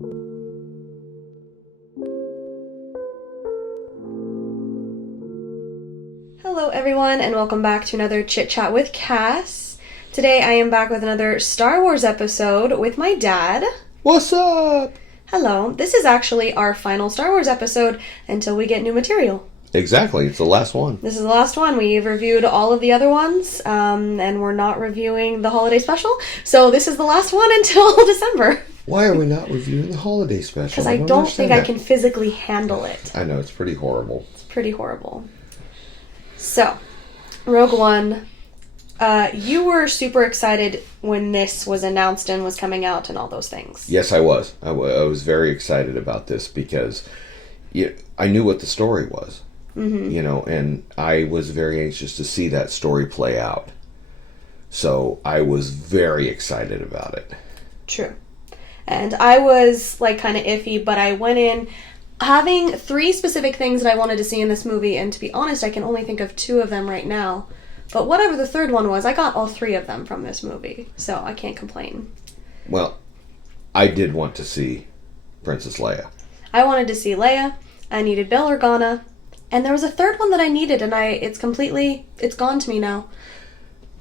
Hello everyone, and welcome back to another Chit Chat with Cass. Today I am back with another Star Wars episode with my dad. What's up? Hello. This is actually our final Star Wars episode until we get new material. Exactly, it's the last one. This is the last one. We've reviewed all of the other ones, and we're not reviewing the holiday special, so this is the last one until December. Why are we not reviewing the holiday special? Because I don't think I can physically handle it. I know, it's pretty horrible. It's pretty horrible. So, Rogue One, you were super excited when this was announced and was coming out and all those things. Yes, I was. I was very excited about this because I knew what the story was. Mm-hmm. And I was very anxious to see that story play out. So I was very excited about it. True. And I was, kind of iffy, but I went in having 3 specific things that I wanted to see in this movie, and to be honest, I can only think of 2 of them right now. But whatever the third one was, I got all 3 of them from this movie, so I can't complain. Well, I did want to see Princess Leia. I wanted to see Leia, I needed Bail Organa, and there was a third one that I needed, and it's gone to me now.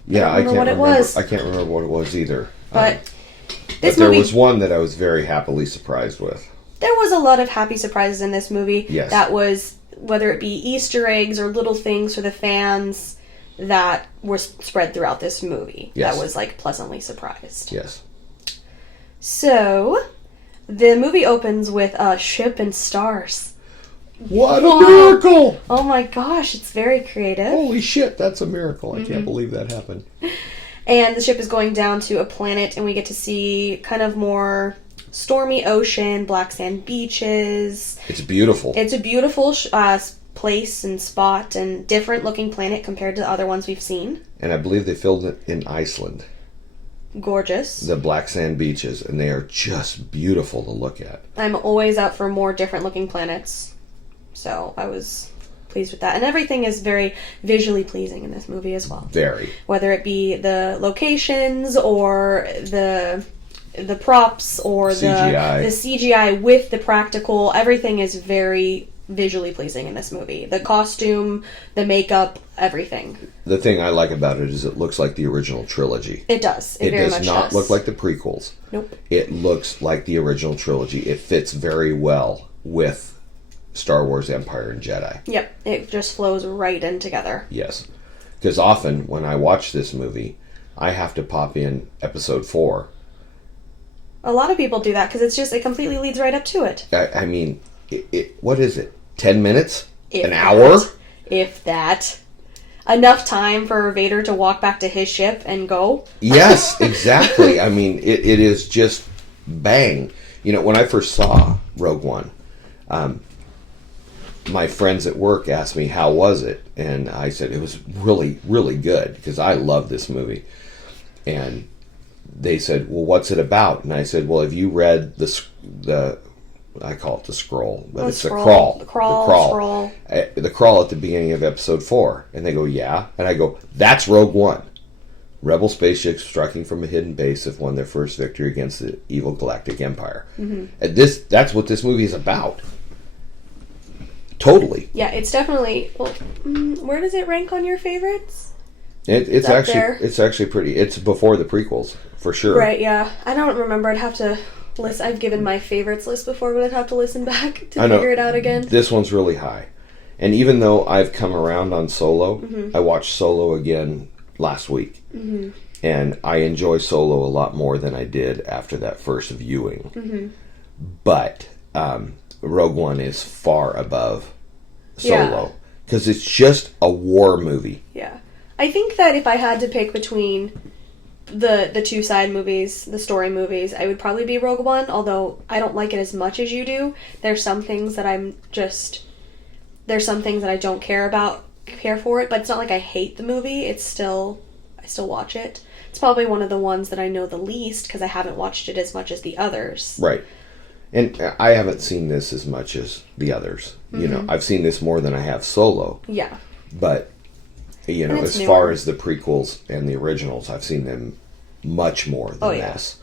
Yeah, I can't remember what it was. I can't remember what it was either. But there was one that I was very happily surprised with. There was a lot of happy surprises in this movie. Yes. That was, whether it be Easter eggs or little things for the fans that were spread throughout this movie. Yes. That was, pleasantly surprised. Yes. So, the movie opens with a ship and stars. What a miracle! Oh my gosh, it's very creative. Holy shit, that's a miracle. I can't believe that happened. And the ship is going down to a planet, and we get to see kind of more stormy ocean, black sand beaches. It's beautiful. It's a beautiful place and spot, and different looking planet compared to the other ones we've seen. And I believe they filmed it in Iceland. Gorgeous. The black sand beaches, and they are just beautiful to look at. I'm always out for more different looking planets, so I was pleased with that. And everything is very visually pleasing in this movie as well. Very. Whether it be the locations or the props or CGI. the CGI with the practical, everything is very visually pleasing in this movie. The costume, the makeup, everything. The thing I like about it is it looks like the original trilogy. It does. It very much does not look like the prequels. Nope. It looks like the original trilogy. It fits very well with Star Wars Empire and Jedi. Yep. It just flows right in together. Yes. Because often when I watch this movie, I have to pop in episode 4. A lot of people do that because it completely leads right up to it. I mean, what is it? 10 minutes? An hour? hour? If that. Enough time for Vader to walk back to his ship and go. Yes, exactly. I mean, it is just bang. When I first saw Rogue One, my friends at work asked me, how was it? And I said, it was really, really good, because I love this movie. And they said, well, what's it about? And I said, well, have you read the I call it the scroll, but it's the crawl. The crawl. The crawl at the beginning of episode 4. And they go, yeah. And I go, that's Rogue One. Rebel spaceships striking from a hidden base have won their first victory against the evil galactic empire. Mm-hmm. And that's what this movie is about. Totally. Yeah, it's definitely... Well, where does it rank on your favorites? It's actually pretty... It's before the prequels, for sure. Right, yeah. I don't remember. I'd have to... I've given my favorites list before, but I'd have to listen back to figure it out again. This one's really high. And even though I've come around on Solo, I watched Solo again last week. Mm-hmm. And I enjoy Solo a lot more than I did after that first viewing. Mm-hmm. But Rogue One is far above Solo. Because it's just a war movie. Yeah. I think that if I had to pick between the 2 side movies, the story movies, I would probably be Rogue One, although I don't like it as much as you do. There's some things that I don't care for it, but it's not like I hate the movie. I still watch it. It's probably one of the ones that I know the least because I haven't watched it as much as the others. Right. And I haven't seen this as much as the others. Mm-hmm. I've seen this more than I have Solo. Yeah. But as far as the prequels and the originals, I've seen them much more than this.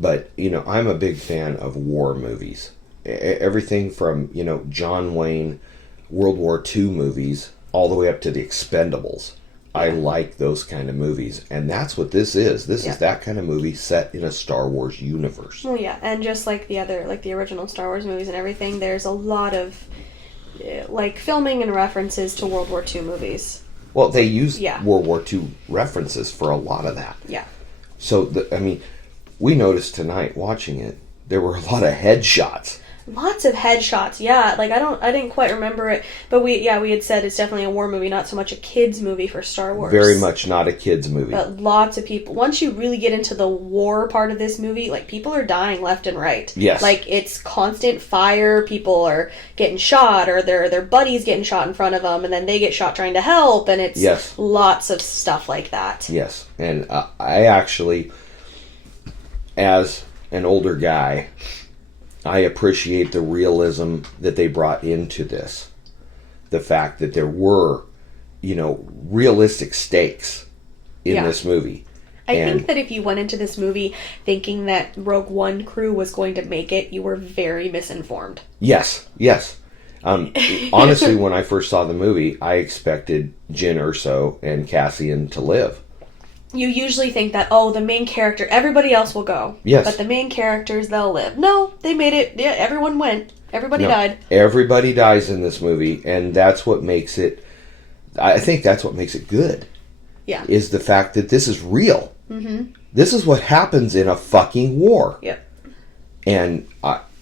But, I'm a big fan of war movies. Everything from, John Wayne World War II movies all the way up to the Expendables. I like those kind of movies. And that's what this is. This is that kind of movie set in a Star Wars universe. Well, yeah. And just like the original Star Wars movies and everything, there's a lot of, filming and references to World War II movies. Well, they use World War II references for a lot of that. Yeah. So, we noticed tonight watching it, there were a lot of headshots. Lots of headshots, yeah. I didn't quite remember it, but we had said it's definitely a war movie, not so much a kids movie for Star Wars. Very much not a kids movie. But lots of people. Once you really get into the war part of this movie, people are dying left and right. Yes. It's constant fire. People are getting shot, or their buddies getting shot in front of them, and then they get shot trying to help, and it's lots of stuff like that. Yes, and I actually, as an older guy, I appreciate the realism that they brought into this. The fact that there were, realistic stakes in this movie. I think that if you went into this movie thinking that Rogue One crew was going to make it, you were very misinformed. Yes. Honestly, when I first saw the movie, I expected Jyn Erso and Cassian to live. You usually think that, the main character, everybody else will go. Yes. But the main characters, they'll live. No, they made it. Yeah, everyone went. Everybody died. Everybody dies in this movie, and that's what makes it, I think that's what makes it good. Yeah. Is the fact that this is real. Mm-hmm. This is what happens in a fucking war. Yep. And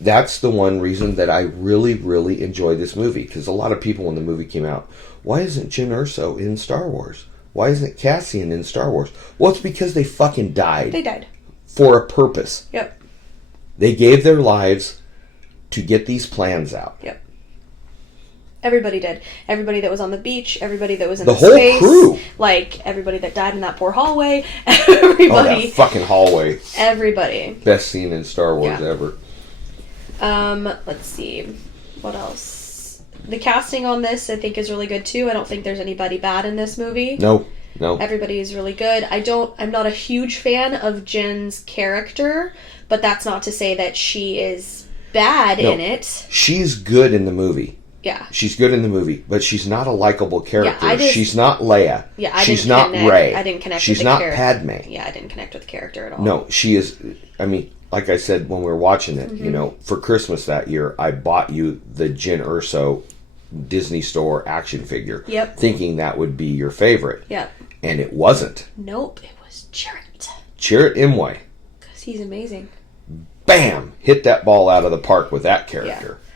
that's the one reason that I really, really enjoy this movie. Because a lot of people, when the movie came out, why isn't Jyn Erso in Star Wars? Why isn't Cassian in Star Wars? Well, it's because they fucking died. They died. For a purpose. Yep. They gave their lives to get these plans out. Yep. Everybody did. Everybody that was on the beach, everybody that was in the the whole space, crew. Everybody that died in that poor hallway. Everybody. Oh, that fucking hallway. Everybody. Best scene in Star Wars ever. Let's see. What else? The casting on this, I think, is really good, too. I don't think there's anybody bad in this movie. No. Everybody is really good. I'm not a huge fan of Jyn's character, but that's not to say that she is bad in it. She's good in the movie. Yeah. She's good in the movie, but she's not a likable character. Yeah, she's not Leia. Yeah, she's not Rey. I didn't connect she's with the character. She's not Padme. Yeah, I didn't connect with the character at all. No, she is, like I said when we were watching it, for Christmas that year, I bought you the Jyn Erso Disney Store action figure. Yep. Thinking that would be your favorite. Yep. And it wasn't. Nope, it was Chit. Chirrut Imwe. Because he's amazing. Bam! Hit that ball out of the park with that character. Yeah.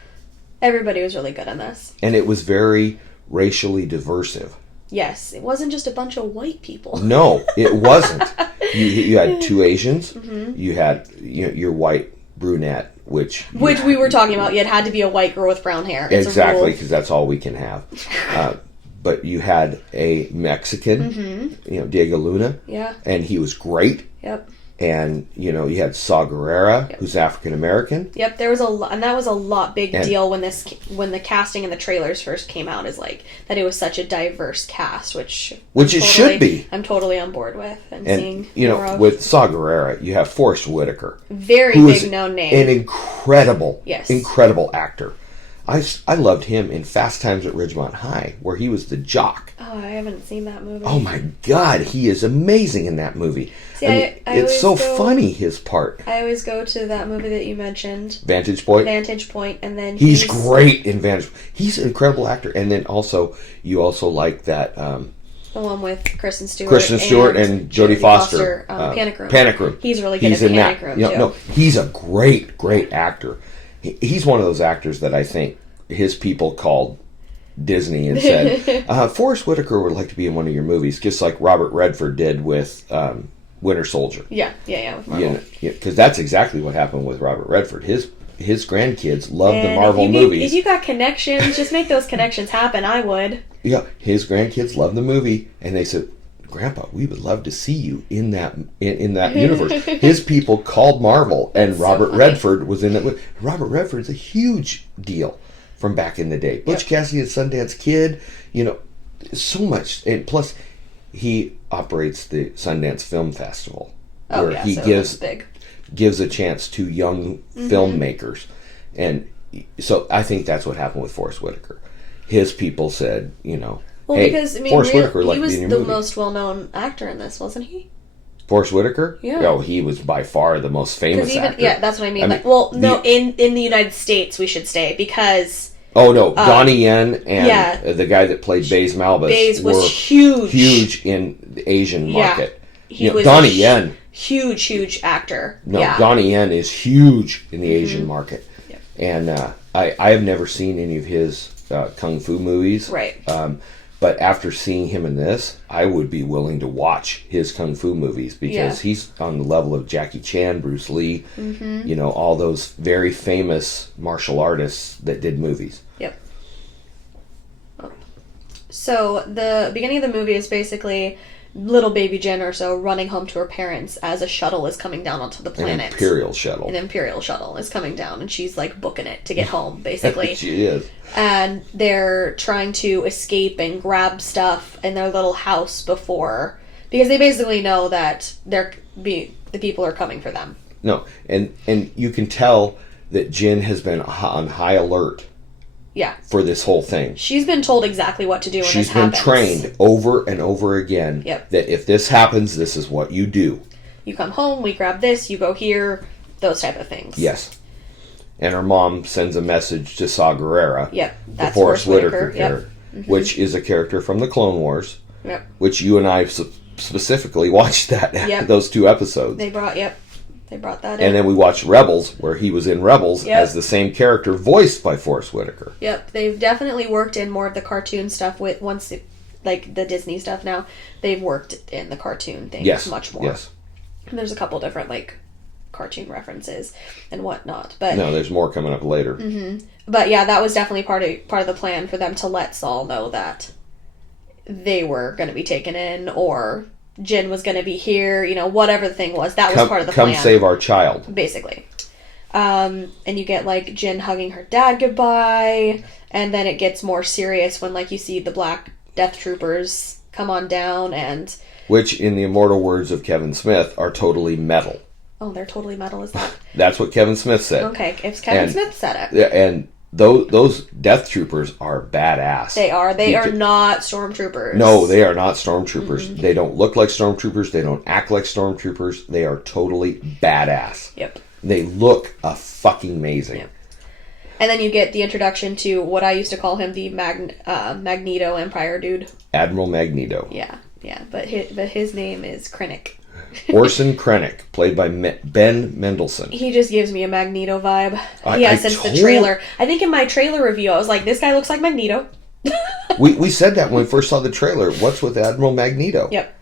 Everybody was really good on this. And it was very racially diversive. Yes, it wasn't just a bunch of white people. No, it wasn't. You had two Asians. Mm-hmm. You had your white brunette, which we were talking about. It had to be a white girl with brown hair. It's exactly, because that's all we can have. But you had a Mexican, Diego Luna. Yeah. And he was great. Yep. And, you had Saw Gerrera, who's African American. Yep, there was and that was a lot big deal when the casting and the trailers first came out, is that it was such a diverse cast, which it should be. I'm totally on board with and seeing more of. With Saw Gerrera, you have Forrest Whitaker. Very big known name. An incredible actor. I loved him in Fast Times at Ridgemont High, where he was the jock. Oh, I haven't seen that movie. Oh my God, he is amazing in that movie. See, it's so funny, his part. I always go to that movie that you mentioned. Vantage Point, and then he's great in Vantage Point. He's an incredible actor. And then you also like that... the one with Kristen Stewart and Jodie Foster. Panic Room. He's really good in Panic Room, too. No, he's a great actor. He's one of those actors that I think his people called Disney and said, Forrest Whitaker would like to be in one of your movies, just like Robert Redford did with Winter Soldier. Yeah, with Marvel. Because that's exactly what happened with Robert Redford. His grandkids love the Marvel movies. If you got connections, just make those connections happen. I would. Yeah, his grandkids love the movie, and they said, Grandpa, we would love to see you in that universe. His people called Marvel, and Robert Redford was in it. Robert Redford's a huge deal from back in the day. Butch Cassidy and Sundance Kid, so much. And plus, he operates the Sundance Film Festival, where he gives gives a chance to young filmmakers. And so I think that's what happened with Forrest Whitaker. His people said, well, hey, because Forrest Whitaker he was in your the movie. most well-known actor in this, wasn't he? Forrest Whitaker? Yeah. Oh, he was by far the most famous actor. Yeah, that's what I mean. In the United States, we should say, because... Oh, no. Donnie Yen and the guy that played Baze Malbus was were huge in the Asian market. He was Donnie Yen. Huge actor. No, Donnie Yen is huge in the Asian market. Yep. And I have never seen any of his kung fu movies. Right. But after seeing him in this, I would be willing to watch his kung fu movies because he's on the level of Jackie Chan, Bruce Lee, all those very famous martial artists that did movies. Yep. So the beginning of the movie is basically little baby Jin Erso running home to her parents as a shuttle is coming down onto the planet. An Imperial shuttle. An Imperial shuttle is coming down, and she's like booking it to get home, basically. She is. And they're trying to escape and grab stuff in their little house before, because they basically know that the people are coming for them. No, and you can tell that Jin has been on high alert. Yeah. For this whole thing. She's been told exactly what to do when this happens. She's been trained over and over again that if this happens, this is what you do. You come home, we grab this, you go here, those type of things. Yes. And her mom sends a message to Saw Gerrera. Yep. That's the Forrest Whitaker character, which is a character from the Clone Wars. Yep. Which you and I specifically watched those 2 episodes. They brought that in. And then we watched Rebels, where he was in Rebels as the same character voiced by Forrest Whitaker. Yep, they've definitely worked in more of the cartoon stuff like the Disney stuff now. They've worked in the cartoon things much more. Yes. And there's a couple different cartoon references and whatnot. But no, there's more coming up later. Mm-hmm. But yeah, that was definitely part of the plan for them to let Saul know that they were going to be taken in, or Jin was going to be here, whatever the thing was. That was part of the plan. Come save our child. Basically. And you get, Jin hugging her dad goodbye, and then it gets more serious when, you see the black death troopers come on down, and... Which, in the immortal words of Kevin Smith, are totally metal. Oh, they're totally metal, is that? That's what Kevin Smith said. Okay, if Kevin Smith said it. Yeah, and those death troopers are badass. They are. They are not stormtroopers. No, they are not stormtroopers. Mm-hmm. They don't look like stormtroopers. They don't act like stormtroopers. They are totally badass. Yep. They look fucking amazing. Yep. And then you get the introduction to what I used to call him, the Magneto Empire dude. Admiral Magneto. Yeah. But his name is Krennic. Orson Krennic, played by Ben Mendelsohn. He just gives me a Magneto vibe. Since the trailer. I think in my trailer review, I was like, this guy looks like Magneto. we said that when we first saw the trailer. What's with Admiral Magneto? Yep.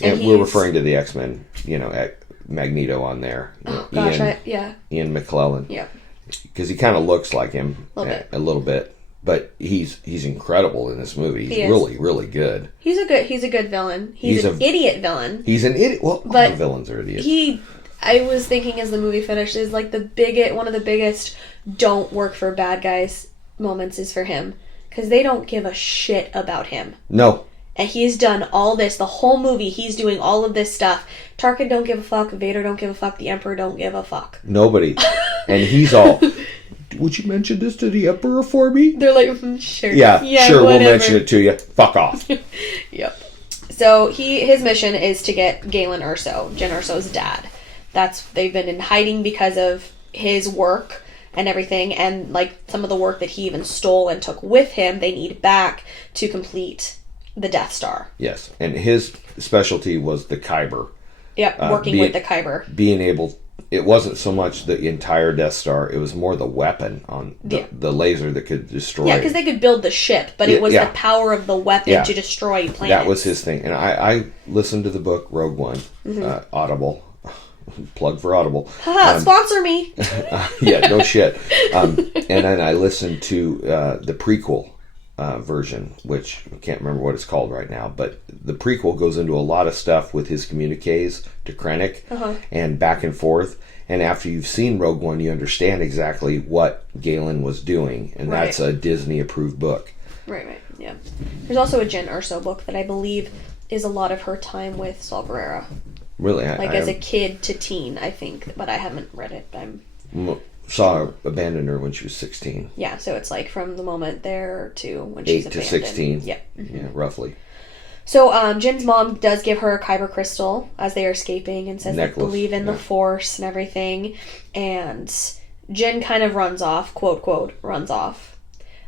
And we're referring to the X-Men, Magneto on there. Ian McClellan. Yep. Because he kind of looks like him a little bit. But he's incredible in this movie. He's really, really good. He's a good villain. He's an idiot villain. He's an idiot. Well, all the villains are idiots. I was thinking as the movie finished, is one of the biggest don't work for bad guys moments is for him. Because they don't give a shit about him. No. And he's done all this, the whole movie, he's doing all of this stuff. Tarkin don't give a fuck, Vader don't give a fuck, the Emperor don't give a fuck. Nobody. And he's all... Would you mention this to the Emperor for me? They're like, sure. Yeah, sure, whatever. We'll mention it to you. Fuck off. Yep. So his mission is to get Galen Erso, Jyn Erso's dad. They've been in hiding because of his work and everything, and some of the work that he even stole and took with him, they need back to complete the Death Star. Yes, and his specialty was the Kyber. Yep, working with the Kyber. Being able... It wasn't so much the entire Death Star, it was more the weapon on the laser that could destroy. Yeah, because they could build the ship, but it was the power of the weapon to destroy planets. That was his thing. And I listened to the book Rogue One, Audible. Plug for Audible. Sponsor me! Yeah, no shit. And then I listened to the prequel version, which I can't remember what it's called right now, but the prequel goes into a lot of stuff with his communiques to Krennic and back and forth. And after you've seen Rogue One, you understand exactly what Galen was doing, and that's a Disney-approved book. Right, yeah. There's also a Jyn Erso book that I believe is a lot of her time with Saw Gerrera. Really? Like as a kid to teen, I think, but I haven't read it. Saw her abandon her when she was 16. Yeah, so it's like from the moment there to when she's 8 to abandoned. 16. Yeah. Yeah, roughly. So Jin's mom does give her a kyber crystal as they are escaping and says, like, believe in the Force and everything. And Jin kind of runs off, quote, quote, runs off.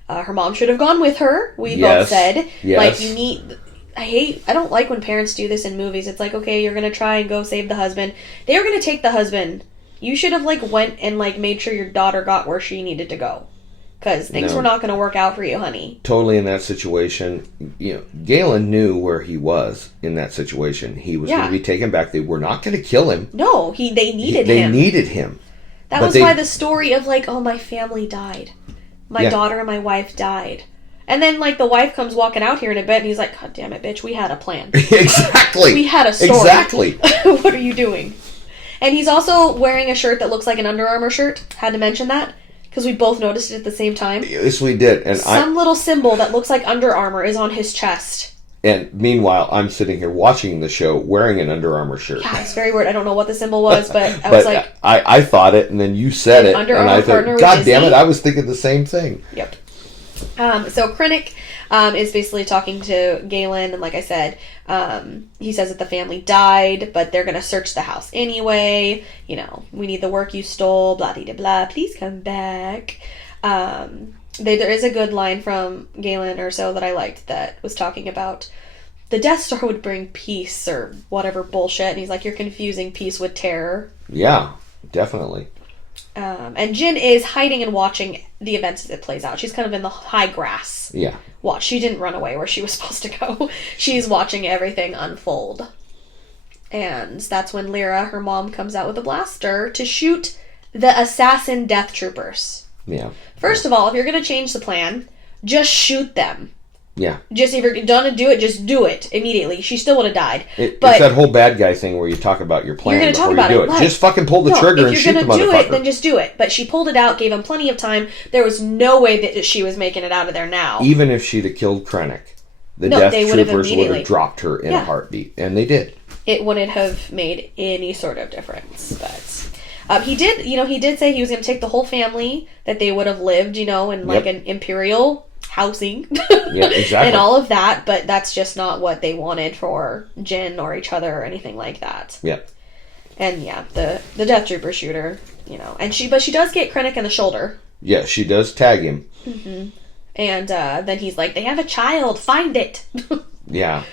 Her mom should have gone with her, we both said. Yes. Like, you need... I don't like when parents do this in movies. It's like, okay, you're going to try and go save the husband. They were going to take the husband. You should have, like, went and, like, made sure your daughter got where she needed to go. Because things were not going to work out for you, honey. Totally in that situation. You know, Galen knew where he was in that situation. He was going to be taken back. They were not going to kill him. No, they needed him. They needed him. That was why the story of, like, oh, my family died. My daughter and my wife died. And then, like, the wife comes walking out here in a bit, and he's like, God damn it, bitch, we had a plan. Exactly. We had a story. Exactly. What are you doing? And he's also wearing a shirt that looks like an Under Armour shirt. Had to mention that. Because we both noticed it at the same time. Yes, we did. And some little symbol that looks like Under Armour is on his chest. And meanwhile, I'm sitting here watching the show wearing an Under Armour shirt. Yeah, it's very weird. I don't know what the symbol was, but I was like... I thought it, and then you said it. Under and Armour I thought, God damn it, I was thinking the same thing. Yep. So Krennic is basically talking to Galen, and like I said, he says that the family died, but they're going to search the house anyway. You know, we need the work you stole, blah, blah, blah, please come back. There is a good line from Galen or so that I liked that was talking about the Death Star would bring peace or whatever bullshit, and he's like, you're confusing peace with terror. Yeah, definitely. And Jin is hiding and watching the events as it plays out. She's kind of in the high grass. Yeah. Watch. She didn't run away where she was supposed to go. She's watching everything unfold. And that's when Lyra, her mom, comes out with a blaster to shoot the assassin death troopers. Yeah. First of all, if you're going to change the plan, just shoot them. Yeah. Just if you're done to do it, just do it immediately. She still would have died. It's that whole bad guy thing where you talk about your plan before you do it. Like, just fucking pull the trigger and shoot the motherfucker. If you're going to do it, then just do it. But she pulled it out, gave him plenty of time. There was no way that she was making it out of there now. Even if she'd have killed Krennic, the death troopers would have dropped her in a heartbeat. And they did. It wouldn't have made any sort of difference. But he did say he was going to take the whole family, that they would have lived, in like an imperial housing. Yeah, exactly. And all of that, but that's just not what they wanted for Jin or each other or anything like that. Yeah. And yeah, the Death Trooper shooter, and she does get Krennic in the shoulder. Yeah, she does tag him. Mm-hmm. And then he's like, they have a child, find it. Yeah.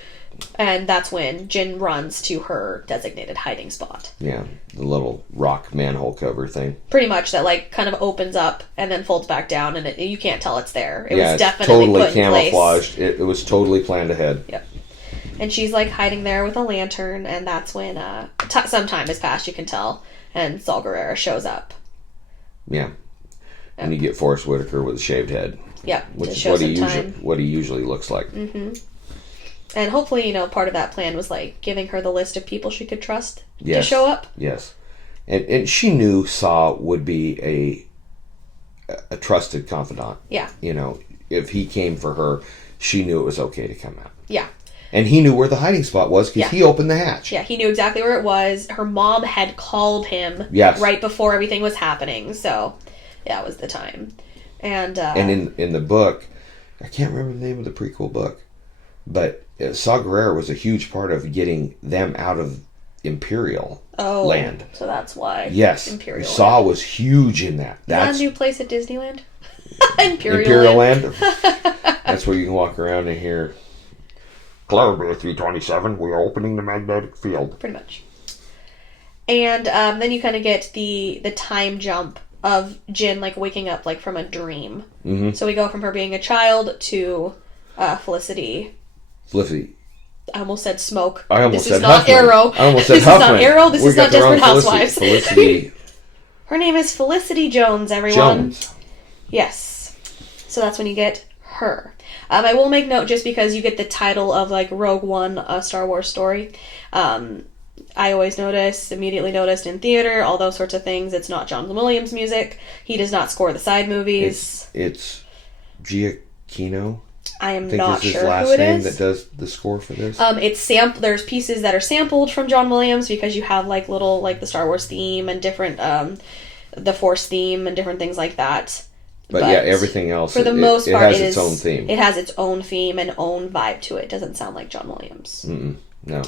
And that's when Jin runs to her designated hiding spot. Yeah, the little rock manhole cover thing. Pretty much, that like kind of opens up and then folds back down, and you can't tell it's there. It was definitely totally put in camouflaged. place. It was totally planned ahead. Yep. And she's like hiding there with a lantern, and that's when some time has passed, you can tell, and Saul Guerrero shows up. Yeah. And you get Forrest Whitaker with a shaved head. Yep. Which is what he usually looks like. Mm-hmm. And hopefully, part of that plan was like giving her the list of people she could trust to show up. Yes. And she knew Saw would be a trusted confidant. Yeah. If he came for her, she knew it was okay to come out. Yeah. And he knew where the hiding spot was because he opened the hatch. Yeah, he knew exactly where it was. Her mom had called him right before everything was happening. So, that was the time. And in the book, I can't remember the name of the prequel book, but Saw Gerrera was a huge part of getting them out of Imperial land. So that's why. Yes. Imperial Saw was huge in that. That's a new place at Disneyland? Imperial land. That's where you can walk around and hear, Clarabelle 327, we are opening the magnetic field. Pretty much. And then you kind of get the time jump of Jin like waking up like from a dream. Mm-hmm. So we go from her being a child to Felicity. I almost said Smoke. This is not Arrow. I almost said This is not Arrow. This is not Desperate Housewives. Felicity. Her name is Felicity Jones, everyone. Yes. So that's when you get her. I will make note, just because you get the title of like Rogue One, a Star Wars story. I always immediately noticed in theater, all those sorts of things. It's not John Williams music. He does not score the side movies. It's Giacchino. I am think not is his sure last who it name is. that does the score for this. It's there's pieces that are sampled from John Williams because you have like little like the Star Wars theme and different the Force theme and different things like that. But yeah, everything else, for the most part, it has its own theme. It has its own theme and own vibe to it. It doesn't sound like John Williams. No.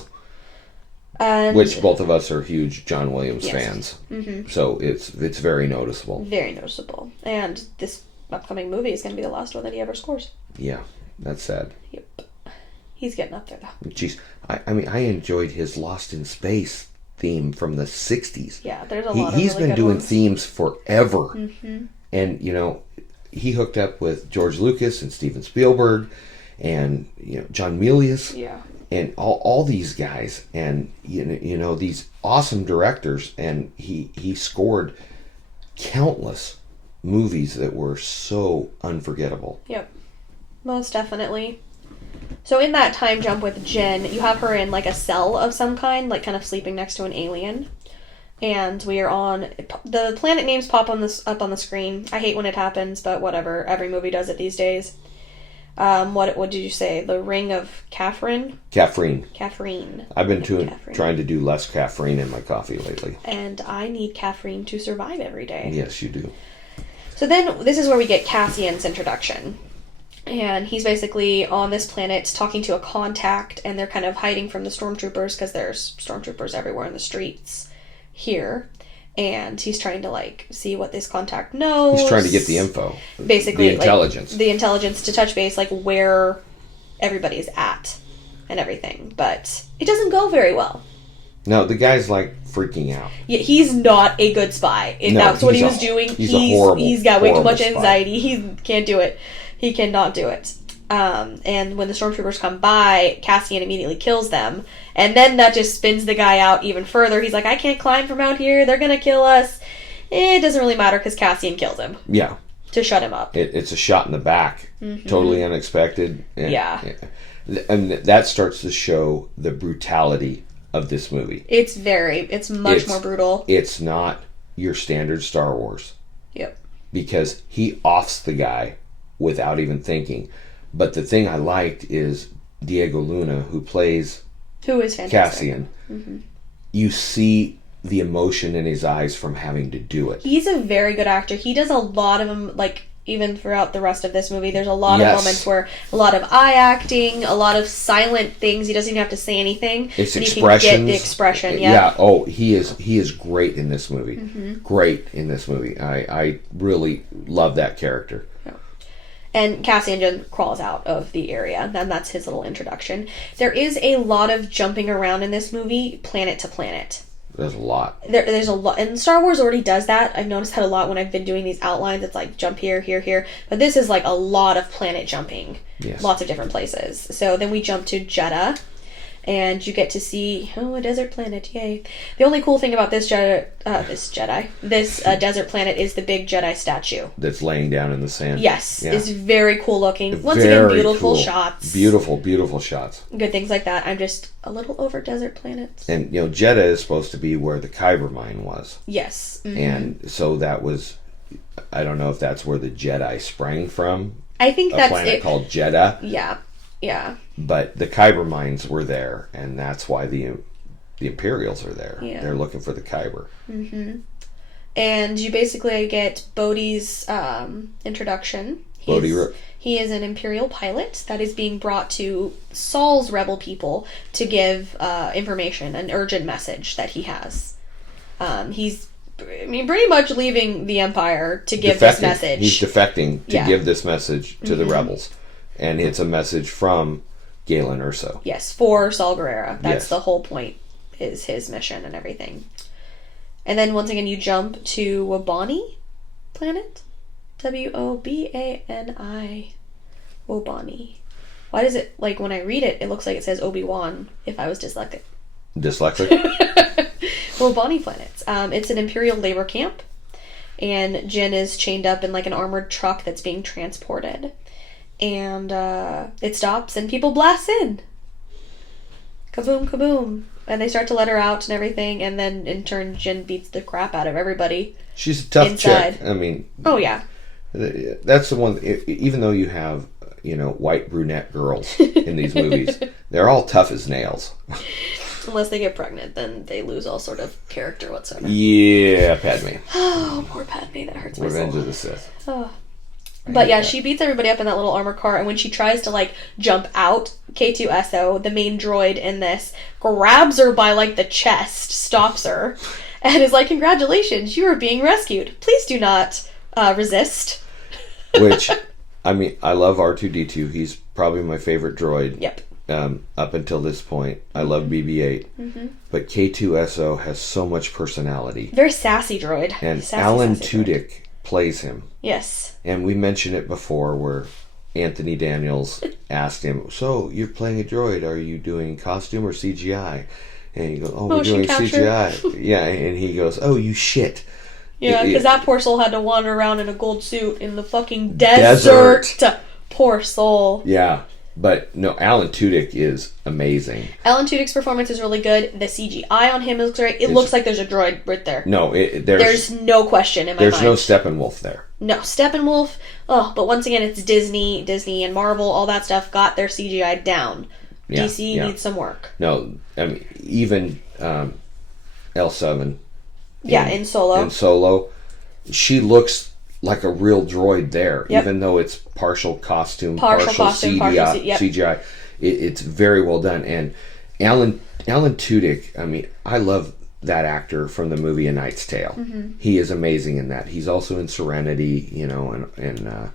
And which both of us are huge John Williams fans. Mm-hmm. So it's very noticeable. Very noticeable. And this upcoming movie is going to be the last one that he ever scores. Yeah, that's sad. Yep. He's getting up there, though. Jeez. I mean, I enjoyed his Lost in Space theme from the 60s. Yeah, there's a lot of He's really been good doing ones. themes forever. Mm-hmm. And, you know, he hooked up with George Lucas and Steven Spielberg and, you know, John Milius. Yeah. And all these guys. And, you know, these awesome directors. And he scored countless movies that were so unforgettable. Yep. Most definitely. So in that time jump with Jen, you have her in like a cell of some kind, like kind of sleeping next to an alien. And we are on the planet names pop up on the screen. I hate when it happens, but whatever. Every movie does it these days. What did you say? The Ring of Caffeine? Caffeine. I've been trying to do less caffeine in my coffee lately. And I need caffeine to survive every day. Yes, you do. So then this is where we get Cassian's introduction. And he's basically on this planet talking to a contact, and they're kind of hiding from the stormtroopers because there's stormtroopers everywhere in the streets here. And he's trying to, like, see what this contact knows. He's trying to get the info. Basically, the intelligence. Like, the intelligence to touch base, like, where everybody's at and everything. But it doesn't go very well. No, the guy's, like, freaking out. Yeah, he's not a good spy. And that's what he was doing. He's got way too much anxiety. Spy. He can't do it. He cannot do it. And when the stormtroopers come by, Cassian immediately kills them. And then that just spins the guy out even further. He's like, I can't climb from out here. They're going to kill us. It doesn't really matter because Cassian kills him. Yeah. To shut him up. It's a shot in the back. Mm-hmm. Totally unexpected. Yeah. And that starts to show the brutality of this movie. It's much more brutal. It's not your standard Star Wars. Yep. Because he offs the guy without even thinking. But the thing I liked is Diego Luna, who is fantastic. Cassian. Mm-hmm. You see the emotion in his eyes from having to do it. He's a very good actor. He does a lot of them, like, even throughout the rest of this movie. There's a lot of moments where a lot of eye acting, a lot of silent things. He doesn't even have to say anything. It's expressions. You can get the expression. Yeah. Oh, he is great in this movie. Mm-hmm. Great in this movie. I really love that character. And Cassian just crawls out of the area, and that's his little introduction. There is a lot of jumping around in this movie, planet to planet. There's a lot. There's a lot. And Star Wars already does that. I've noticed that a lot when I've been doing these outlines. It's like jump here, here, here. But this is like a lot of planet jumping. Yes. Lots of different places. So then we jump to Jeddah. And you get to see, a desert planet, yay. The only cool thing about this desert planet is the big Jedi statue. That's laying down in the sand. Yes, yeah. It's very cool looking. Once again, beautiful shots. Beautiful, beautiful shots. Good things like that. I'm just a little over desert planets. And, Jeddah is supposed to be where the Kyber mine was. Yes. Mm-hmm. And so that was, I don't know if that's where the Jedi sprang from. I think that's a planet called Jeddah. Yeah. Yeah. But the Kyber mines were there, and that's why the Imperials are there. Yeah. They're looking for the Kyber. Mm-hmm. And you basically get Bodhi's introduction. He is an Imperial pilot that is being brought to Saul's rebel people to give information, an urgent message that he has. He's pretty much leaving the Empire to give this message. He's defecting to give this message to the rebels. And it's a message from Galen Erso. Yes, for Saul Guerrera. That's the whole point, is his mission and everything. And then once again you jump to Wobani planet. Wobani. Wobani. Why does it, like, when I read it, it looks like it says Obi-Wan if I was dyslexic. Dyslexic? Wobani planets. It's an Imperial labor camp. And Jin is chained up in, like, an armored truck that's being transported. And it stops and people blast in. Kaboom, kaboom. And they start to let her out and everything, and then in turn Jin beats the crap out of everybody. She's a tough chick. I mean, oh yeah, that's the one. Even though you have white brunette girls in these movies. They're all tough as nails. Unless they get pregnant, then they lose all sort of character whatsoever. Yeah, Padme. Oh, poor Padme. That hurts my soul. Revenge of the Sith. Oh. But yeah, she beats everybody up in that little armor car, and when she tries to, like, jump out, K2SO, the main droid in this, grabs her by, like, the chest, stops her, and is like, congratulations, you are being rescued. Please do not resist. Which, I mean, I love R2-D2. He's probably my favorite droid. Yep. Up until this point. I love BB-8. Mm-hmm. But K2SO has so much personality. Very sassy droid. And sassy, Alan sassy Tudyk droid. plays him. Yes. And we mentioned it before where Anthony Daniels asked him, so you're playing a droid, are you doing costume or CGI? And he goes, we're doing CGI. Yeah, and he goes, oh, you shit. Yeah, because that poor soul had to wander around in a gold suit in the fucking desert. Poor soul. Yeah. But no, Alan Tudyk is amazing. Alan Tudyk's performance is really good. The CGI on him looks great. It looks like there's a droid right there. No, there's no question in my mind. There's no Steppenwolf there. No, Steppenwolf. Oh, but once again, it's Disney and Marvel, all that stuff got their CGI down. Yeah, DC needs some work. No, I mean, even L7. In Solo. In Solo, she looks like a real droid there, even though it's partial costume, partial CGI. It's very well done. And Alan Tudyk, I mean, I love that actor from the movie A Knight's Tale. Mm-hmm. He is amazing in that. He's also in Serenity, and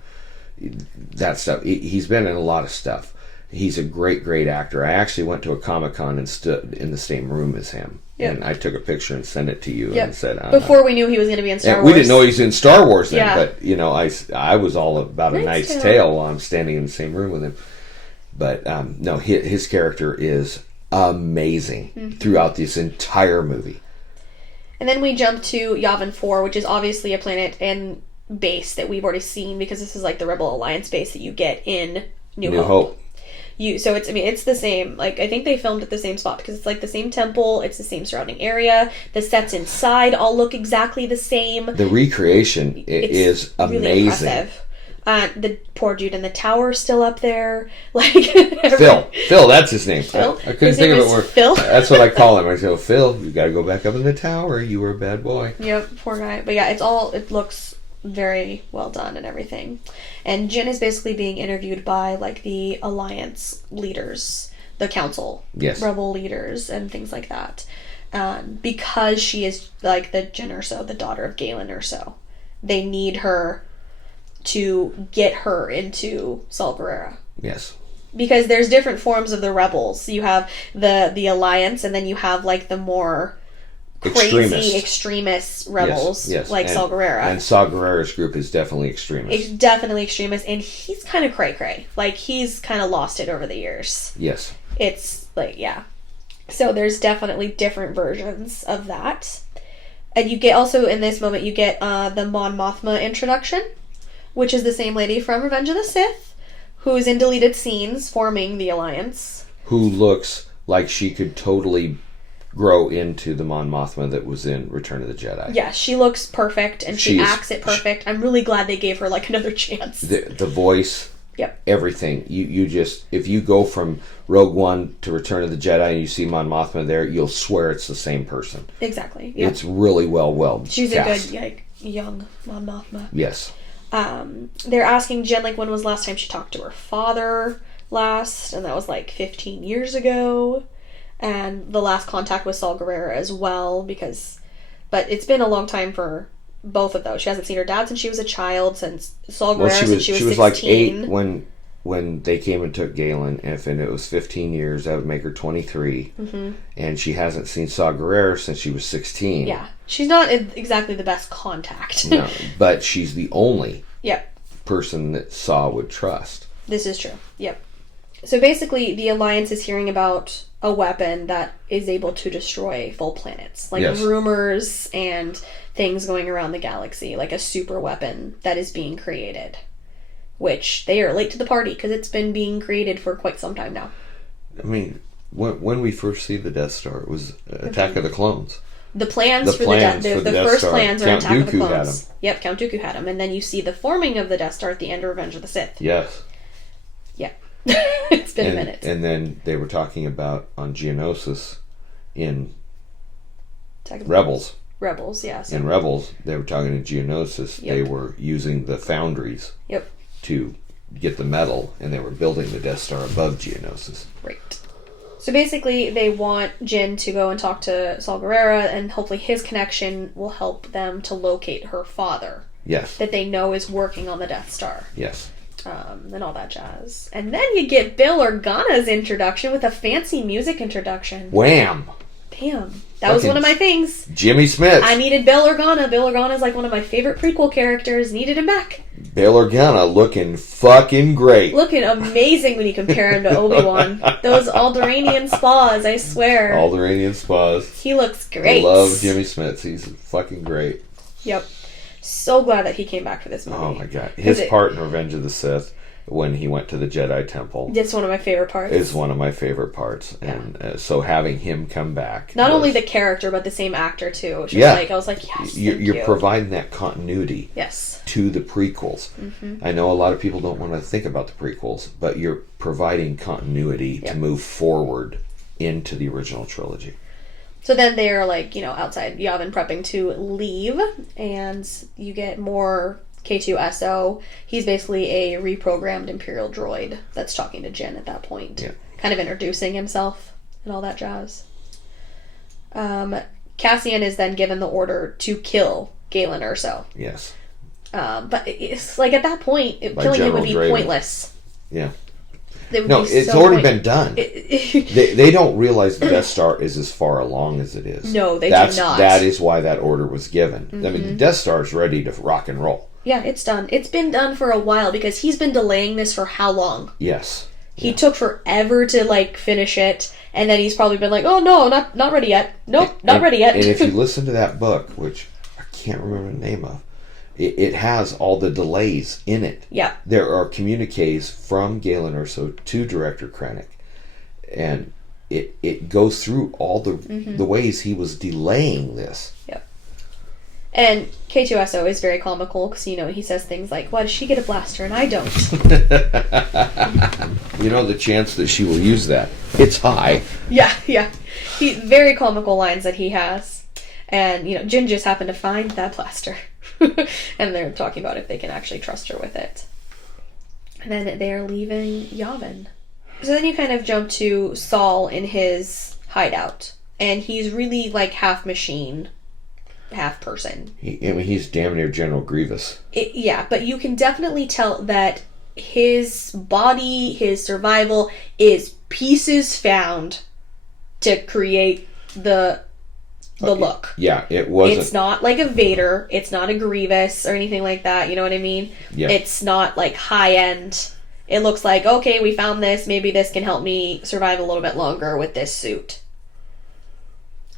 that stuff. He's been in a lot of stuff. He's a great actor. I actually went to a Comic-Con and stood in the same room as him. Yep. And I took a picture and sent it to you and said... Before we knew he was going to be in Star Wars. We didn't know he was in Star Wars then, but, I was all about A Knight's Tale while I'm standing in the same room with him. But, no, his character is amazing throughout this entire movie. And then we jump to Yavin 4, which is obviously a planet and base that we've already seen, because this is like the Rebel Alliance base that you get in New Hope. So it's the same. Like, I think they filmed at the same spot because it's like the same temple, it's the same surrounding area. The sets inside all look exactly the same. The recreation is amazing. Really impressive. The poor dude in the tower is still up there. Like Phil, that's his name. Phil? I couldn't think of it. Phil? That's what I call him. I say, Phil, you got to go back up in the tower. You were a bad boy. Yep, poor guy. But yeah, it looks very well done and everything. And Jyn is basically being interviewed by like the Alliance leaders, the Council, Rebel leaders, and things like that, because she is like the Jyn Erso, the daughter of Galen Erso. They need her to get her into Saw Gerrera. Yes. Because there's different forms of the rebels. You have the Alliance, and then you have like the more crazy extremist rebels, like Saw Gerrera. And Saw Gerrera's group is definitely extremist. It's definitely extremist, and he's kind of cray-cray. Like, he's kind of lost it over the years. Yes. It's, like, yeah. So there's definitely different versions of that. And you get, also in this moment, you get the Mon Mothma introduction, which is the same lady from Revenge of the Sith, who's in deleted scenes forming the Alliance. Who looks like she could totally grow into the Mon Mothma that was in Return of the Jedi. Yeah, she looks perfect, and she acts it perfect. I'm really glad they gave her, like, another chance. The voice, everything. You just, if you go from Rogue One to Return of the Jedi and you see Mon Mothma there, you'll swear it's the same person. Exactly. Yep. It's really well She's cast. A good, like, young Mon Mothma. Yes. They're asking Jyn, like, when was the last time she talked to her father last? And that was, like, 15 years ago. And the last contact with Saw Gerrera as well, but it's been a long time for both of those. She hasn't seen her dad since she was a child, since Saw Gerrera since she was 16. Like 8 when they came and took Galen. If it was 15 years, that would make her 23. Mm-hmm. And she hasn't seen Saw Gerrera since she was 16. Yeah. She's not exactly the best contact. No, but she's the only person that Saw would trust. This is true. Yep. So basically, the Alliance is hearing about a weapon that is able to destroy full planets. Like rumors and things going around the galaxy. Like a super weapon that is being created. Which they are late to the party because it's been being created for quite some time now. I mean, when we first see the Death Star, it was Attack of the Clones. The plans for the first plans are Attack of the Clones. Yep, Count Dooku had them. And then you see the forming of the Death Star at the end of Revenge of the Sith. Yes. It's been a minute. And then they were talking about on Geonosis in Rebels. Rebels, yeah. So. In Rebels, they were talking in Geonosis. Yep. They were using the foundries to get the metal, and they were building the Death Star above Geonosis. Right. So basically, they want Jyn to go and talk to Saul Guerrera, and hopefully his connection will help them to locate her father. Yes. That they know is working on the Death Star. Yes. And all that jazz. And then you get Bail Organa's introduction with a fancy music introduction. Wham! Bam. That was one of my things. Jimmy Smith. I needed Bail Organa. Bail Organa is like one of my favorite prequel characters. Needed him back. Bail Organa looking fucking great. Looking amazing when you compare him to Obi-Wan. Those Alderaanian spas, I swear. Alderaanian spas. He looks great. I love Jimmy Smith. He's fucking great. Yep. So glad that he came back for this movie. Oh my god. His part in Revenge of the Sith, when he went to the Jedi Temple. It's one of my favorite parts. Is one of my favorite parts. Yeah. And so having him come back. Not only the character, but the same actor too. I was like, yes, you're providing that continuity. Yes. To the prequels. Mm-hmm. I know a lot of people don't want to think about the prequels, but you're providing continuity to move forward into the original trilogy. So then they're like, outside Yavin prepping to leave, and you get more K2SO. He's basically a reprogrammed Imperial droid that's talking to Jyn at that point. Yeah. Kind of introducing himself and all that jazz. Cassian is then given the order to kill Galen Erso. Yes. But it's like at that point, killing him would be pointless. Yeah. It's already been done. They don't realize the Death Star is as far along as it is. No, they do not. That is why that order was given. Mm-hmm. I mean, the Death Star is ready to rock and roll. Yeah, it's done. It's been done for a while because he's been delaying this for how long? Yes. He took forever to finish it, and then he's probably been like, "Oh no, not ready yet. Nope, not ready yet." And if you listen to that book, which I can't remember the name of, it has all the delays in it. Yeah. There are communiques from Galen Erso to Director Krennic, and it goes through all the ways he was delaying this. Yep. And K2SO is very comical because, he says things like, why does she get a blaster and I don't? The chance that she will use that, it's high. Yeah. Very comical lines that he has. And, Jyn just happened to find that blaster. And they're talking about if they can actually trust her with it. And then they're leaving Yavin. So then you kind of jump to Saul in his hideout. And he's really half machine, half person. He's damn near General Grievous. But you can definitely tell that his body, his survival, is pieces found to create the look. Yeah, it wasn't. It's not like a Vader. It's not a Grievous or anything like that. You know what I mean? Yeah. It's not high end. It looks like, okay, we found this. Maybe this can help me survive a little bit longer with this suit.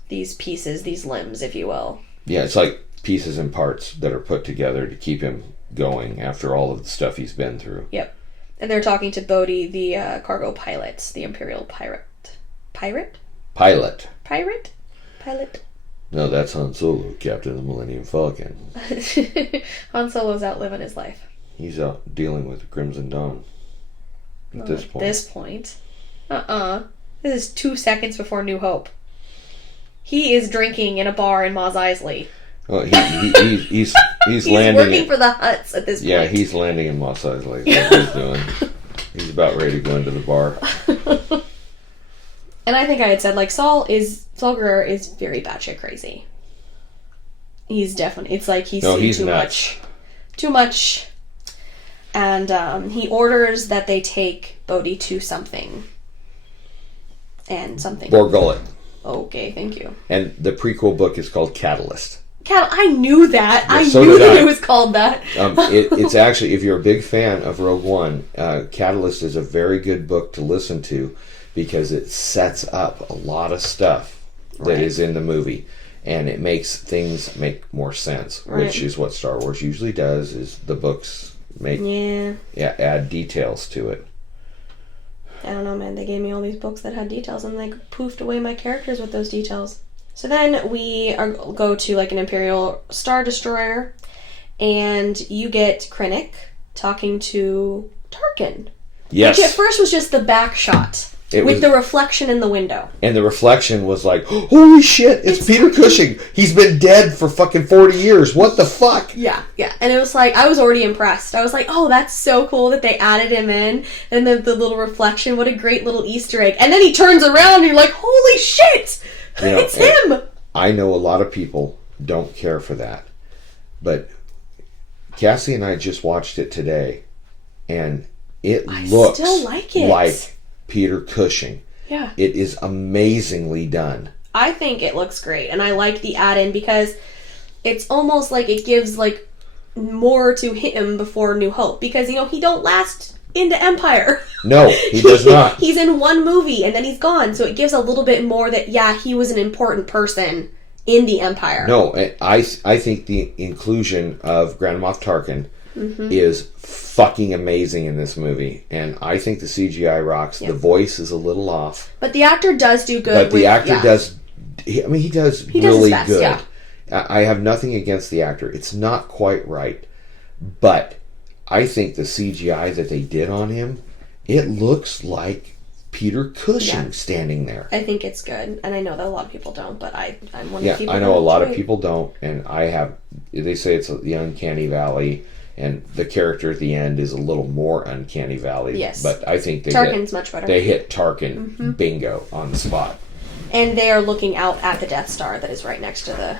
These pieces, these limbs, if you will. Yeah, it's like pieces and parts that are put together to keep him going after all of the stuff he's been through. Yep. And they're talking to Bodhi, the cargo pilot, the Imperial pirate. Pilot? No, that's Han Solo, Captain of the Millennium Falcon. Han Solo's out living his life. He's out dealing with Crimson Dawn. At this point. This is 2 seconds before New Hope. He is drinking in a bar in Mos Eisley. Well, he's he's landing. Working for the Hutts at this point. Yeah, he's landing in Mos Eisley. That's what he's doing. He's about ready to go into the bar. And I think I had said, Saul Guerrero is very batshit crazy. He's definitely, it's like he's seen too much. Too much. And he orders that they take Bodhi to something. And something. Borgullet. Okay, thank you. And the prequel book is called Catalyst. I knew that. Yeah, I knew that it was called that. It's actually, if you're a big fan of Rogue One, Catalyst is a very good book to listen to because it sets up a lot of stuff that is in the movie. And it makes things make more sense, which is what Star Wars usually does, is the books add details to it. I don't know, man. They gave me all these books that had details, and they poofed away my characters with those details. So then we go to an Imperial Star Destroyer, and you get Krennic talking to Tarkin. Yes. Which at first was just the back shot. With the reflection in the window. And the reflection was like, holy shit, it's Peter Cushing. He's been dead for fucking 40 years. What the fuck? Yeah. And it was like, I was already impressed. I was like, oh, that's so cool that they added him in. And the little reflection, what a great little Easter egg. And then he turns around and you're like, holy shit, it's him. I know a lot of people don't care for that. But Cassie and I just watched it today. And it looks still like it. Like Peter Cushing. Yeah. It is amazingly done. I think it looks great. And I like the add-in because it's almost like it gives like more to him before New Hope. Because, you know, he don't last into Empire. No, he does not. He's in one movie and then he's gone. So it gives a little bit more that, yeah, he was an important person in the Empire. No, I think the inclusion of Grand Moff Tarkin is fucking amazing in this movie, and I think the CGI rocks. The voice is a little off, but the actor does do good. But the actor does. He does really best, good. Yeah. I have nothing against the actor. It's not quite right, but I think the CGI that they did on him, it looks like Peter Cushing standing there. I think it's good, and I know that a lot of people don't, but I'm one of the people. I know a lot of people don't, and I have. They say it's the uncanny valley. And the character at the end is a little more uncanny valley. Yes. But I think Tarkin's much better. They hit Tarkin bingo on the spot. And they are looking out at the Death Star that is right next to the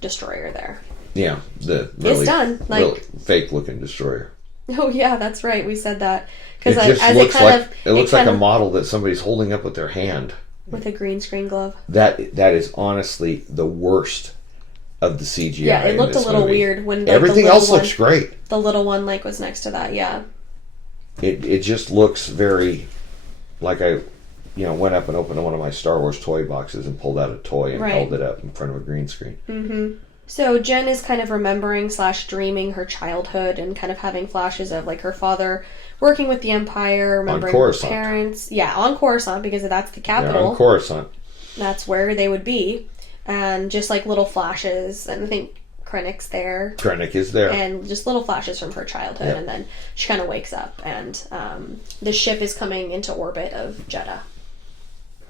destroyer there. Yeah. It's done. Like, really fake looking destroyer. Oh yeah, that's right. We said that. Because it looks like a model that somebody's holding up with their hand. With a green screen glove. That is honestly the worst of the CGI. Yeah, it looked a little weird when everything else looks great. The little one was next to that. Yeah. It just looks very like I went up and opened one of my Star Wars toy boxes and pulled out a toy and held it up in front of a green screen. Mm-hmm. So Jen is kind of remembering / dreaming her childhood and kind of having flashes of like her father working with the Empire, remembering her parents. Yeah, on Coruscant because that's the capital. Yeah, on Coruscant. That's where they would be. And just like little flashes, and I think Krennic's there. Krennic is there. And just little flashes from her childhood, and then she kind of wakes up, and the ship is coming into orbit of Jeddah.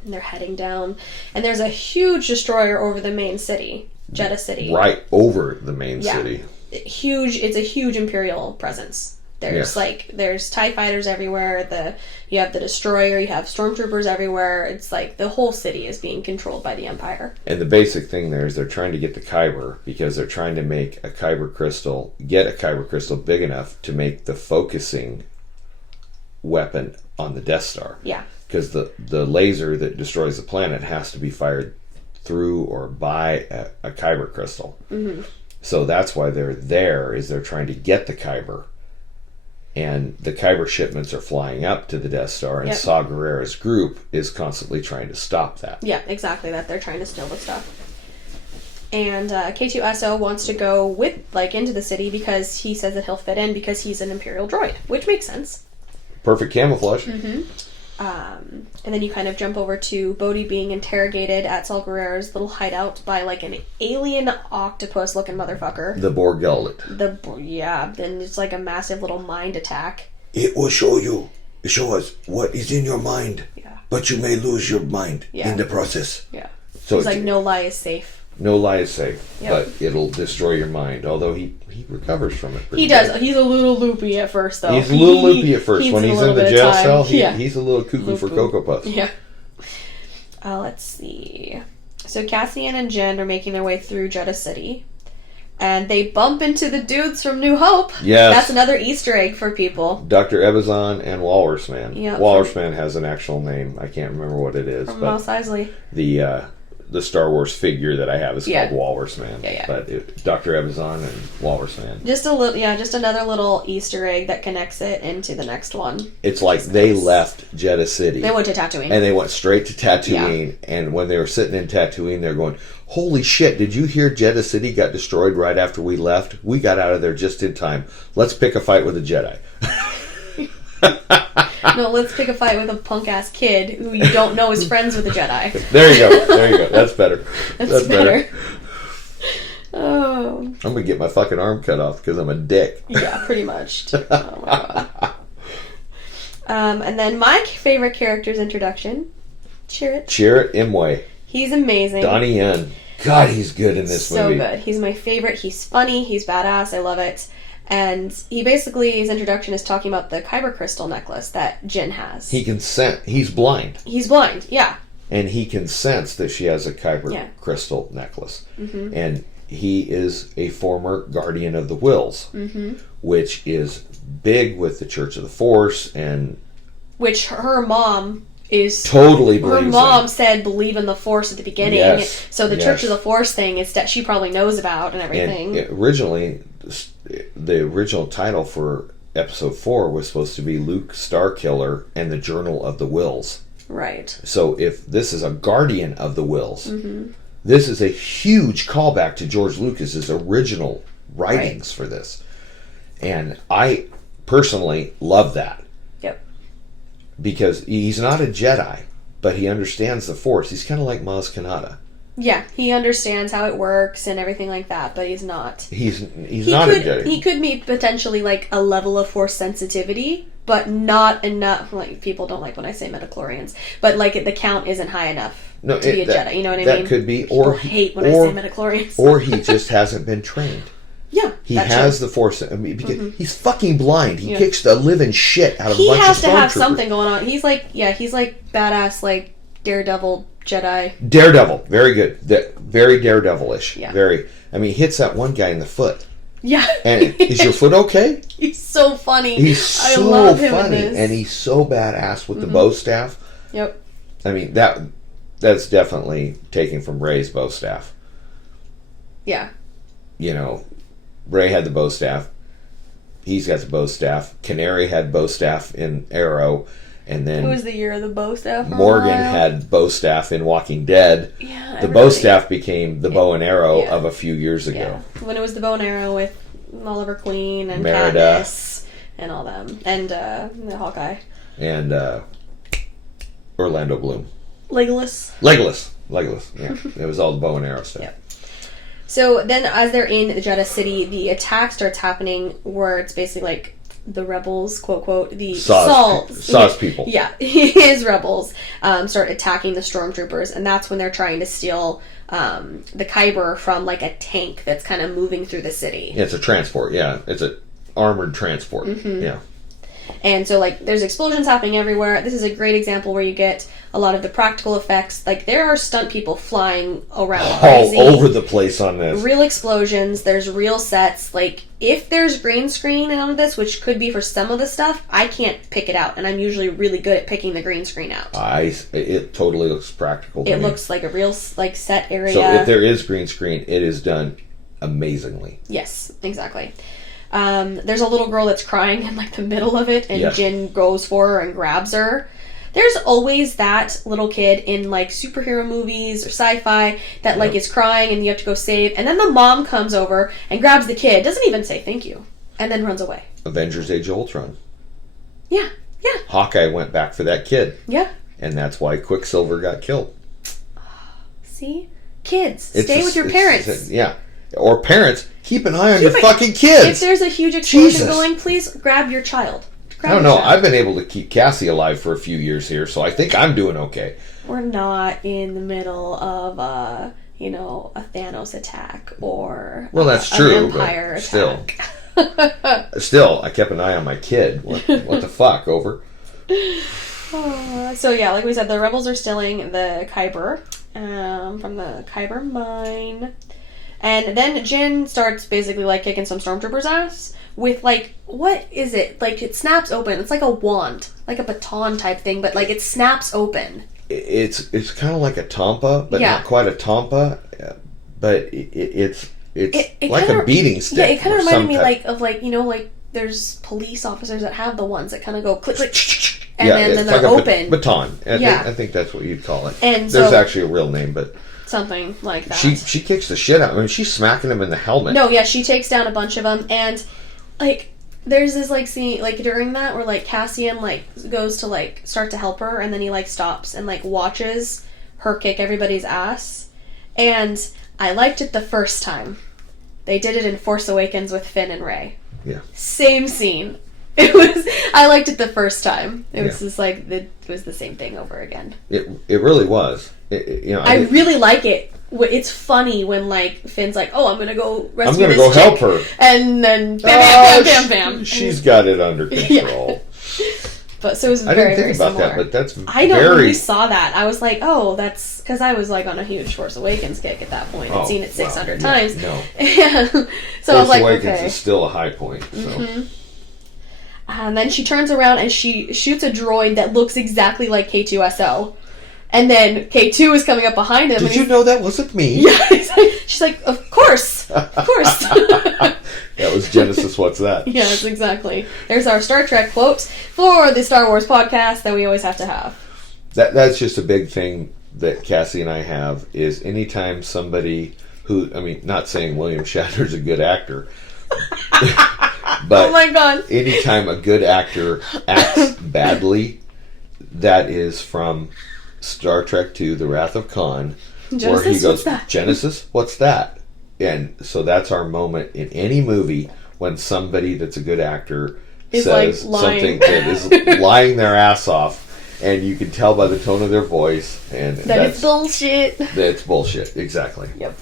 And they're heading down, and there's a huge destroyer over the main city, Jeddah City. Right over the main city. Huge. It's a huge Imperial presence. There's there's TIE fighters everywhere. You have the destroyer. You have stormtroopers everywhere. It's like the whole city is being controlled by the Empire. And the basic thing there is they're trying to get the Kyber because they're trying to make a Kyber crystal big enough to make the focusing weapon on the Death Star. Yeah. Because the laser that destroys the planet has to be fired through or by a Kyber crystal. Mm-hmm. So that's why they're there. Is they're trying to get the Kyber. And the Kyber shipments are flying up to the Death Star, and Saw Gerrera's group is constantly trying to stop that. Yeah, exactly that. They're trying to steal the stuff. And K2SO wants to go into the city because he says that he'll fit in because he's an Imperial droid, which makes sense. Perfect camouflage. Mm-hmm. And then you kind of jump over to Bodhi being interrogated at Saw Gerrera's little hideout by like an alien octopus looking motherfucker. The Borg Gullet. And it's like a massive little mind attack. It will show us what is in your mind. Yeah. But you may lose your mind in the process. Yeah. So it's like no lie is safe. No lie is safe, but it'll destroy your mind. Although he recovers from it. He does. Good. He's a little loopy at first, though. He's a little loopy at first. When he's in the jail cell, he's a little cuckoo for Cocoa Puffs. Yeah. Let's see. So Cassian and Jen are making their way through Jeddah City. And they bump into the dudes from New Hope. Yes. That's another Easter egg for people. Dr. Ebazan and Walrus Man. Yep. Walrus Man has an actual name. I can't remember what it is. From Mos Eisley. The Star Wars figure that I have is called Walrus Man. Yeah. But Dr. Ebazan and Walrus Man. Just another little Easter egg that connects it into the next one. It's like they left Jeddah City. They went to Tatooine. And they went straight to Tatooine. Yeah. And when they were sitting in Tatooine, they're going, holy shit, did you hear Jeddah City got destroyed right after we left? We got out of there just in time. Let's pick a fight with a Jedi. No, let's pick a fight with a punk-ass kid who you don't know is friends with a Jedi. There you go. That's better. That's better. Oh. I'm going to get my fucking arm cut off because I'm a dick. Yeah, pretty much. Oh, my And then my favorite character's introduction, Chit. Chirrut Imwe. He's amazing. Donnie Yen. God, he's good in this movie. So good. He's my favorite. He's funny. He's badass. I love it. And he basically, his introduction is talking about the kyber crystal necklace that Jin has. He's blind. He's blind, yeah. And he can sense that she has a kyber crystal necklace. Mm-hmm. And he is a former guardian of the Wills, which is big with the Church of the Force, and which her mom is totally believes her mom said believe in the Force at the beginning. Yes, so the Church of the Force thing is that she probably knows about and everything. And originally, the original title for episode 4 was supposed to be Luke Starkiller and the Journal of the Wills. Right. So if this is a guardian of the Wills, this is a huge callback to George Lucas's original writings for this. And I personally love that. Yep. Because he's not a Jedi, but he understands the Force. He's kind of like Maz Kanata. Yeah, he understands how it works and everything like that, but he's not. He's not a Jedi. He could meet potentially like a level of Force sensitivity, but not enough. Like, people don't like when I say midichlorians, but like the count isn't high enough to be a Jedi. You know what I mean? That could be, people hate when I say midichlorians. Or he just hasn't been trained. Yeah, he has the Force. I mean, because he's fucking blind. He kicks the living shit out of a bunch of stormtroopers. He has to have something going on. He's like badass, like Daredevil Jedi. Daredevil, very good. Very Daredevil-ish. Yeah. Very. I mean, he hits that one guy in the foot. Yeah. And is your foot okay? He's so funny. He's so love him funny, in this. and he's so badass with the bow staff. Yep. I mean, that's definitely taken from Rey's bow staff. Yeah. You know, Rey had the bow staff. He's got the bow staff. Canary had bow staff in Arrow. And then it was the year of the bow staff. Morgan had bow staff in Walking Dead. Yeah, the bow staff became the bow and arrow of a few years ago. Yeah. When it was the bow and arrow with Oliver Queen and Merida. Katniss and all them. And the Hawkeye. And Orlando Bloom. Legolas, yeah. It was all the bow and arrow stuff. Yep. So then as they're in Jeddah City, the attack starts happening where it's basically like the rebels, quote, quote, the Saw's people. Yeah, his rebels start attacking the stormtroopers, and that's when they're trying to steal the Kyber from like a tank that's kind of moving through the city. Yeah, it's a transport, yeah. It's an armored transport, yeah. And so, like, there's explosions happening everywhere. This is a great example where you get a lot of the practical effects. Like, there are stunt people flying around all over the place on this. Real explosions. There's real sets. Like, if there's green screen on this, which could be for some of the stuff, I can't pick it out. And I'm usually really good at picking the green screen out. It totally looks practical to me. It looks like a real, like, set area. So if there is green screen, it is done amazingly. Yes, exactly. There's a little girl that's crying in like the middle of it, and Jin goes for her and grabs her. There's always that little kid in like superhero movies or sci-fi that like is crying and you have to go save, and then the mom comes over and grabs the kid, doesn't even say thank you, and then runs away. Avengers Age of Ultron. Yeah. Hawkeye went back for that kid. Yeah. And that's why Quicksilver got killed. See? Kids, stay with your parents. Yeah. Or parents, keep an eye on your fucking kids. If there's a huge explosion going, please grab your child. I don't know. I've been able to keep Cassie alive for a few years here, so I think I'm doing okay. We're not in the middle of a Thanos attack or that's true, an Empire attack. Still, I kept an eye on my kid. What the fuck? Over. So yeah, like we said, the rebels are stealing the Kyber from the Kyber mine. And then Jin starts basically like kicking some stormtroopers' ass with like, what is it? Like it snaps open. It's like a wand, like a baton type thing, but like it snaps open. It's kind of like a Tampa, but not quite a Tampa. But it's like a beating stick. Yeah, it kind of reminded me like there's police officers that have the ones that kind of go click click, and then they're like open. Baton. I think that's what you'd call it. And there's actually a real name, but. Something like that. She kicks the shit out. I mean, she's smacking him in the helmet. No, yeah, she takes down a bunch of them, and like there's this like scene like during that where like Cassian like goes to like start to help her, and then he like stops and like watches her kick everybody's ass. And I liked it the first time. They did it in Force Awakens with Finn and Rey. Yeah. Same scene. I liked it the first time. It was just like it was the same thing over again. It really was. I really like it. It's funny when like Finn's like, "Oh, I'm gonna go rescue I'm gonna this go help chick." her, and then bam. She's got it under control. But so it was I very, didn't think very about similar. that, but that's I know very... when we saw that, I was like, "Oh, that's," because I was like on a huge Force Awakens kick at that point. I'd seen it 600 times. No, so I was like, Awakens okay. is still a high point. So. And then she turns around and she shoots a droid that looks exactly like K2SO. And then K2 is coming up behind him. Did you know that wasn't me? Yeah, she's like, of course. That was Genesis. What's that? Yes, exactly. There's our Star Trek quote for the Star Wars podcast that we always have to have. That's just a big thing that Cassie and I have, is anytime somebody who, I mean, not saying William Shatner's a good actor, but oh my God. Anytime a good actor acts badly, that is from Star Trek II, The Wrath of Khan, Genesis, where he goes, what's that? Genesis, what's that? And so that's our moment in any movie when somebody that's a good actor says like lying. something that is lying their ass off, and you can tell by the tone of their voice and that it's bullshit. That's bullshit, exactly. Yep.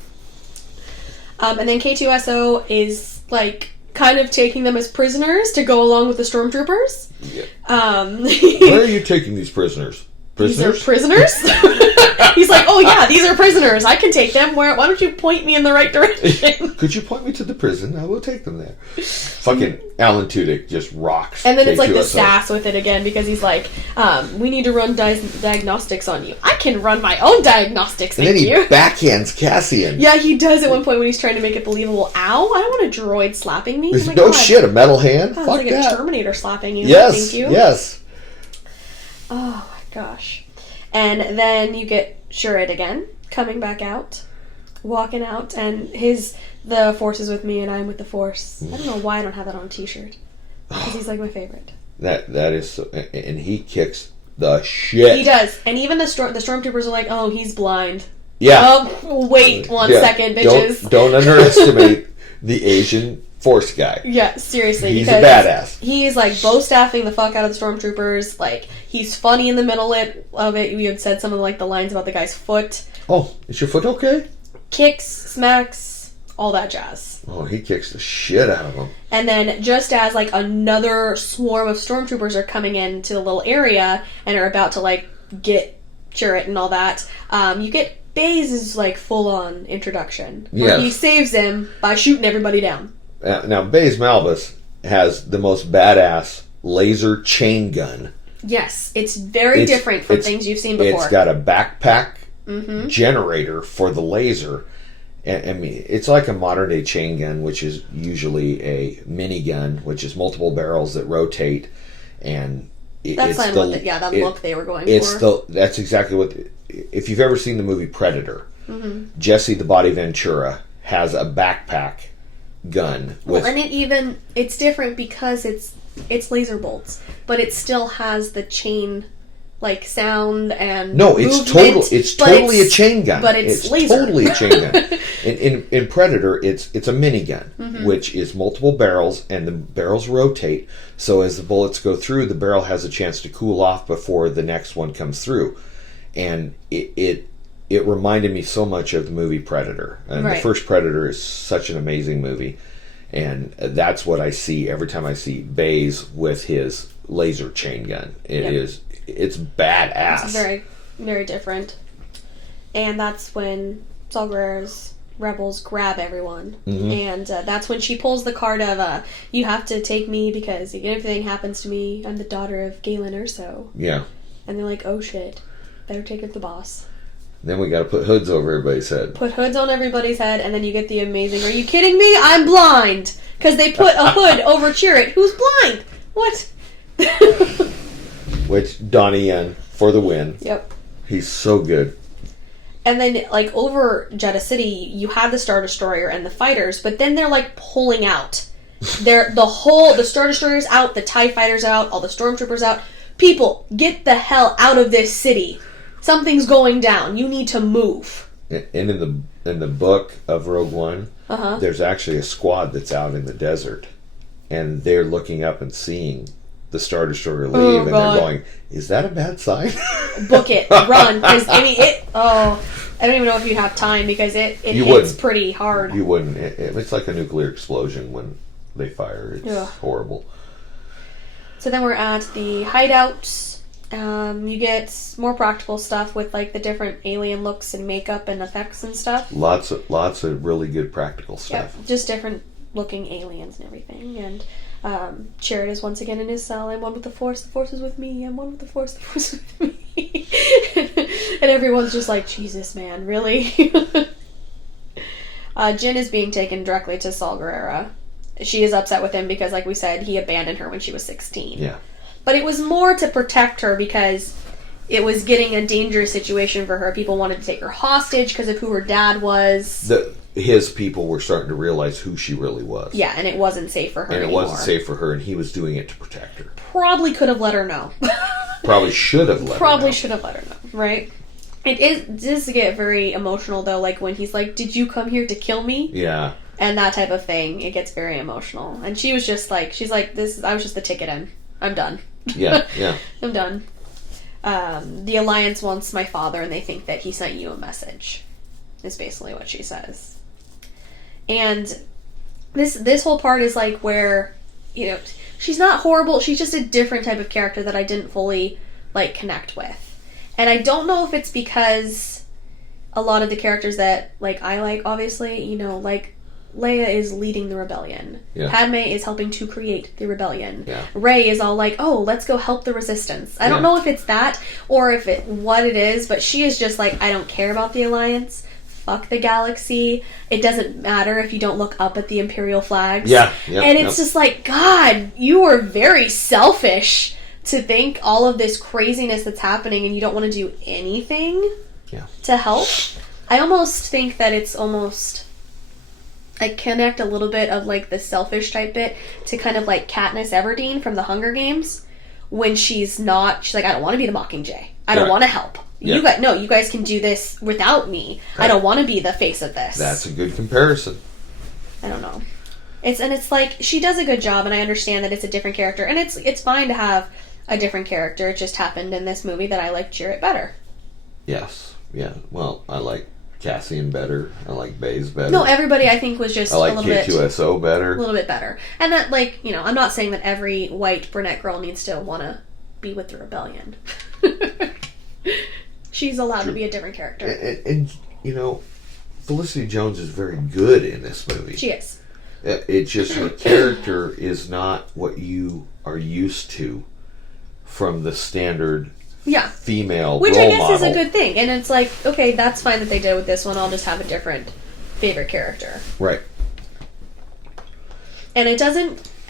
And then K2SO is like kind of taking them as prisoners to go along with the stormtroopers. Yeah. Where are you taking these prisoners? Prisoners? These are prisoners? He's like, oh yeah, these are prisoners. I can take them. Why don't you point me in the right direction? Could you point me to the prison? I will take them there. Fucking Alan Tudyk just rocks. And then it's like the K2SO. sass with it again, because he's like, we need to run diagnostics on you. I can run my own diagnostics, and thank then he you. backhands Cassian. Yeah, he does at one point when he's trying to make it believable. Ow, I don't want a droid slapping me. There's Oh my no God. shit, a metal hand? Oh, Fuck it's like that. a Terminator slapping you. Yes, Thank you. yes. Oh my gosh. And then you get Chit again, coming back out, walking out, and the Force is with me and I'm with the Force. I don't know why I don't have that on a t-shirt. Because he's like my favorite. That is so, and he kicks the shit. He does. And even the stormtroopers are like, oh, he's blind. Yeah. Wait one second, bitches. Don't underestimate the Asian Force guy. Yeah, seriously. He's a badass. He's like bow-staffing the fuck out of the stormtroopers. Like, he's funny in the middle of it. We had said some of like the lines about the guy's foot. Oh, is your foot okay? Kicks, smacks, all that jazz. Oh, he kicks the shit out of him. And then just as like another swarm of stormtroopers are coming into the little area and are about to like get Chit and all that, you get Baze's like full-on introduction. Where he saves him by shooting everybody down. Now, Baze Malbus has the most badass laser chain gun. Yes, it's very different from things you've seen before. It's got a backpack generator for the laser. I mean, it's like a modern day chain gun, which is usually a minigun, which is multiple barrels that rotate, and that's it's that look they were going for. That's exactly what. If you've ever seen the movie Predator, Jesse the Body Ventura has a backpack gun. And it's different because it's laser bolts, but it still has the chain like sound and it's totally a chain gun. But it's laser. Totally a chain gun. In Predator, it's a minigun, which is multiple barrels, and the barrels rotate. So as the bullets go through, the barrel has a chance to cool off before the next one comes through. And it reminded me so much of the movie Predator. And the first Predator is such an amazing movie. And that's what I see every time I see Baze with his laser chain gun. It's badass. It's very, very different. And that's when Saw Gerrera's rebels grab everyone. And that's when she pulls the card of, you have to take me because if anything happens to me, I'm the daughter of Galen Erso. Yeah. And they're like, oh shit, better take it to the boss. Then we gotta put hoods over everybody's head. Put hoods on everybody's head, and then you get the amazing, are you kidding me? I'm blind! Because they put a hood over Chit, who's blind! What? Which, Donnie Yen for the win. Yep. He's so good. And then, like, over Jeddah City, you have the Star Destroyer and the fighters, but then they're, like, pulling out. The Star Destroyer's out, the TIE Fighters out, all the Stormtroopers out. People, get the hell out of this city. Something's going down. You need to move. And in the book of Rogue One, there's actually a squad that's out in the desert. and they're looking up and seeing the Star Destroyer leave, and they're going, "Is that a bad sign?" Book it, run, because I mean it. Oh, I don't even know if you have time because it hits pretty hard. You wouldn't. It's like a nuclear explosion when they fire. It's horrible. So then we're at the hideout. You get more practical stuff with like the different alien looks and makeup and effects and stuff. Lots of really good practical stuff. Yep, just different looking aliens and everything. And Chit is once again in his cell. I'm one with the Force is with me. I'm one with the Force is with me. And everyone's just like, Jesus, man, really? Jin is being taken directly to Saw Gerrera. She is upset with him because, like we said, he abandoned her when she was 16. Yeah. But it was more to protect her because it was getting a dangerous situation for her. People wanted to take her hostage because of who her dad was. His people were starting to realize who she really was. Yeah, and it wasn't safe for her anymore. Wasn't safe for her, and he was doing it to protect her. Probably could have let her know. Probably should have let her know. Probably should have let her know, right? It does get very emotional, though, like when he's like, "Did you come here to kill me?" Yeah. And that type of thing. It gets very emotional. And she was just like, I was just the ticket in. I'm done. Yeah, yeah. I'm done. The Alliance wants my father, and they think that he sent you a message, is basically what she says. And this whole part is like where, you know, she's not horrible, she's just a different type of character that I didn't fully, like, connect with. And I don't know if it's because a lot of the characters that, like, I like, obviously, you know, like, Leia is leading the rebellion. Yeah. Padme is helping to create the rebellion. Yeah. Rey is all like, "Oh, let's go help the Resistance." I don't know if it's that or if what it is, but she is just like, "I don't care about the Alliance. Fuck the galaxy. It doesn't matter if you don't look up at the Imperial flags." Yeah. And it's just like, God, you are very selfish to think all of this craziness that's happening and you don't want to do anything to help. I almost think that it's almost... I connect a little bit of, like, the selfish type bit to kind of, like, Katniss Everdeen from the Hunger Games when she's like, "I don't want to be the Mockingjay. I don't want to help. Yeah. You guys can do this without me. I don't want to be the face of this." That's a good comparison. I don't know. It's like, she does a good job, and I understand that it's a different character, and it's fine to have a different character. It just happened in this movie that I like Chit better. Yes. Yeah. Well, I like Cassian better. I like Baze better. No, everybody I think was just I like K2SO better. A little bit better. And that, like, you know, I'm not saying that every white brunette girl needs to want to be with the rebellion. She's allowed to be a different character. And, you know, Felicity Jones is very good in this movie. She is. It's just her character is not what you are used to from the standard female which role I guess model. Is a good thing. And it's like, okay, that's fine that they did it with this one. I'll just have a different favorite character. Right. And I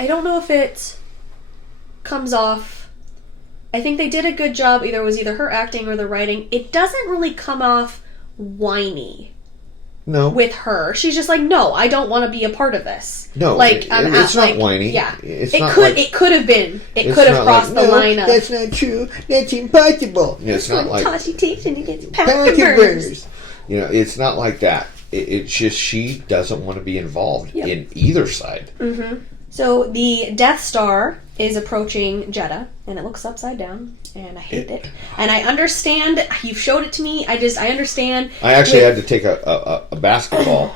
don't know if it comes off... I think they did a good job. It was either her acting or the writing. It doesn't really come off whiny. No. With her. She's just like, "No, I don't want to be a part of this." No, like, it's not whiny. Yeah. It could have been. It could have crossed the line of... That's not true. That's impossible. It's not like... Toshi takes and it gets burgers. You know, it's not like that. It's just she doesn't want to be involved in either side. Mm-hmm. So the Death Star is approaching Jeddah, and it looks upside down, and I hate it. And I understand. You've showed it to me. I understand. I actually had to take a basketball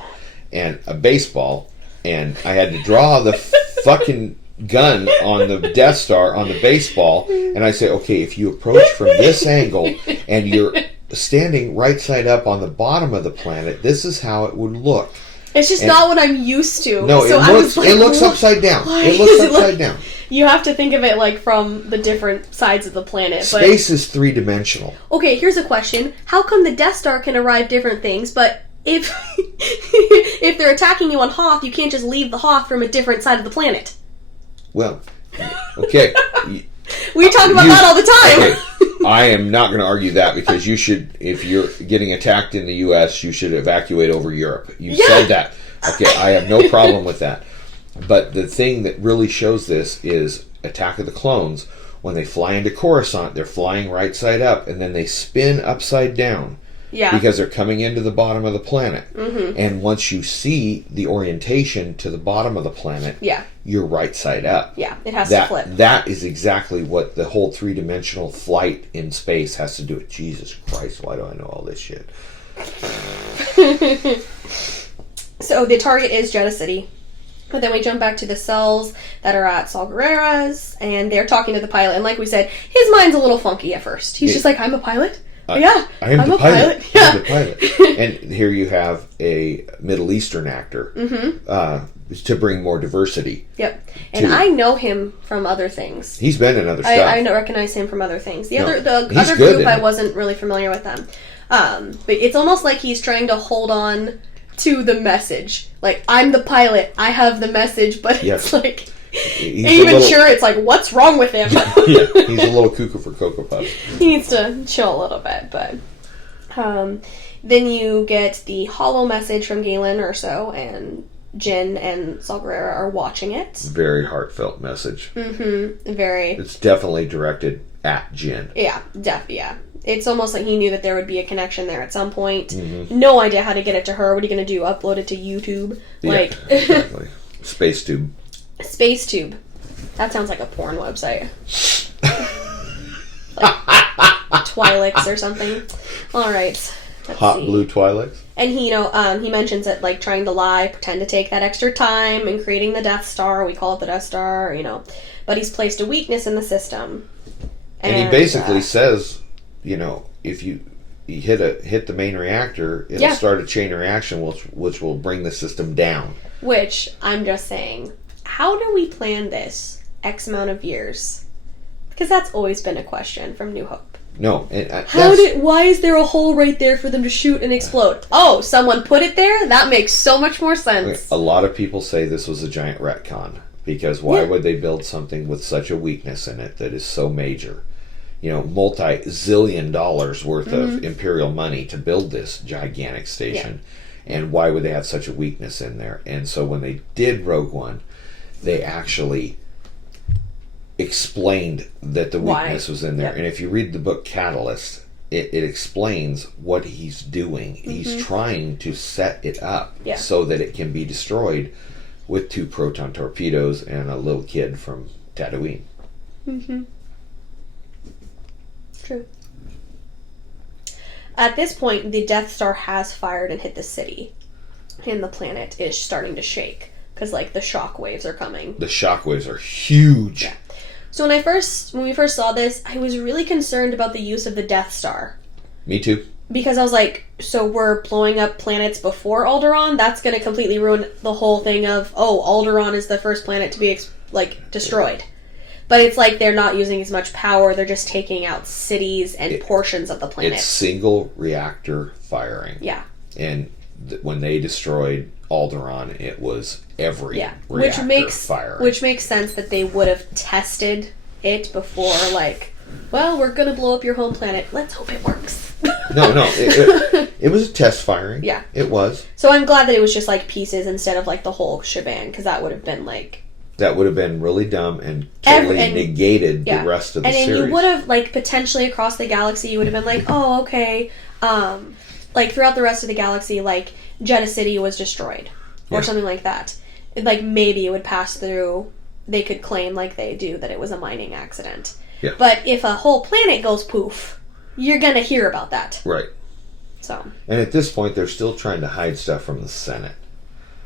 and a baseball, and I had to draw the fucking gun on the Death Star on the baseball, and I say, okay, if you approach from this angle and you're standing right side up on the bottom of the planet, this is how it would look. It's just not what I'm used to. No, so it looks upside down. It looks upside down. You have to think of it like from the different sides of the planet. Space is three-dimensional. Okay, here's a question. How come the Death Star can arrive different things, but if if they're attacking you on Hoth, you can't just leave the Hoth from a different side of the planet? Well, okay. We talk about that all the time. Okay. I am not going to argue that because you should, if you're getting attacked in the U.S., you should evacuate over Europe. You said that. Okay, I have no problem with that. But the thing that really shows this is Attack of the Clones. When they fly into Coruscant, they're flying right side up, and then they spin upside down. Yeah. Because they're coming into the bottom of the planet. Mm-hmm. And once you see the orientation to the bottom of the planet, yeah, you're right side up. Yeah, it has to flip. That is exactly what the whole three-dimensional flight in space has to do with. Jesus Christ, why do I know all this shit? So the target is Jeddah City. But then we jump back to the cells that are at Saw Gerrera's, and they're talking to the pilot. And like we said, his mind's a little funky at first. He's just like, I'm a pilot? Yeah, I'm the a pilot. Yeah. I'm the pilot. And here you have a Middle Eastern actor to bring more diversity. Yep. And I know him from other things. He's been in other stuff. I recognize him from other things. The other group, I wasn't really familiar with them. But it's almost like he's trying to hold on to the message. Like, I'm the pilot, I have the message, but it's like... it's like, what's wrong with him? Yeah, he's a little cuckoo for Cocoa Puffs. He needs to chill a little bit, but... then you get the holo message from Galen Urso, and Jin and Saw Gerrera are watching it. Very heartfelt message. Mm-hmm. Very. It's definitely directed at Jin. Yeah, yeah. It's almost like he knew that there would be a connection there at some point. Mm-hmm. No idea how to get it to her. What are you going to do? Upload it to YouTube? Like, yeah, exactly. SpaceTube. SpaceTube. That sounds like a porn website. Like Twilix or something. All right. Hot blue Twilix. And he, he mentions that, like, trying to lie, pretend to take that extra time in creating the Death Star. We call it the Death Star, But he's placed a weakness in the system. And he basically says, if you hit the main reactor, it'll start a chain reaction, which will bring the system down. Which, I'm just saying, how do we plan this X amount of years? Because that's always been a question from New Hope. No. Why is there a hole right there for them to shoot and explode? Oh, someone put it there? That makes so much more sense. A lot of people say this was a giant retcon. Because why would they build something with such a weakness in it that is so major? Multi-zillion dollars worth of Imperial money to build this gigantic station. Yeah. And why would they have such a weakness in there? And so when they did Rogue One, they actually explained that the weakness was in there. Yep. And if you read the book Catalyst, it explains what he's doing. Mm-hmm. He's trying to set it up so that it can be destroyed with 2 proton torpedoes and a little kid from Tatooine. Mm-hmm. True. At this point, the Death Star has fired and hit the city. And the planet is starting to shake. Because, the shock waves are coming. The shock waves are huge. Yeah. So when we first saw this, I was really concerned about the use of the Death Star. Me too. Because I was like, so we're blowing up planets before Alderaan? That's going to completely ruin the whole thing of, Alderaan is the first planet to be, destroyed. But it's like they're not using as much power. They're just taking out cities and portions of the planet. It's single reactor firing. Yeah. And when they destroyed Alderaan, it was every reactor firing. Which makes sense that they would have tested it before, we're going to blow up your home planet. Let's hope it works. No. It was a test firing. Yeah. It was. So I'm glad that it was just, pieces instead of, the whole shebang, because that would have been, That would have been really dumb and totally negated the rest of the series. And you would have, potentially across the galaxy, you would have been oh, okay. Throughout the rest of the galaxy, Jeddah City was destroyed. Or something like that. Maybe it would pass through, they could claim, they do, that it was a mining accident. Yeah. But if a whole planet goes poof, you're going to hear about that. Right. So. And at this point, they're still trying to hide stuff from the Senate.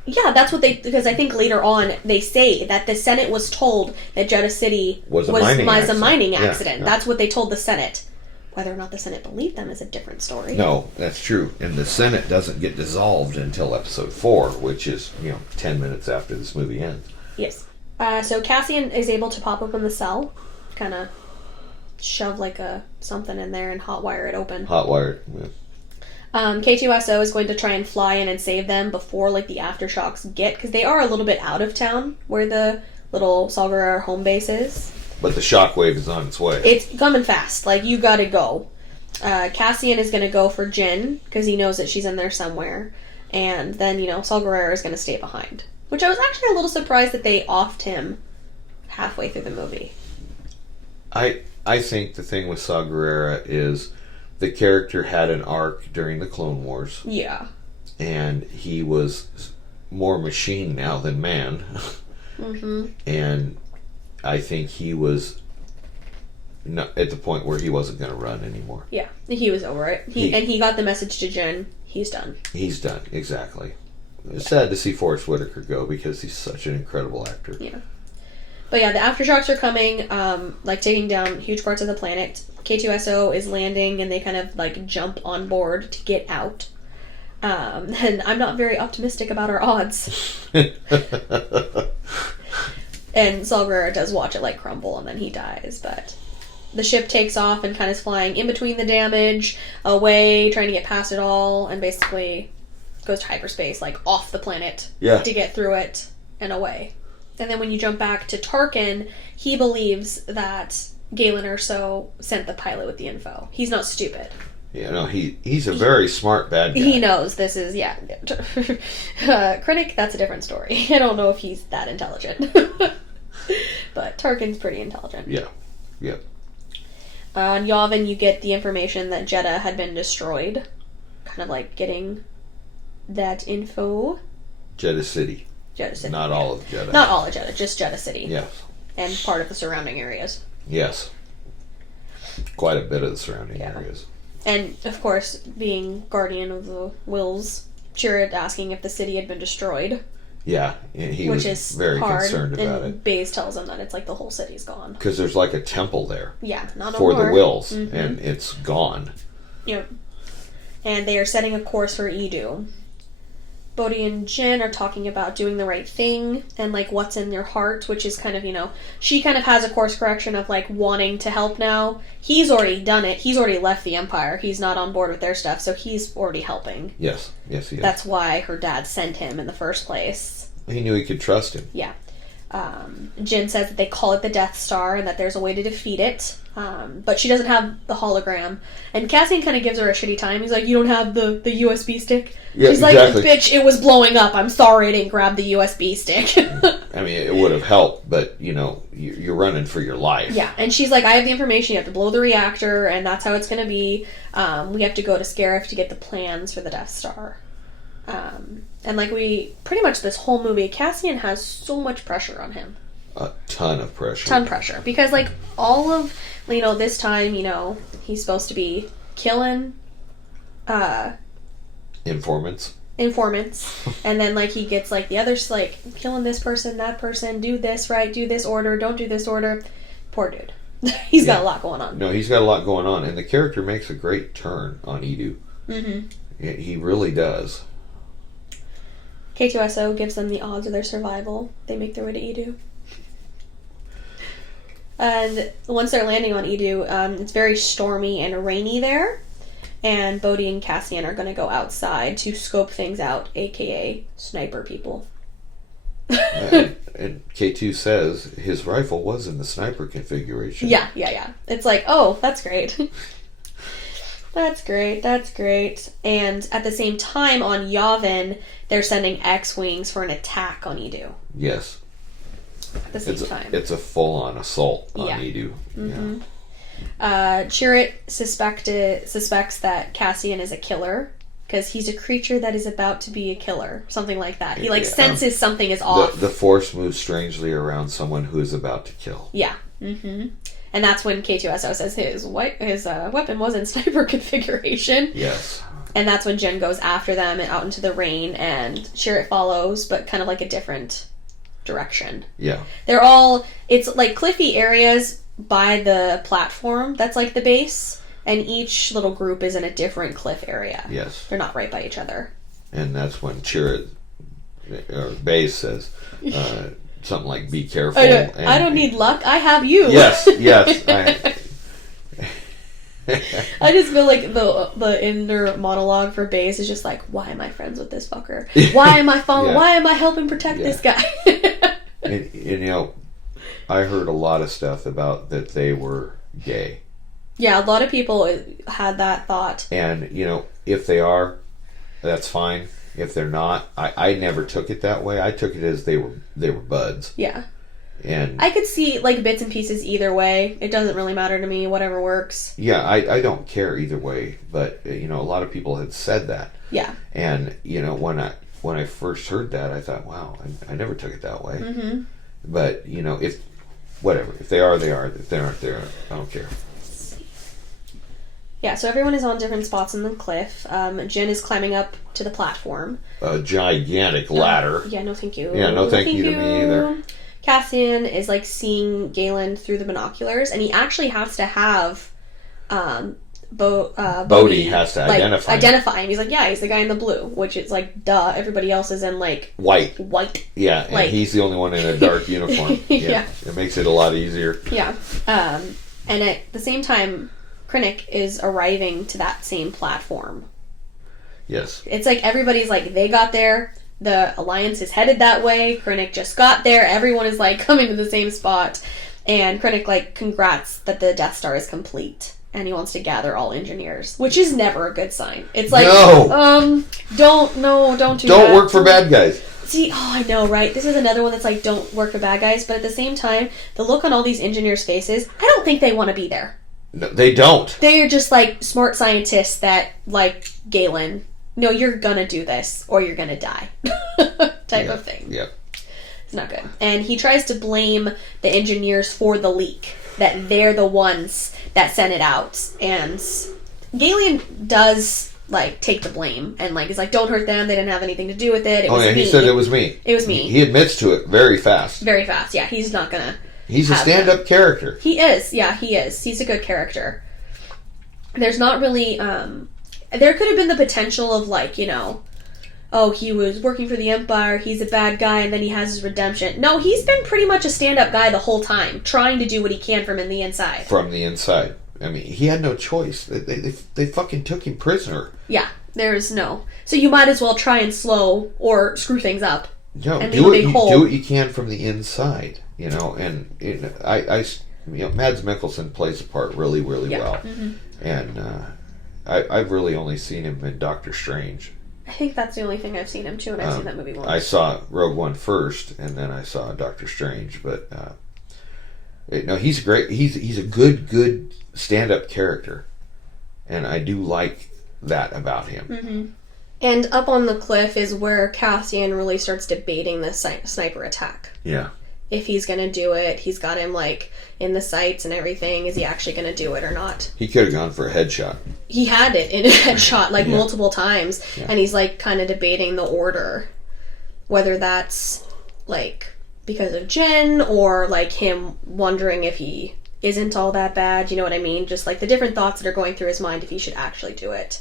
Yeah, that's what because I think later on they say that the Senate was told that Jeddah City was a mining accident. Yeah. That's what they told the Senate. Whether or not the Senate believed them is a different story. No, that's true. And the Senate doesn't get dissolved until episode 4, which is, 10 minutes after this movie ends. Yes. So Cassian is able to pop open the cell, kind of shove something in there and hotwire it open. Hotwired, yeah. K2SO is going to try and fly in and save them before the aftershocks get, because they are a little bit out of town where the little Saw Gerrera home base is. But the shockwave is on its way. It's coming fast. You gotta go. Cassian is gonna go for Jin, because he knows that she's in there somewhere. And then, Saw Gerrera is gonna stay behind. Which I was actually a little surprised that they offed him halfway through the movie. I think the thing with Saw Gerrera is the character had an arc during the Clone Wars. Yeah. And he was more machine now than man. Mm-hmm. And I think he was not at the point where he wasn't going to run anymore. Yeah, he was over it. He got the message to Jen. He's done. He's done, exactly. It's sad to see Forrest Whitaker go because he's such an incredible actor. Yeah. But yeah, the aftershocks are coming, like taking down huge parts of the planet. K2SO is landing and they kind of like jump on board to get out. And I'm not very optimistic about our odds. And Saul Guerrero does watch it like crumble and then he dies, but the ship takes off and kind of is flying in between the damage, away, trying to get past it all, and basically goes to hyperspace, like off the planet to get through it and away. And then when you jump back to Tarkin, he believes that Galen Erso sent the pilot with the info. He's not stupid. Yeah, no, he's a very smart bad guy. He knows this is, Krennic, that's a different story. I don't know if he's that intelligent. But Tarkin's pretty intelligent. Yeah. On Yavin, you get the information that Jeddah had been destroyed. Kind of like getting that info. Jeddah City. Not all of Jeddah. Not all of Jeddah, just Jeddah City. Yeah. And part of the surrounding areas. Yes. Quite a bit of the surrounding areas. And, of course, being guardian of the wills, Chirrut asking if the city had been destroyed. Yeah, he was very concerned about it. Baze tells him that it's like the whole city's gone. Because there's like a temple there. Yeah, not for more. The wills, and it's gone. Yep. And they are setting a course for Edu. Bodhi and Jin are talking about doing the right thing and like what's in their heart, which is kind of, she kind of has a course correction of like wanting to help now. He's already done it. He's already left the Empire. He's not on board with their stuff, so he's already helping. Yes, he is. That's why her dad sent him in the first place. He knew he could trust him. Yeah. Jin says that they call it the Death Star and that there's a way to defeat it. But she doesn't have the hologram. And Cassian kind of gives her a shitty time. He's like, you don't have the USB stick? Yeah, she's exactly. Like, bitch, it was blowing up. I'm sorry I didn't grab the USB stick. I mean, it would have helped, but, you're running for your life. Yeah, and she's like, I have the information. You have to blow the reactor, and that's how it's going to be. We have to go to Scarif to get the plans for the Death Star. And pretty much this whole movie, Cassian has so much pressure on him. A ton of pressure. Because, all of, this time, he's supposed to be killing, informants. And then, he gets, the others, killing this person, that person, do this right, do this order, don't do this order. Poor dude. He's got a lot going on. No, he's got a lot going on, and the character makes a great turn on Edu. Mm-hmm. He really does. K2SO gives them the odds of their survival. They make their way to Edu. And once they're landing on Edu, it's very stormy and rainy there. And Bodhi and Cassian are going to go outside to scope things out, a.k.a. sniper people. and K2 says his rifle was in the sniper configuration. Yeah. It's like, oh, that's great. That's great. And at the same time on Yavin, they're sending X-Wings for an attack on Edu. Yes. At the same time. It's a full-on assault on Edu. Mm-hmm. Yeah. Chirrut suspects that Cassian is a killer because he's a creature that is about to be a killer. Something like that. He senses something is off. The Force moves strangely around someone who is about to kill. Yeah. Mm-hmm. And that's when K2SO says his weapon was in sniper configuration. Yes. And that's when Jen goes after them and out into the rain, and Chirrut follows, but kind of a different direction. Yeah. It's cliffy areas by the platform that's the base, and each little group is in a different cliff area. Yes. They're not right by each other. And that's when Chirrut, or Baze says, something like, be careful. I don't need luck, I have you. Yes. I just feel like the inner monologue for Baze is just why am I friends with this fucker? Why am I following? Why am I helping protect this guy? and I heard a lot of stuff about that they were gay. Yeah, a lot of people had that thought. And if they are, that's fine. If they're not, I never took it that way. I took it as they were buds. Yeah. And I could see like bits and pieces either way. It doesn't really matter to me. Whatever works. Yeah, I don't care either way. But a lot of people had said that. Yeah. And when I first heard that, I thought, wow, I never took it that way. Mm-hmm. But if they are, they are. If they aren't, they aren't. I don't care. Yeah, so everyone is on different spots on the cliff. Jin is climbing up to the platform. A gigantic ladder. Yeah, no thank you. Yeah, no thank you to me either. Cassian is like seeing Galen through the binoculars, and he actually has to have Bodhi has to identify him. He's like, yeah, he's the guy in the blue, which is like, duh. Everybody else is in like white. Yeah, and like, he's the only one in a dark uniform. Yeah, it makes it a lot easier. Yeah, and at the same time, Krennic is arriving to that same platform. Yes, it's like everybody's like they got there. The Alliance is headed that way. Krennic just got there. Everyone is like coming to the same spot, and Krennic like congrats that the Death Star is complete. And he wants to gather all engineers, which is never a good sign. It's like, don't do that. Don't work for bad guys. See, I know, right? This is another one that's like, don't work for bad guys. But at the same time, the look on all these engineers' faces, I don't think they want to be there. No, they don't. They are just like smart scientists that, like Galen, no, you're gonna do this or you're gonna die type of thing. Yep. It's not good. And he tries to blame the engineers for the leak, that they're the ones that sent it out. And Galen does like take the blame and like is like, don't hurt them, they didn't have anything to do with it. It was me. He said it was me. It was me. He admits to it very fast. Very fast, yeah. He's not gonna He's a stand-up character. He is, yeah, he is. He's a good character. There's not really there could have been the potential of like, oh, he was working for the Empire, he's a bad guy, and then he has his redemption. No, he's been pretty much a stand-up guy the whole time, trying to do what he can from the inside. From the inside. I mean, he had no choice. They fucking took him prisoner. Yeah, there's no. So you might as well try and slow or screw things up. No, and do what you can from the inside, and Mads Mikkelsen plays the part really, really well. Mm-hmm. And I've really only seen him in Doctor Strange. I think that's the only thing I've seen him too, and I've seen that movie once. I saw Rogue One first, and then I saw Doctor Strange. But no, he's great. He's a good stand-up character, and I do like that about him. Mm-hmm. And up on the cliff is where Cassian really starts debating the sniper attack. Yeah. If he's going to do it, he's got him like in the sights and everything. Is he actually going to do it or not? He could have gone for a headshot. He had it in a headshot like multiple times, and he's like kind of debating the order, whether that's like because of Jin or like him wondering if he isn't all that bad. You know what I mean? Just like the different thoughts that are going through his mind if he should actually do it.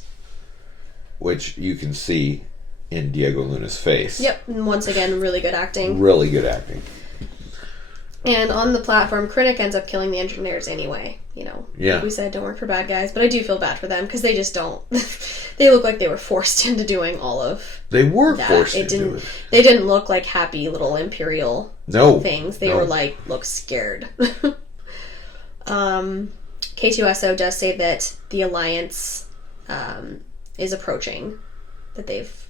Which you can see in Diego Luna's face. Yep, and once again, really good acting. Really good acting. And on the platform, Krennic ends up killing the engineers anyway. Like we said, don't work for bad guys, but I do feel bad for them because they just don't. They look like they were forced into doing all of. They were that. Forced into it. They didn't look like happy little Imperial things. They were like look scared. K2SO does say that the Alliance is approaching, that they've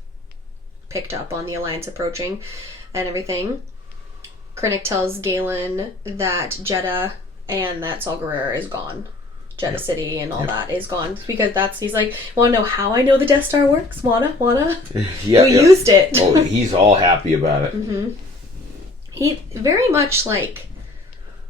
picked up on the Alliance approaching and everything. Krennic tells Galen that Jeddah and that Saw Gerrera is gone. Jeddah City and all that is gone. Because he's like, wanna know how I know the Death Star works? Wanna? Yeah. We used it. Oh, he's all happy about it. Mm-hmm. He very much like,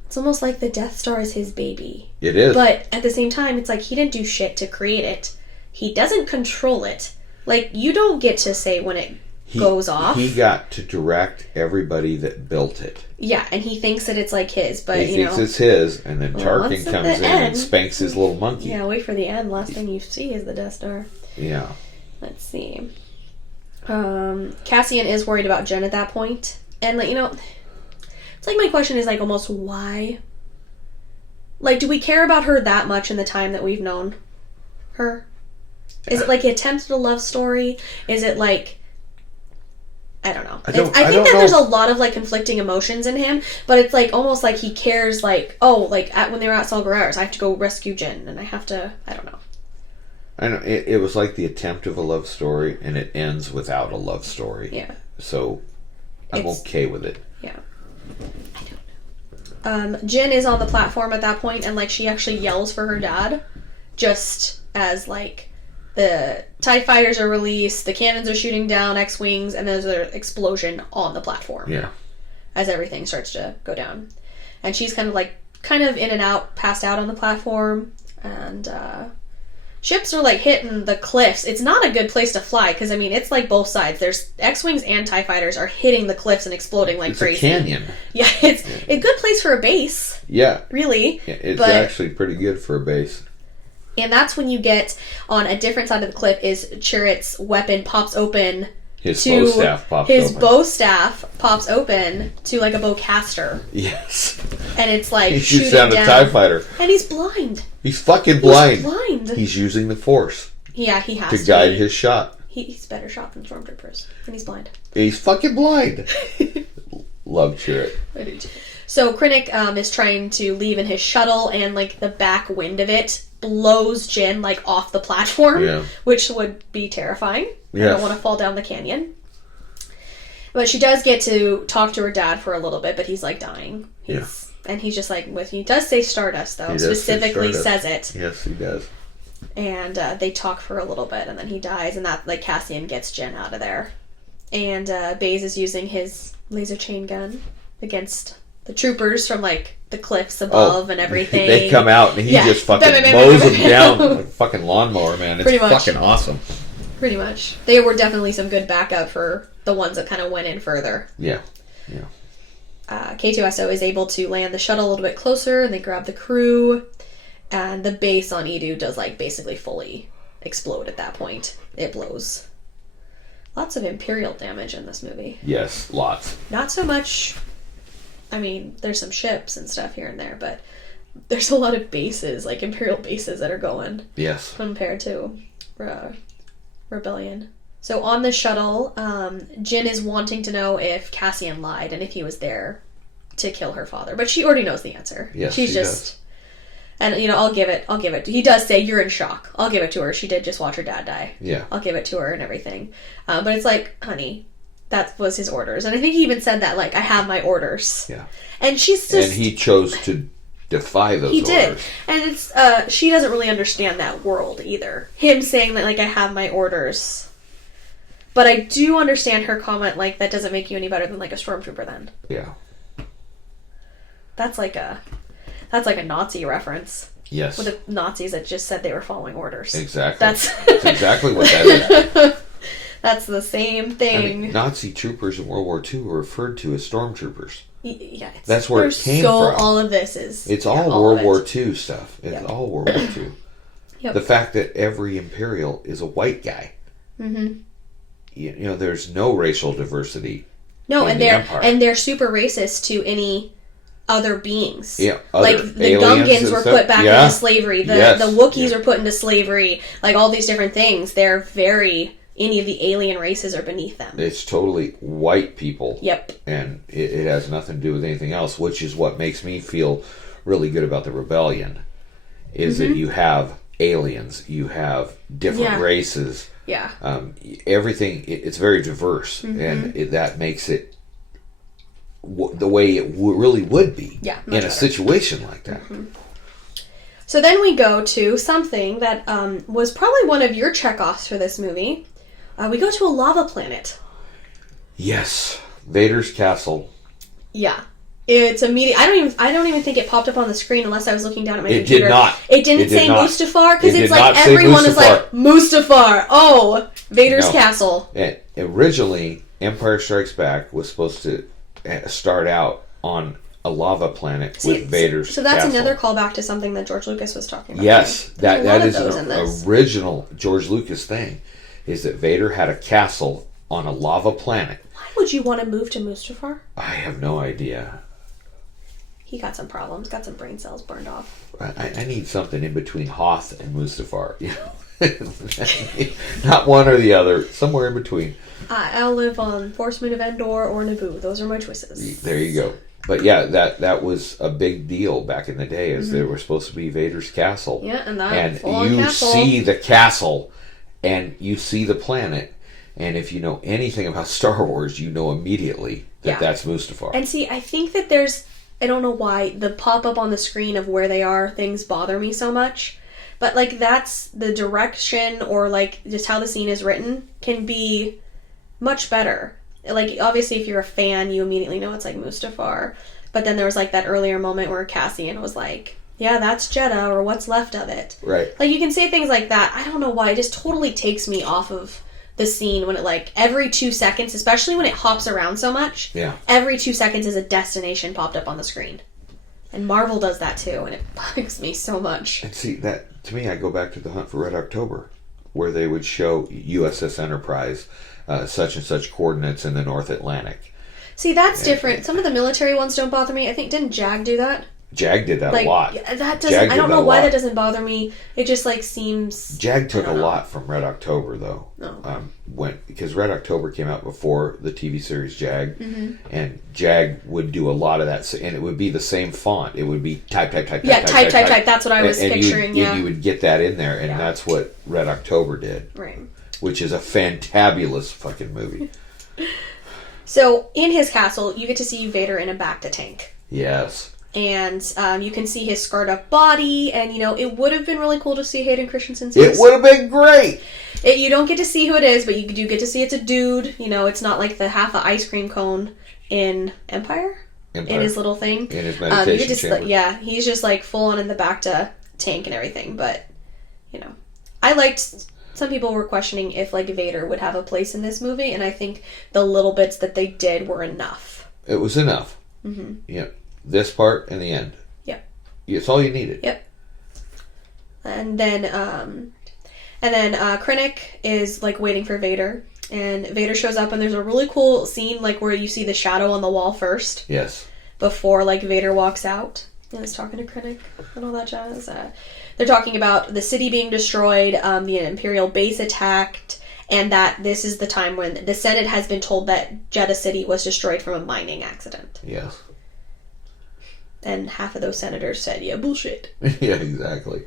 it's almost like the Death Star is his baby. It is. But at the same time, it's like he didn't do shit to create it. He doesn't control it. Like, you don't get to say when it goes off. He got to direct everybody that built it. Yeah, and he thinks that it's like his, but he thinks it's his, and then Tarkin comes in and spanks his little monkey. Yeah, wait for the end. Last thing you see is the Death Star. Yeah. Let's see. Cassian is worried about Jen at that point, and like it's like my question is like almost why. Like, do we care about her that much in the time that we've known her? Is it like he attempted a love story? Is it like, I don't know. I think that there's a lot of like conflicting emotions in him, but it's like almost like he cares like, oh, like when they were at Saw Gerrera's, I have to go rescue Jin, and I have to, I don't know. I know, it was like the attempt of a love story, and it ends without a love story. Yeah. So, I'm okay with it. Yeah. I don't know. Jin is on the platform at that point, and, like, she actually yells for her dad, just as, like, the TIE fighters are released, the cannons are shooting down X-Wings, and there's an explosion on the platform. Yeah. As everything starts to go down. And she's kind of in and out, passed out on the platform, and, ships are, like, hitting the cliffs. It's not a good place to fly, because, I mean, it's, like, both sides. There's X-Wings and TIE fighters are hitting the cliffs and exploding like crazy. It's a canyon. Yeah, it's a good place for a base. Yeah. Really. Yeah, it's actually pretty good for a base. And that's when you get, on a different side of the cliff, is Chirrut's weapon pops open. His bow staff pops open to, like, a bowcaster. Yes. And it's, like, he shooting shoots down a TIE fighter. And he's blind. He's fucking blind. He's blind. He's using the Force. Yeah, he has to guide his shot. He's better shot than Stormtroopers. And he's blind. He's fucking blind. Love Chirrut. I do too. So Krennic is trying to leave in his shuttle, and, like, the back wind of it blows Jin, like, off the platform, which would be terrifying. Yes. I don't want to fall down the canyon. But she does get to talk to her dad for a little bit, but he's, like, dying. And he's just, like, he does say Stardust, though. Specifically says it. Yes, he does. And they talk for a little bit, and then he dies, and that, like, Cassian gets Jin out of there. And Baze is using his laser chain gun against the troopers from, like, the cliffs above and everything. They come out, and he just fucking mows them down like a fucking lawnmower, man. It's fucking awesome. Pretty much. They were definitely some good backup for the ones that kind of went in further. Yeah. K2SO is able to land the shuttle a little bit closer, and they grab the crew, and the base on Edu does, like, basically fully explode at that point. It blows. Lots of Imperial damage in this movie. Yes, lots. Not so much... I mean, there's some ships and stuff here and there, but there's a lot of bases, like Imperial bases that are going. Yes. Compared to Rebellion. So on the shuttle, Jin is wanting to know if Cassian lied and if he was there to kill her father. But she already knows the answer. Yes, She's just... Does. And, you know, I'll give it. He does say, you're in shock. I'll give it to her. She did just watch her dad die. Yeah. I'll give it to her and everything. But it's like, honey, that was his orders. And I think he even said that, like, I have my orders. Yeah. And she's just... And he chose to defy those orders. He did. And it's, she doesn't really understand that world either. Him saying that, like, I have my orders... But I do understand her comment, like, that doesn't make you any better than, like, a stormtrooper then. Yeah. That's like a Nazi reference. Yes. With the Nazis that just said they were following orders. Exactly. That's exactly what that is. That's the same thing. I mean, Nazi troopers in World War II were referred to as stormtroopers. Yeah. That's where it came from. All of this is... It's all World War II stuff. It's all World War II. Yep. The fact that every Imperial is a white guy. Mm-hmm. You know, there's no racial diversity. No, and they're super racist to any other beings. Yeah, like the Gungans were put back into slavery. The Wookiees are put into slavery. Like all these different things. They're very... Any of the alien races are beneath them. It's totally white people. Yep. And it has nothing to do with anything else, which is what makes me feel really good about the Rebellion. Is that you have aliens, you have different races. Yeah. Everything, it's very diverse, and that makes it the way it really would be in a situation like that. Mm-hmm. So then we go to something that was probably one of your checkoffs for this movie. We go to a lava planet. Yes. Vader's castle. Yeah. It's immediate. I don't even think it popped up on the screen unless I was looking down at my computer. It did not. It didn't say Mustafar because it's like everyone is like Mustafar. Oh, Vader's castle. And originally, Empire Strikes Back was supposed to start out on a lava planet with Vader's castle. So that's another callback to something that George Lucas was talking about. Yes, that is an original George Lucas thing. Is that Vader had a castle on a lava planet. Why would you want to move to Mustafar? I have no idea. He got some problems, got some brain cells burned off. I need something in between Hoth and Mustafar. You know? Not one or the other, somewhere in between. I'll live on Force Moon of Endor or Naboo. Those are my choices. There you go. But yeah, that was a big deal back in the day, as there was supposed to be Vader's castle. Yeah, and you see the castle, and you see the planet, and if you know anything about Star Wars, you know immediately that that's Mustafar. And see, I think that there's I don't know why the pop-up on the screen of where they are, things bother me so much. But, like, that's the direction or, like, just how the scene is written can be much better. Like, obviously, if you're a fan, you immediately know it's, like, Mustafar. But then there was, like, that earlier moment where Cassian was like, yeah, that's Jeddah, or what's left of it. Right. Like, you can say things like that. I don't know why. It just totally takes me off of the scene when it, like, every 2 seconds, especially when it hops around so much, every 2 seconds is a destination popped up on the screen. And Marvel does that, too, and it bugs me so much. And see, that to me, I go back to The Hunt for Red October, where they would show USS Enterprise, such and such coordinates in the North Atlantic. See, that's different. Some of the military ones don't bother me. I think, didn't Jag do that? Jag did that a lot. That doesn't. I don't know why that doesn't bother me. It just like seems. Jag took a lot from Red October, though. Oh. Because Red October came out before the TV series Jag, and Jag would do a lot of that, and it would be the same font. It would be type. Yeah, type. That's what I was picturing. And you would get that in there, and that's what Red October did. Right. Which is a fantabulous fucking movie. So in his castle, you get to see Vader in a Bacta tank. Yes. And you can see his scarred up body, and it would have been really cool to see Hayden Christensen's face. It would have been great. You don't get to see who it is, but you do get to see it's a dude. It's not like the half a ice cream cone in Empire. In his little thing. In his meditation chamber. He's just like full on in the Bacta tank and everything. But I liked. Some people were questioning if like Vader would have a place in this movie, and I think the little bits that they did were enough. It was enough. Mm-hmm. Yeah. This part and the end. Yep. It's all you needed. Yep. And then Krennic is like waiting for Vader, and Vader shows up, and there's a really cool scene like where you see the shadow on the wall first. Yes. Before like Vader walks out and is talking to Krennic and all that jazz. They're talking about the city being destroyed, the Imperial base attacked, and that this is the time when the Senate has been told that Jeddah City was destroyed from a mining accident. Yes. And half of those senators said, yeah, bullshit. Yeah, exactly.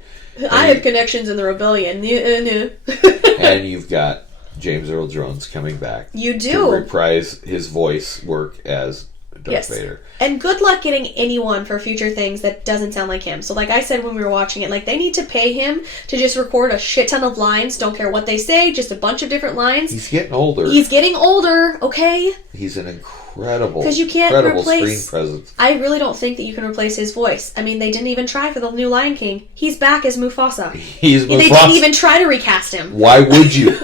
I have connections in the rebellion. And you've got James Earl Jones coming back. You do. To reprise his voice work as Darth Vader. And good luck getting anyone for future things that doesn't sound like him. So like I said when we were watching it, like they need to pay him to just record a shit ton of lines. Don't care what they say, just a bunch of different lines. He's getting older. Okay? He's an incredible replace, screen presence. I really don't think that you can replace his voice. I mean, they didn't even try for the new Lion King. He's back as Mufasa. He's Mufasa. They didn't even try to recast him. Why would you?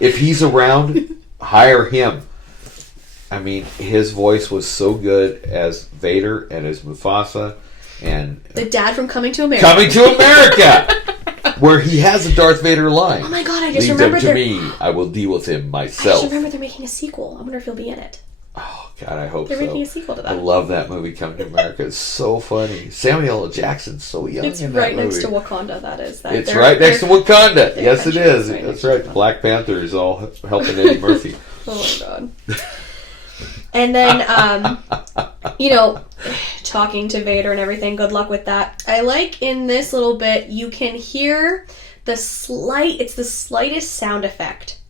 If he's around, hire him. I mean, his voice was so good as Vader and as Mufasa and... The dad from Coming to America. Coming to America! Where he has a Darth Vader line. Oh my god, I just remembered Leave him to me. I will deal with him myself. I just remember they're making a sequel. I wonder if he'll be in it. Oh, God, I hope they're making a sequel to that. I love that movie, Coming to America. It's so funny. Samuel L. Jackson's so young in that movie. It's right next to Wakanda, that is. It's right next to Wakanda. Yes, it is. That's right. Black Panther is all helping Eddie Murphy. Oh, my God. And then, talking to Vader and everything, good luck with that. I like in this little bit, you can hear it's the slightest sound effect.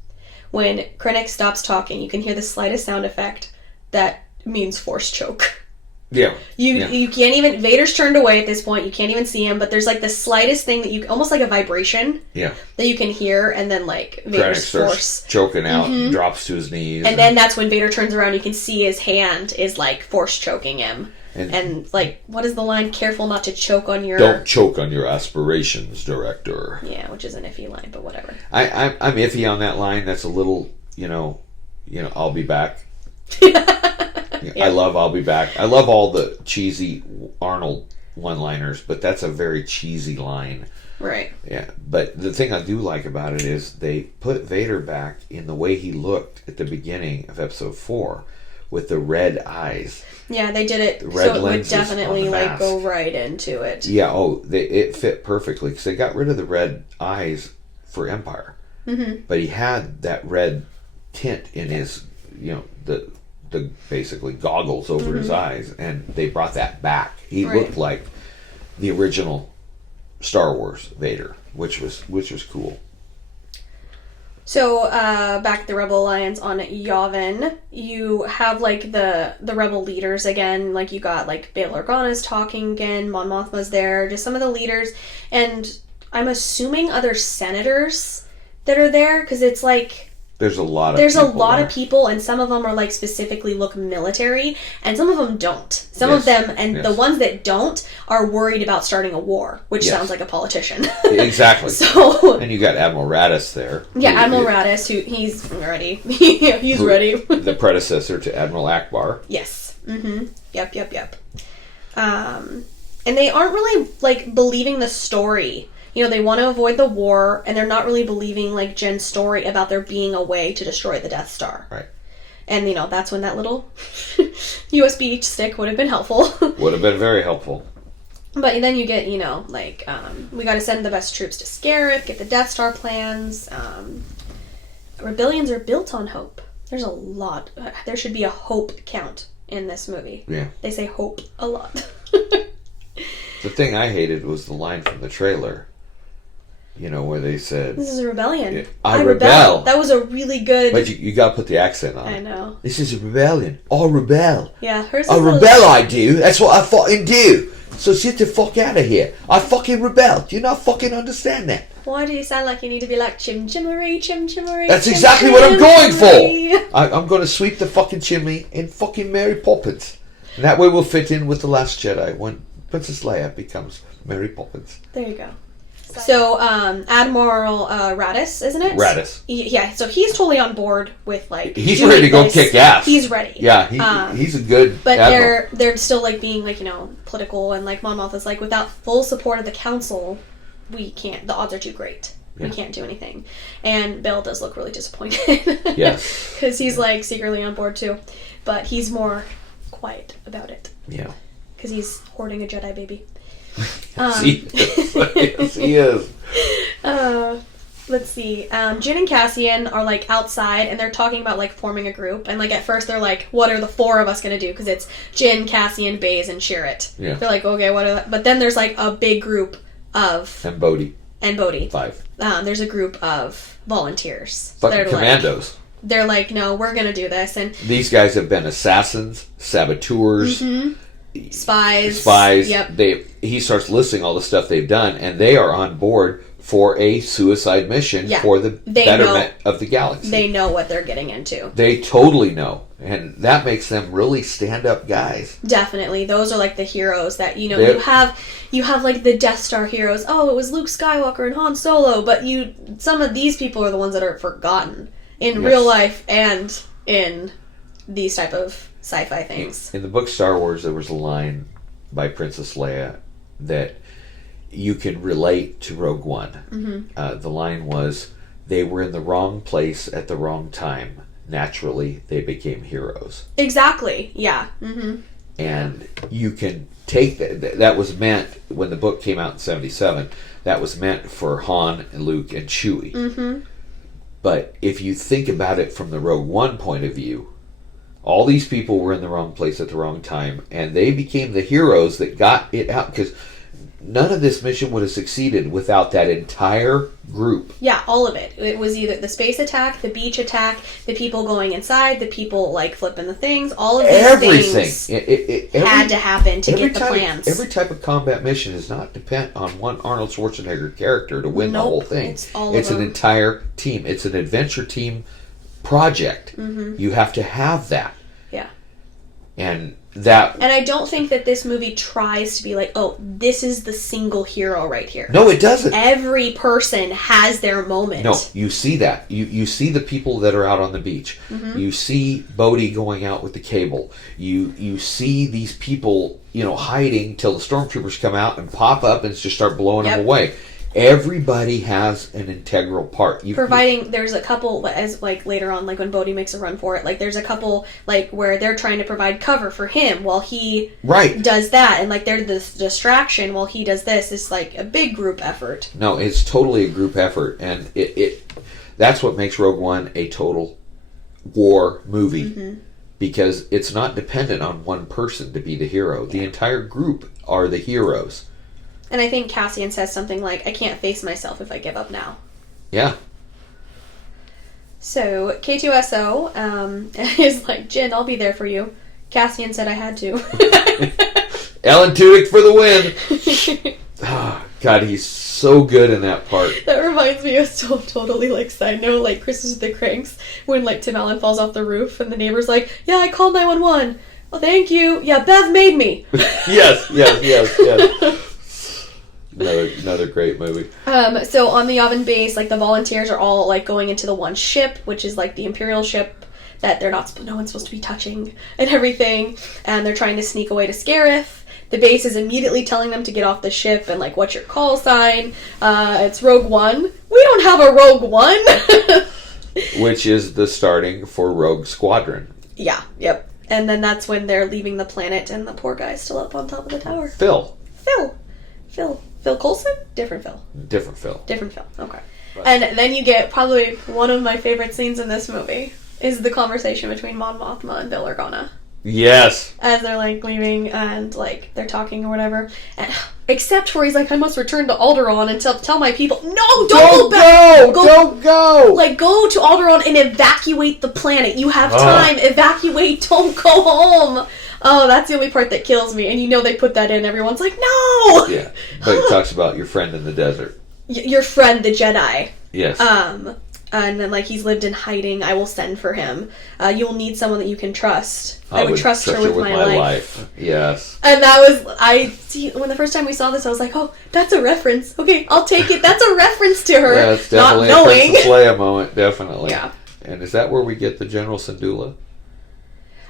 When Krennic stops talking, you can hear the slightest sound effect that means force choke. Yeah. You can't even, Vader's turned away at this point, you can't even see him, but there's like the slightest thing that almost like a vibration. Yeah. That you can hear, and then like Vader's force choking out, drops to his knees. And then that's when Vader turns around, you can see his hand is like force choking him. And like, what is the line? Careful not to choke on your... Don't choke on your aspirations, director. Yeah, which is an iffy line, but whatever. I'm iffy on that line. That's a little, I'll be back. Yeah. I love I'll be back. I love all the cheesy Arnold one-liners, but that's a very cheesy line. Right. Yeah, but the thing I do like about it is they put Vader back in the way he looked at the beginning of Episode 4 with the red eyes. Yeah, they did it so it would definitely like go right into it. Yeah, it fit perfectly because they got rid of the red eyes for Empire. Mm-hmm. But he had that red tint in his, the basically goggles over his eyes, and they brought that back. He looked like the original Star Wars Vader, which was cool. So, back at the Rebel Alliance on Yavin, you have, like, the Rebel leaders again. Like, you got, like, Bail Organa's talking again, Mon Mothma's there, just some of the leaders. And I'm assuming other senators that are there, because it's, like... There's a lot of people, and some of them are, like, specifically look military, and some of them don't. Some of them, and the ones that don't, are worried about starting a war, which sounds like a politician. Exactly. And you got Admiral Raddus there. Yeah, Admiral Raddus, who he's ready. He's ready. The predecessor to Admiral Akbar. Yes. Mm-hmm. Yep. And they aren't really, like, believing the story. You know, they want to avoid the war, and they're not really believing, like, Jen's story about there being a way to destroy the Death Star. Right. And, you know, that's when that little USB stick would have been helpful. Would have been very helpful. But then you get, you know, like, we got to send the best troops to Scarif, get the Death Star plans. Rebellions are built on hope. There's a lot. There should be a hope count in this movie. Yeah. They say hope a lot. The thing I hated was the line from the trailer. You know, where they said... This is a rebellion. Yeah, I rebel. That was a really good... But you got to put the accent on. I know. This is a rebellion. I rebel. Yeah, hers is I rebel, I do. That's what I fucking do. So get the fuck out of here. I fucking rebel. Do you not fucking understand that? Why do you sound like you need to be like chim chimmery, chim chimmery? That's exactly what I'm going for. I'm going to sweep the fucking chimney and fucking Mary Poppins. And that way we'll fit in with The Last Jedi when Princess Leia becomes Mary Poppins. There you go. So, Admiral Raddus, isn't it? Raddus. Yeah, so he's totally on board with, like... He's ready to go kick ass. He's ready. Yeah, he's a good But admiral. they're still, like, being, like, you know, political, and, like, Mon Mothma's like, without full support of the council, we can't... The odds are too great. Yeah. We can't do anything. And Bill does look really disappointed. Yes. Because he's, like, secretly on board, too. But he's more quiet about it. Yeah. Because he's hoarding a Jedi baby. Yes, he is. Let's see. Jin and Cassian are, like, outside, and they're talking about, like, forming a group. And, like, at first they're like, what are the four of us going to do? Because it's Jin, Cassian, Baze, and Chirrut. Yeah. They're like, okay, what are that? But then there's, like, a big group of... And Bodhi. 5. There's a group of volunteers. Fucking commandos. Like, they're like, no, we're going to do this. And these guys have been assassins, saboteurs... Mm-hmm. Spies. Yep. He starts listing all the stuff they've done, and they are on board for a suicide mission for the betterment of the galaxy. They know what they're getting into. They totally know, and that makes them really stand-up guys. Definitely, those are like the heroes that you know. You have like the Death Star heroes. Oh, it was Luke Skywalker and Han Solo, but some of these people are the ones that are forgotten in real life and in these type of sci-fi things. In the book Star Wars, there was a line by Princess Leia that you can relate to Rogue One. Mm-hmm. The line was, they were in the wrong place at the wrong time. Naturally, they became heroes. Exactly, yeah. Mm-hmm. And you can take that. That was meant, when the book came out in 1977, that was meant for Han and Luke and Chewie. Mm-hmm. But if you think about it from the Rogue One point of view, all these people were in the wrong place at the wrong time, and they became the heroes that got it out, because none of this mission would have succeeded without that entire group. Yeah, all of it. It was either the space attack, the beach attack, the people going inside, the people, like, flipping the things, all of these things had to happen to get the plans. Every type of combat mission does not depend on one Arnold Schwarzenegger character to win the whole thing. It's an entire team. It's an adventure team project. Mm-hmm. You have to have that. Yeah. And I don't think that this movie tries to be like, oh, this is the single hero right here. No, it doesn't. Every person has their moment. No, you see that. You see the people that are out on the beach. Mm-hmm. You see Bodhi going out with the cable. You see these people, hiding till the stormtroopers come out and pop up and just start blowing them away. Everybody has an integral part. There's a couple, as like later on, like when Bodhi makes a run for it, like there's a couple like where they're trying to provide cover for him while he does that, and like they're this distraction while he does this. It's like a big group effort. No, it's totally a group effort, and that's what makes Rogue One a total war movie. Mm-hmm. Because it's not dependent on one person to be the hero. The entire group are the heroes. And I think Cassian says something like, I can't face myself if I give up now. Yeah. So K2SO is like, Jin, I'll be there for you. Cassian said I had to. Alan Tudyk for the win. Oh, God, he's so good in that part. That reminds me of totally like side note, like Christmas with the Cranks, when like Tim Allen falls off the roof and the neighbor's like, yeah, I called 911. Well, thank you. Yeah, Bev made me. Yes. Another great movie. So on the Yavin base, like the volunteers are all like going into the one ship, which is like the Imperial ship that no one's supposed to be touching and everything, and they're trying to sneak away to Scarif. The base is immediately telling them to get off the ship and like, what's your call sign? It's Rogue One. We don't have a Rogue One. Which is the starting for Rogue Squadron. Yeah, yep. And then that's when they're leaving the planet and the poor guy's still up on top of the tower. Phil Coulson? Different Phil. Okay. Right. And then you get probably one of my favorite scenes in this movie is the conversation between Mon Mothma and Bail Organa. Yes. As they're like leaving and like they're talking or whatever. And, except for he's like, I must return to Alderaan and tell my people, no, don't go back. Don't go. Like, go to Alderaan and evacuate the planet. You have time. Evacuate. Don't go home. Oh, that's the only part that kills me. And you know they put that in. Everyone's like, no. Yeah. But it talks about your friend in the desert. Your friend, the Jedi. Yes. And then, like, he's lived in hiding. I will send for him. You'll need someone that you can trust. I would trust her with my life. Yes. And that was, when the first time we saw this, I was like, oh, that's a reference. Okay, I'll take it. That's a reference to her. Yeah, it's definitely not a knowing. Princess Leia moment, definitely. Yeah. And is that where we get the General Syndulla?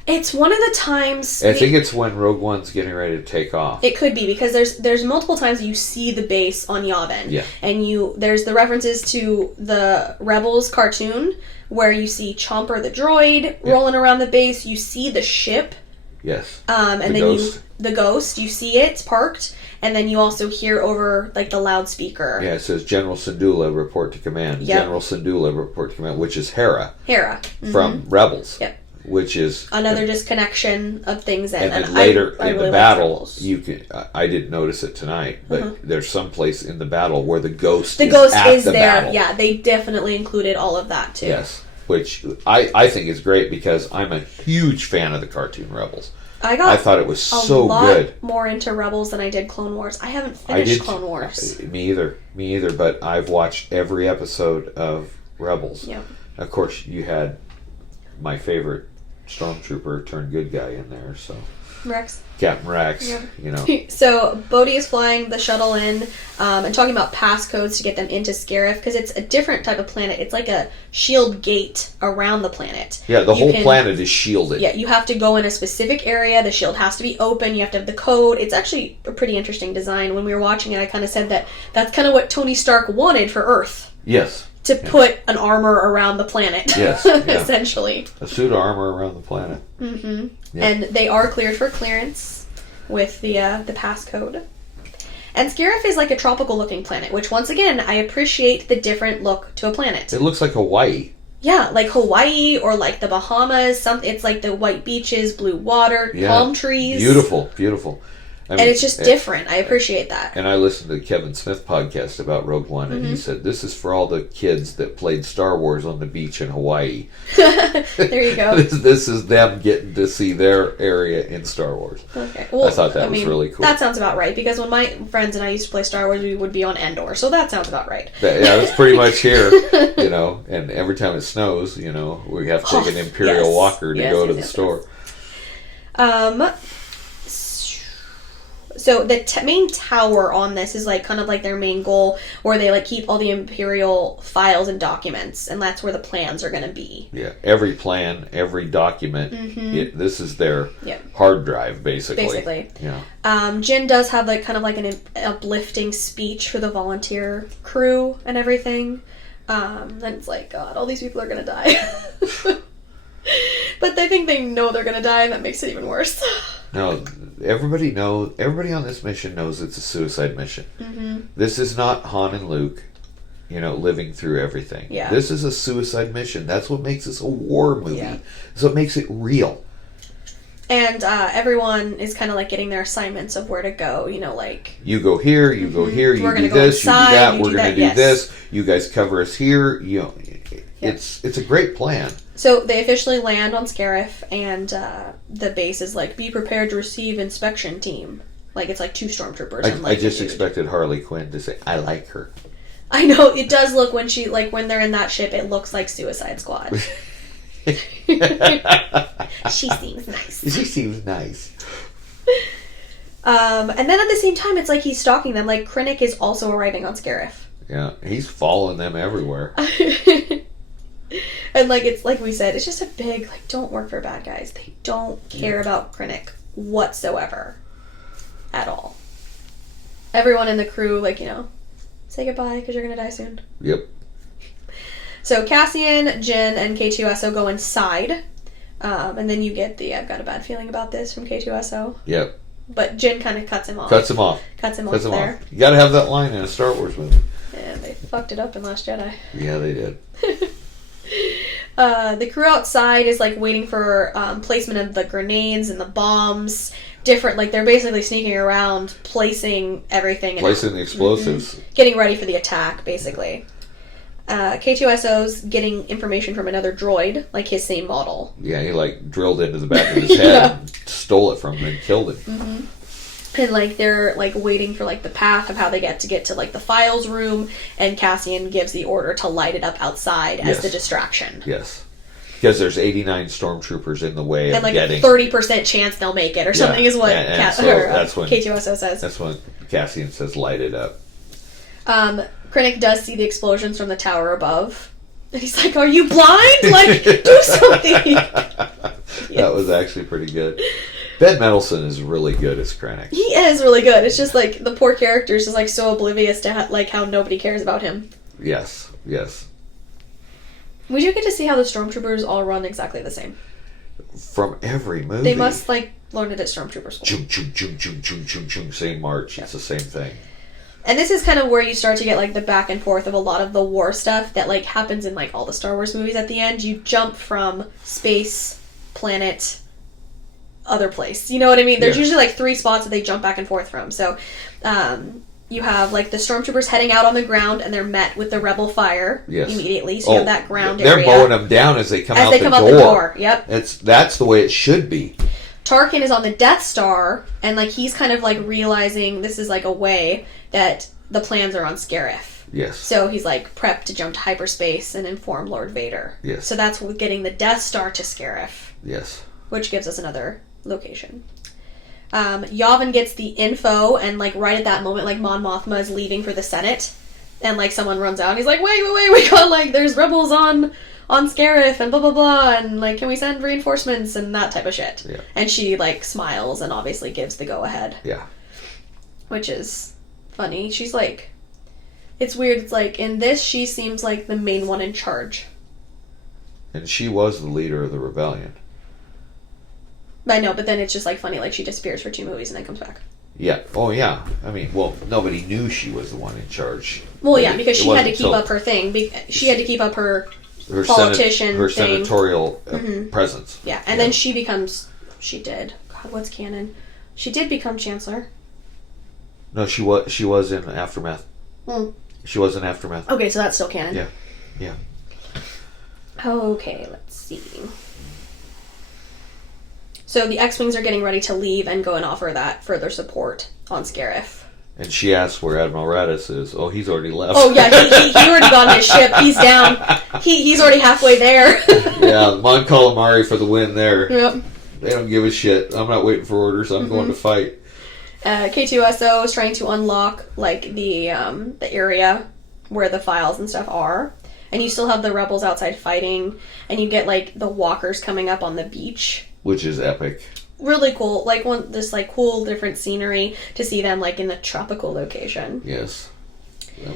It's one of the times... I think it's when Rogue One's getting ready to take off. It could be, because there's multiple times you see the base on Yavin. Yeah. And there's the references to the Rebels cartoon, where you see Chomper the droid rolling around the base. You see the ship. Yes. And then ghost. The ghost, you see it parked, and then you also hear over like the loudspeaker. Yeah, it says General Syndulla report to command. Yep. General Syndulla report to command, which is Hera. Mm-hmm. From Rebels. Yep. Which is another disconnection of things. And then later I in really the battle, Rebels. you can. I didn't notice it tonight, but there's some place in the battle where the ghost is there. battle. Yeah, they definitely included all of that too. Yes, which I think is great because I'm a huge fan of the cartoon Rebels. I thought it was so good. More into Rebels than I did Clone Wars. I haven't finished Clone Wars. Me either. But I've watched every episode of Rebels. Yep. Of course, you had my favorite Stormtrooper turned good guy in there, so Rex. Captain Rex, Yeah. you know. So Bodhi is flying the shuttle in and talking about passcodes to get them into Scarif, because it's a different type of planet. It's like a shield gate around the planet. Yeah, the whole planet is shielded. Yeah, you have to go in a specific area. The shield has to be open. You have to have the code. It's actually a pretty interesting design. When we were watching it, I kind of said that that's kind of what Tony Stark wanted for Earth. Yes. To put an armor around the planet. Yes. Essentially. A suit of armor around the planet. Mm-hmm. Yeah. And they are cleared for clearance with the passcode. And Scarif is like a tropical-looking planet, which, once again, I appreciate the different look to a planet. It looks like Hawaii. Yeah, like Hawaii or like the Bahamas. It's like the white beaches, blue water, palm trees. Beautiful. I mean, and it's just different. I appreciate that. And I listened to the Kevin Smith podcast about Rogue One, and he said, this is for all the kids that played Star Wars on the beach in Hawaii. There you go. This is them getting to see their area in Star Wars. Okay. Well, I thought that was really cool. That sounds about right, because when my friends and I used to play Star Wars, we would be on Endor, so that sounds about right. Yeah, that's pretty much here, you know, and every time it snows, you know, we have to take an Imperial Walker to go to the store. So the main tower on this is like kind of like their main goal, where they like keep all the Imperial files and documents, and that's where the plans are going to be. Yeah, every plan, every document. This is their hard drive, basically. Yeah. Jin does have like kind of like an uplifting speech for the volunteer crew and everything. And it's like, God, all these people are going to die. But they think they know they're going to die, and that makes it even worse. No, everybody on this mission knows it's a suicide mission. This is not Han and Luke, you know, living through everything. Yeah. This is a suicide mission. That's what makes this a war movie. Yeah. That's what makes it real. And everyone is kind of like getting their assignments of where to go, you know, like... You go here, you go here, you do this, you do that, we're going to do this, you guys cover us here, you know... it's a great plan. So they officially land on Scarif, and the base is like, be prepared to receive inspection team. Like, it's like 2 stormtroopers. I just expected Harley Quinn to say, I like her. I know, it does look when when they're in that ship, it looks like Suicide Squad. She seems nice. She seems nice. And then at the same time, it's like he's stalking them. Like, Krennic is also arriving on Scarif. Yeah, he's following them everywhere. And, like, it's like we said, it's just a big, like, don't work for bad guys. They don't care about Krennic whatsoever. At all. Everyone in the crew, like, say goodbye because you're going to die soon. Yep. So Cassian, Jyn, and K2SO go inside. And then you get the I've got a bad feeling about this from K2SO. Yep. But Jyn kind of cuts him off. Cuts him off there. You gotta have that line in a Star Wars movie. And they fucked it up in Last Jedi. Yeah, they did. The crew outside is, like, waiting for placement of the grenades and the bombs. Different, like, they're basically sneaking around, placing everything. Placing the explosives. Mm-hmm. Getting ready for the attack, basically. K2SO's getting information from another droid, like his same model. Yeah, he, like, drilled into the back of his head and stole it from him and killed him. Mm-hmm. And, like, they're, like, waiting for, like, the path of how they get to like, the files room, and Cassian gives the order to light it up outside as the distraction. Yes. Because there's 89 stormtroopers in the way of getting... And, like, 30% chance they'll make it, or something is what that's when K2SO says. That's when Cassian says, light it up. Krennic does see the explosions from the tower above. And he's like, are you blind? Like, do something! That was actually pretty good. Ben Mendelsohn is really good as Krennic. He is really good. It's just, like, the poor character is just, like, so oblivious to, how nobody cares about him. Yes. We do get to see how the stormtroopers all run exactly the same. From every movie. They must, like, learn it at stormtrooper school. Chung, chung, chung, chung, chung, chung, chung, same march. Yep. It's the same thing. And this is kind of where you start to get, like, the back and forth of a lot of the war stuff that, like, happens in, like, all the Star Wars movies at the end. You jump from space, planet, other place. You know what I mean? There's usually, like, 3 spots that they jump back and forth from. So, you have, like, the stormtroopers heading out on the ground, and they're met with the rebel fire immediately. So you have that ground area. They're mowing them down as they come out the door. Out the door, yep. That's the way it should be. Tarkin is on the Death Star, and, like, he's kind of, like, realizing this is, like, a way that the plans are on Scarif. Yes. So he's, like, prepped to jump to hyperspace and inform Lord Vader. Yes. So that's getting the Death Star to Scarif. Yes. Which gives us another location. Yavin gets the info, and, like, right at that moment, like, Mon Mothma is leaving for the Senate, and, like, someone runs out, and he's like, wait, we got, like, there's rebels on Scarif, and blah, blah, blah, and, like, can we send reinforcements, and that type of shit. Yeah. And she, like, smiles and obviously gives the go-ahead. Yeah. Which is funny. She's, like, it's weird, it's like, in this, she seems like the main one in charge. And she was the leader of the rebellion. I know, but then it's just, like, funny, like, she disappears for 2 movies and then comes back. Yeah. Oh, yeah. I mean, well, nobody knew she was the one in charge. Well, yeah, because she had to keep up her thing. She had to keep up her politician her thing. senatorial presence. Yeah, and then she did. God, what's canon? She did become Chancellor. No, she was in Aftermath. She was in Aftermath. Okay, so that's still canon. Yeah. Okay, let's see. So the X-Wings are getting ready to leave and go and offer that further support on Scarif. And she asks where Admiral Raddus is. Oh, he's already left. Oh, yeah, he already got on his ship. He's down. He's already halfway there. Yeah, Mon Calamari for the win there. Yep. They don't give a shit. I'm not waiting for orders. I'm going to fight. K2SO is trying to unlock, like, the area where the files and stuff are. And you still have the rebels outside fighting. And you get, like, the walkers coming up on the beach. Which is epic. Really cool. Like, this, like, cool different scenery to see them, like, in the tropical location. Yes.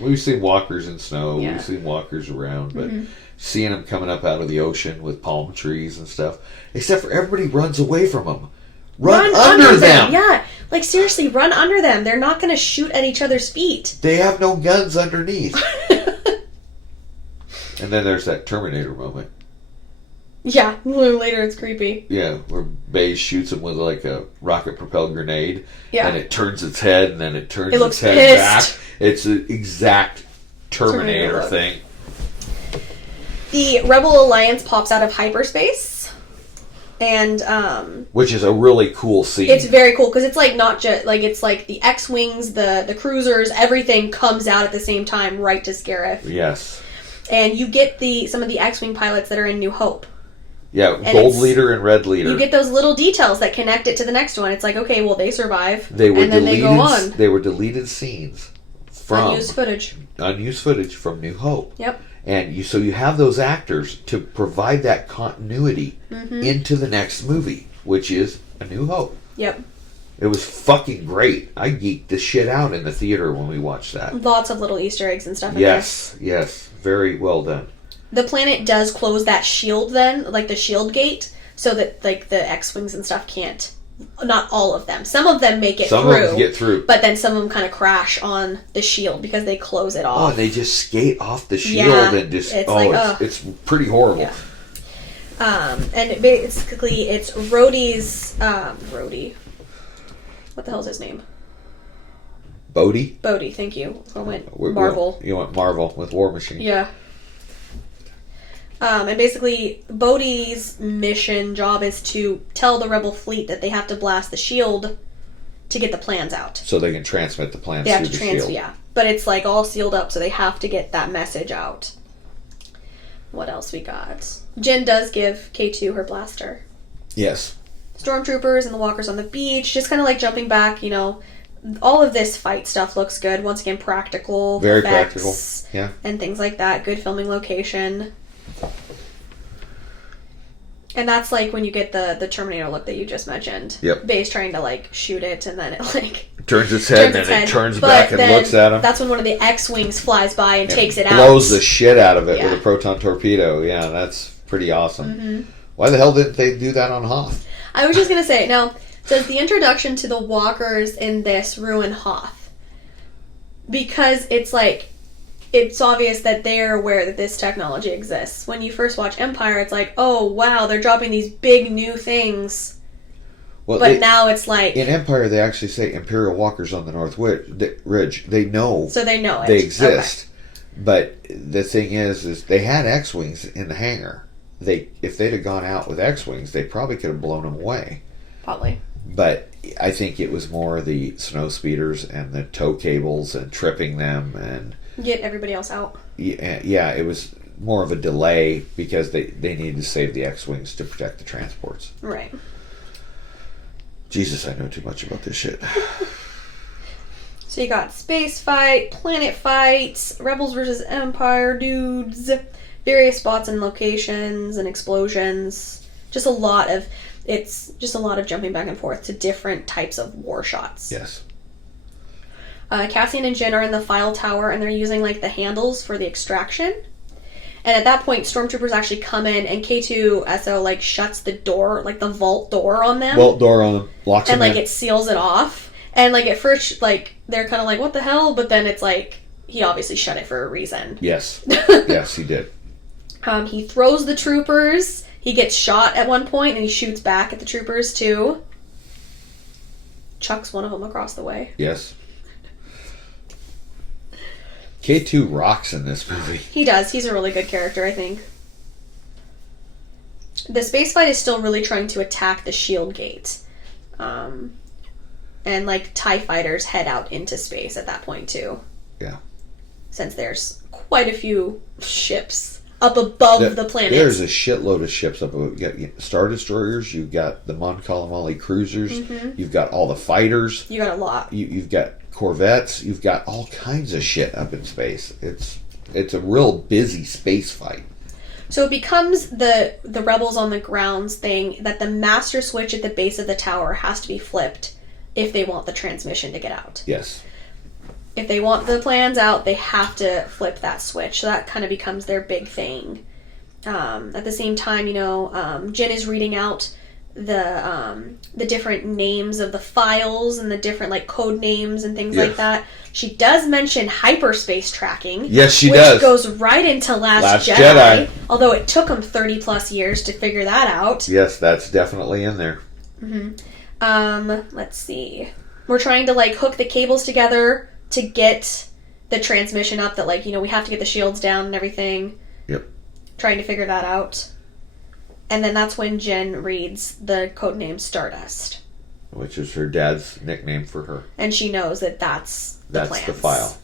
We've seen walkers in snow. Yeah. We've seen walkers around. But seeing them coming up out of the ocean with palm trees and stuff. Except for everybody runs away from them. Run under them! Yeah. Like, seriously, run under them. They're not going to shoot at each other's feet. They have no guns underneath. And then there's that Terminator moment. Yeah, later it's creepy. Yeah, where Baze shoots him with, like, a rocket-propelled grenade. Yeah. And it turns its head, and then it turns looks its head pissed. back. It's the exact Terminator thing. The Rebel Alliance pops out of hyperspace, and which is a really cool scene. It's very cool because it's like not just like it's like the X-wings, the cruisers, everything comes out at the same time, right to Scarif. Yes. And you get some of the X-wing pilots that are in New Hope. Yeah, Gold Leader and Red Leader. You get those little details that connect it to the next one. It's like, okay, well, they survive, they were and then they go on. They were deleted scenes from unused footage from New Hope. Yep. And so you have those actors to provide that continuity into the next movie, which is A New Hope. Yep. It was fucking great. I geeked the shit out in the theater when we watched that. Lots of little Easter eggs and stuff. Yes. Very well done. The planet does close that shield then, like the shield gate, so that like the X-wings and stuff can't. Not all of them. Some of them make it through. Some of them get through. But then some of them kind of crash on the shield because they close it off. Oh, and they just skate off the shield and just... it's pretty horrible. Yeah. And basically it's Rhodey's... Rhodey. What the hell's his name? Bodhi, thank you. I went Marvel. You went Marvel with War Machine. Yeah. And basically, Bodhi's job is to tell the Rebel fleet that they have to blast the shield to get the plans out. So they can transmit the plans through the shield. Yeah. But it's like all sealed up, so they have to get that message out. What else we got? Jyn does give K2 her blaster. Yes. Stormtroopers and the walkers on the beach, just kind of like jumping back, all of this fight stuff looks good. Once again, practical. Very effects, practical. Yeah. And things like that. Good filming location. And that's like when you get the Terminator look that you just mentioned. Yep. Bay's trying to like shoot it and then it like turns its head and then it turns back and looks at him. That's when one of the X-wings flies by and takes it out. Blows the shit out of it with a proton torpedo. Yeah, that's pretty awesome. Mm-hmm. Why the hell didn't they do that on Hoth? I was just going to say, now, does the introduction to the walkers in this ruin Hoth? Because it's like, it's obvious that they're aware that this technology exists. When you first watch Empire, it's like, oh, wow, they're dropping these big new things. Well, but now it's like... In Empire, they actually say Imperial walkers on the North Ridge. They know. So they know it. They exist. Okay. But the thing is they had X-Wings in the hangar. If they'd have gone out with X-Wings, they probably could have blown them away. Probably. But I think it was more the snow speeders and the tow cables and tripping them and... Get everybody else out. Yeah, it was more of a delay because they needed to save the X-Wings to protect the transports. Right. Jesus, I know too much about this shit. So you got space fight, planet fights, Rebels versus Empire dudes, various spots and locations and explosions. Just a lot of jumping back and forth to different types of war shots. Yes. Cassian and Jyn are in the file tower and they're using like the handles for the extraction. And at that point, stormtroopers actually come in and K2SO like shuts the door, like the vault door on them. Vault door on them. Locks them in. And like it seals it off. And like at first, like they're kind of like, what the hell? But then it's like, he obviously shut it for a reason. Yes. Yes, he did. He throws the troopers. He gets shot at one point and he shoots back at the troopers too. Chucks one of them across the way. Yes. K2 rocks in this movie. He does. He's a really good character, I think. The space fight is still really trying to attack the shield gate. And, like, TIE fighters head out into space at that point, too. Yeah. Since there's quite a few ships up above the planet. There's a shitload of ships up above. You've got Star Destroyers, you've got the Mon Calamari cruisers, you've got all the fighters. You got a lot. You've got Corvettes, you've got all kinds of shit up in space. It's a real busy space fight. So it becomes the Rebels on the grounds thing that the master switch at the base of the tower has to be flipped if they want the transmission to get out. Yes. If they want the plans out, they have to flip that switch. So that kind of becomes their big thing. At the same time, Jyn is reading out the different names of the files and the different like code names and things like that. She does mention hyperspace tracking. Yes, she which does. Which goes right into Last Jedi. Although it took them 30 plus years to figure that out. Yes, that's definitely in there. Mm-hmm. Let's see. We're trying to like hook the cables together to get the transmission up that like, we have to get the shields down and everything. Yep. trying to figure that out. And then that's when Jen reads the codename Stardust. Which is her dad's nickname for her. And she knows that that's the plans. The file.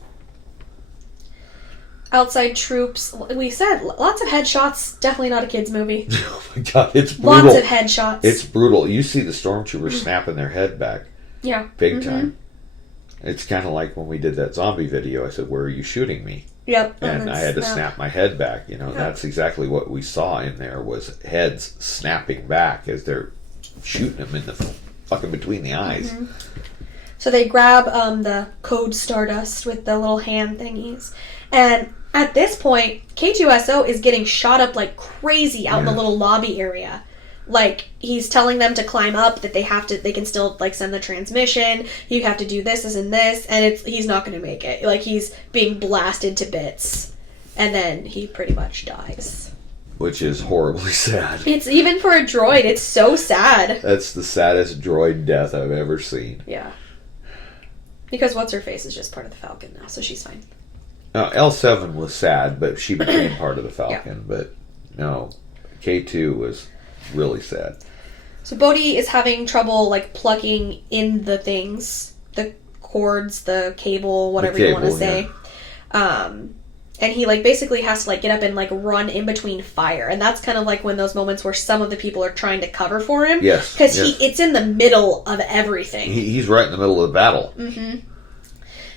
Outside troops. We said lots of headshots. Definitely not a kid's movie. Oh my god, it's brutal. Lots of headshots. It's brutal. You see the stormtroopers snapping their head back. Yeah. Big time. It's kind of like when we did that zombie video. I said, "Where are you shooting me?" Yep. And I had to snap my head back. That's exactly what we saw in there was heads snapping back as they're shooting them in the fucking between the eyes. So they grab the code Stardust with the little hand thingies. And at this point, K2SO is getting shot up like crazy out in the little lobby area. Like, he's telling them to climb up, that they can still, like, send the transmission. You have to do this, and this, and he's not going to make it. Like, he's being blasted to bits. And then he pretty much dies. Which is horribly sad. It's, even for a droid, it's so sad. That's the saddest droid death I've ever seen. Yeah. Because What's-Her-Face is just part of the Falcon now, so she's fine. L7 was sad, but she became part of the Falcon. Yeah. But, no, K2 was really sad. So Bodhi is having trouble, like, plugging in the things. The cords, the cable, whatever you want to say. Yeah. And he, like, basically has to, like, get up and, like, run in between fire. And that's kind of like when those moments where some of the people are trying to cover for him. Yes. Because it's in the middle of everything. He's right in the middle of the battle. Mm-hmm.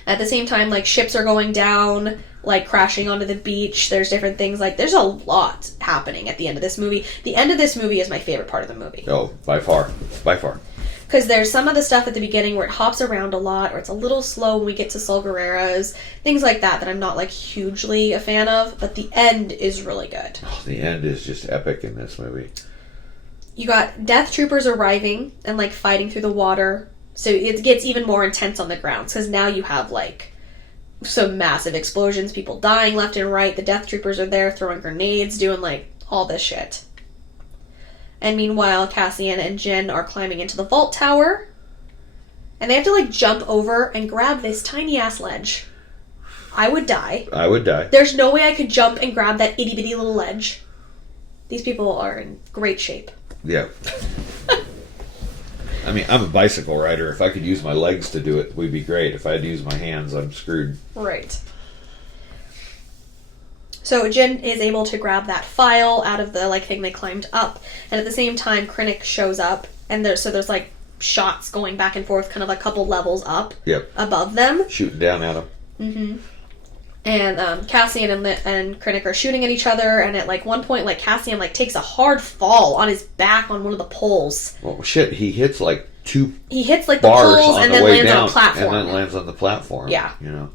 At the same time, like, ships are going down, like, crashing onto the beach. There's different things. Like, there's a lot happening at the end of this movie. The end of this movie is my favorite part of the movie. Oh, by far. By far. Because there's some of the stuff at the beginning where it hops around a lot, or it's a little slow when we get to Sol Guerrero's. Things like that I'm not, like, hugely a fan of. But the end is really good. Oh, the end is just epic in this movie. You got Death Troopers arriving and, like, fighting through the water. So it gets even more intense on the grounds, because now you have, like, some massive explosions, people dying left and right, the Death Troopers are there throwing grenades, doing, like, all this shit. And meanwhile, Cassian and Jin are climbing into the vault tower, and they have to, like, jump over and grab this tiny-ass ledge. I would die. I would die. There's no way I could jump and grab that itty-bitty little ledge. These people are in great shape. Yeah. I mean, I'm a bicycle rider. If I could use my legs to do it, we'd be great. If I had to use my hands, I'm screwed. Right. So Jin is able to grab that file out of the, like, thing they climbed up. And at the same time, Krennic shows up. And there's like, shots going back and forth, kind of a couple levels up. Yep. Above them. Shooting down at them. Mm-hmm. And Cassian and Krennic are shooting at each other, and at, like, one point, like, Cassian, like, takes a hard fall on his back on one of the poles. Well, shit, he hits, like, two He hits, like, the poles and then lands on a platform. And then lands on the platform. Yeah. You know.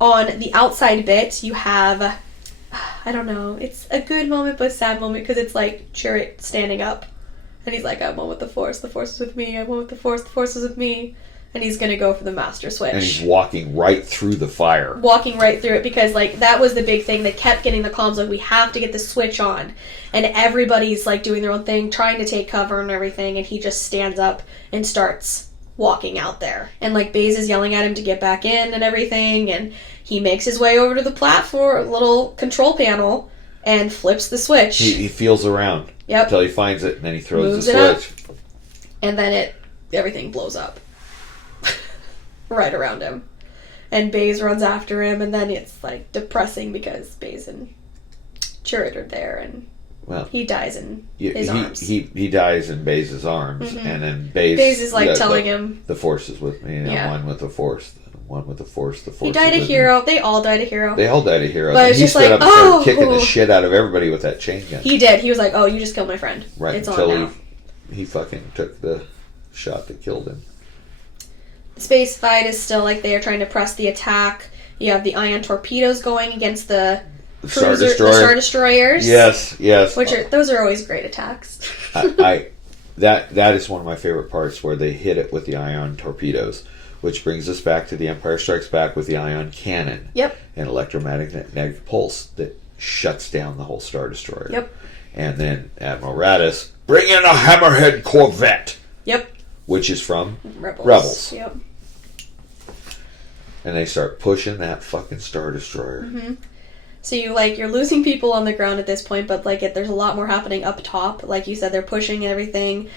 On the outside bit, you have, I don't know, it's a good moment but a sad moment, because it's, like, Chirrut standing up. And he's like, I'm one with the Force is with me, I'm one with the Force is with me. And he's going to go for the Master Switch. And he's walking right through the fire. Walking right through it, because, like, that was the big thing. They kept getting the comms, like, we have to get the switch on. And everybody's, like, doing their own thing, trying to take cover and everything, and he just stands up and starts walking out there. And, like, Baze is yelling at him to get back in and everything, and he makes his way over to the platform, little control panel, and flips the switch. He feels around. Yep. Until he finds it, and then he throws Moves the switch. Up, and then everything blows up. Right around him. And Baze runs after him, and then it's, like, depressing because Baze and Chirrut are there, and he dies in his arms. He dies in Baze's arms, and then Baze is, like, telling him, the Force is with me, one with the Force. One with the Force, the Force. He died a hero. They all died a hero. They all died a hero. But he stood up and started kicking the shit out of everybody with that chain gun. He did. He was like, oh, you just killed my friend. Right, it's until on now. He fucking took the shot that killed him. The space fight is still, like, they are trying to press the attack. You have the ion torpedoes going against the Star Destroyers. Yes. Those are always great attacks. That is one of my favorite parts, where they hit it with the ion torpedoes, which brings us back to The Empire Strikes Back with the ion cannon. Yep. An electromagnetic pulse that shuts down the whole Star Destroyer. Yep. And then Admiral Raddus, bring in a Hammerhead Corvette. Yep. Which is from Rebels. Yep. And they start pushing that fucking Star Destroyer. Mm-hmm. So you're losing people on the ground at this point, but there's a lot more happening up top. Like you said, they're pushing and everything.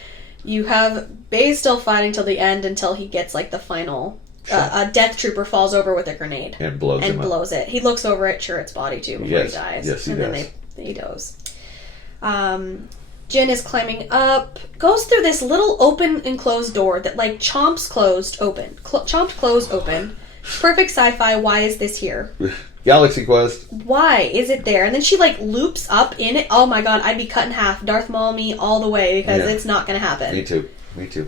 You have Baze still fighting till the end until he gets the final. A death trooper falls over with a grenade and blows it. He looks over at Chirrut's body too before he dies. Yes, he does. Then he goes. Jin is climbing up, goes through this little open and closed door that chomps closed open. Chomped closed open. Perfect sci-fi. Why is this here? Galaxy Quest. Why is it there? And then she loops up in it. Oh my god, I'd be cut in half. Darth Maul me all the way because it's not going to happen. Me too.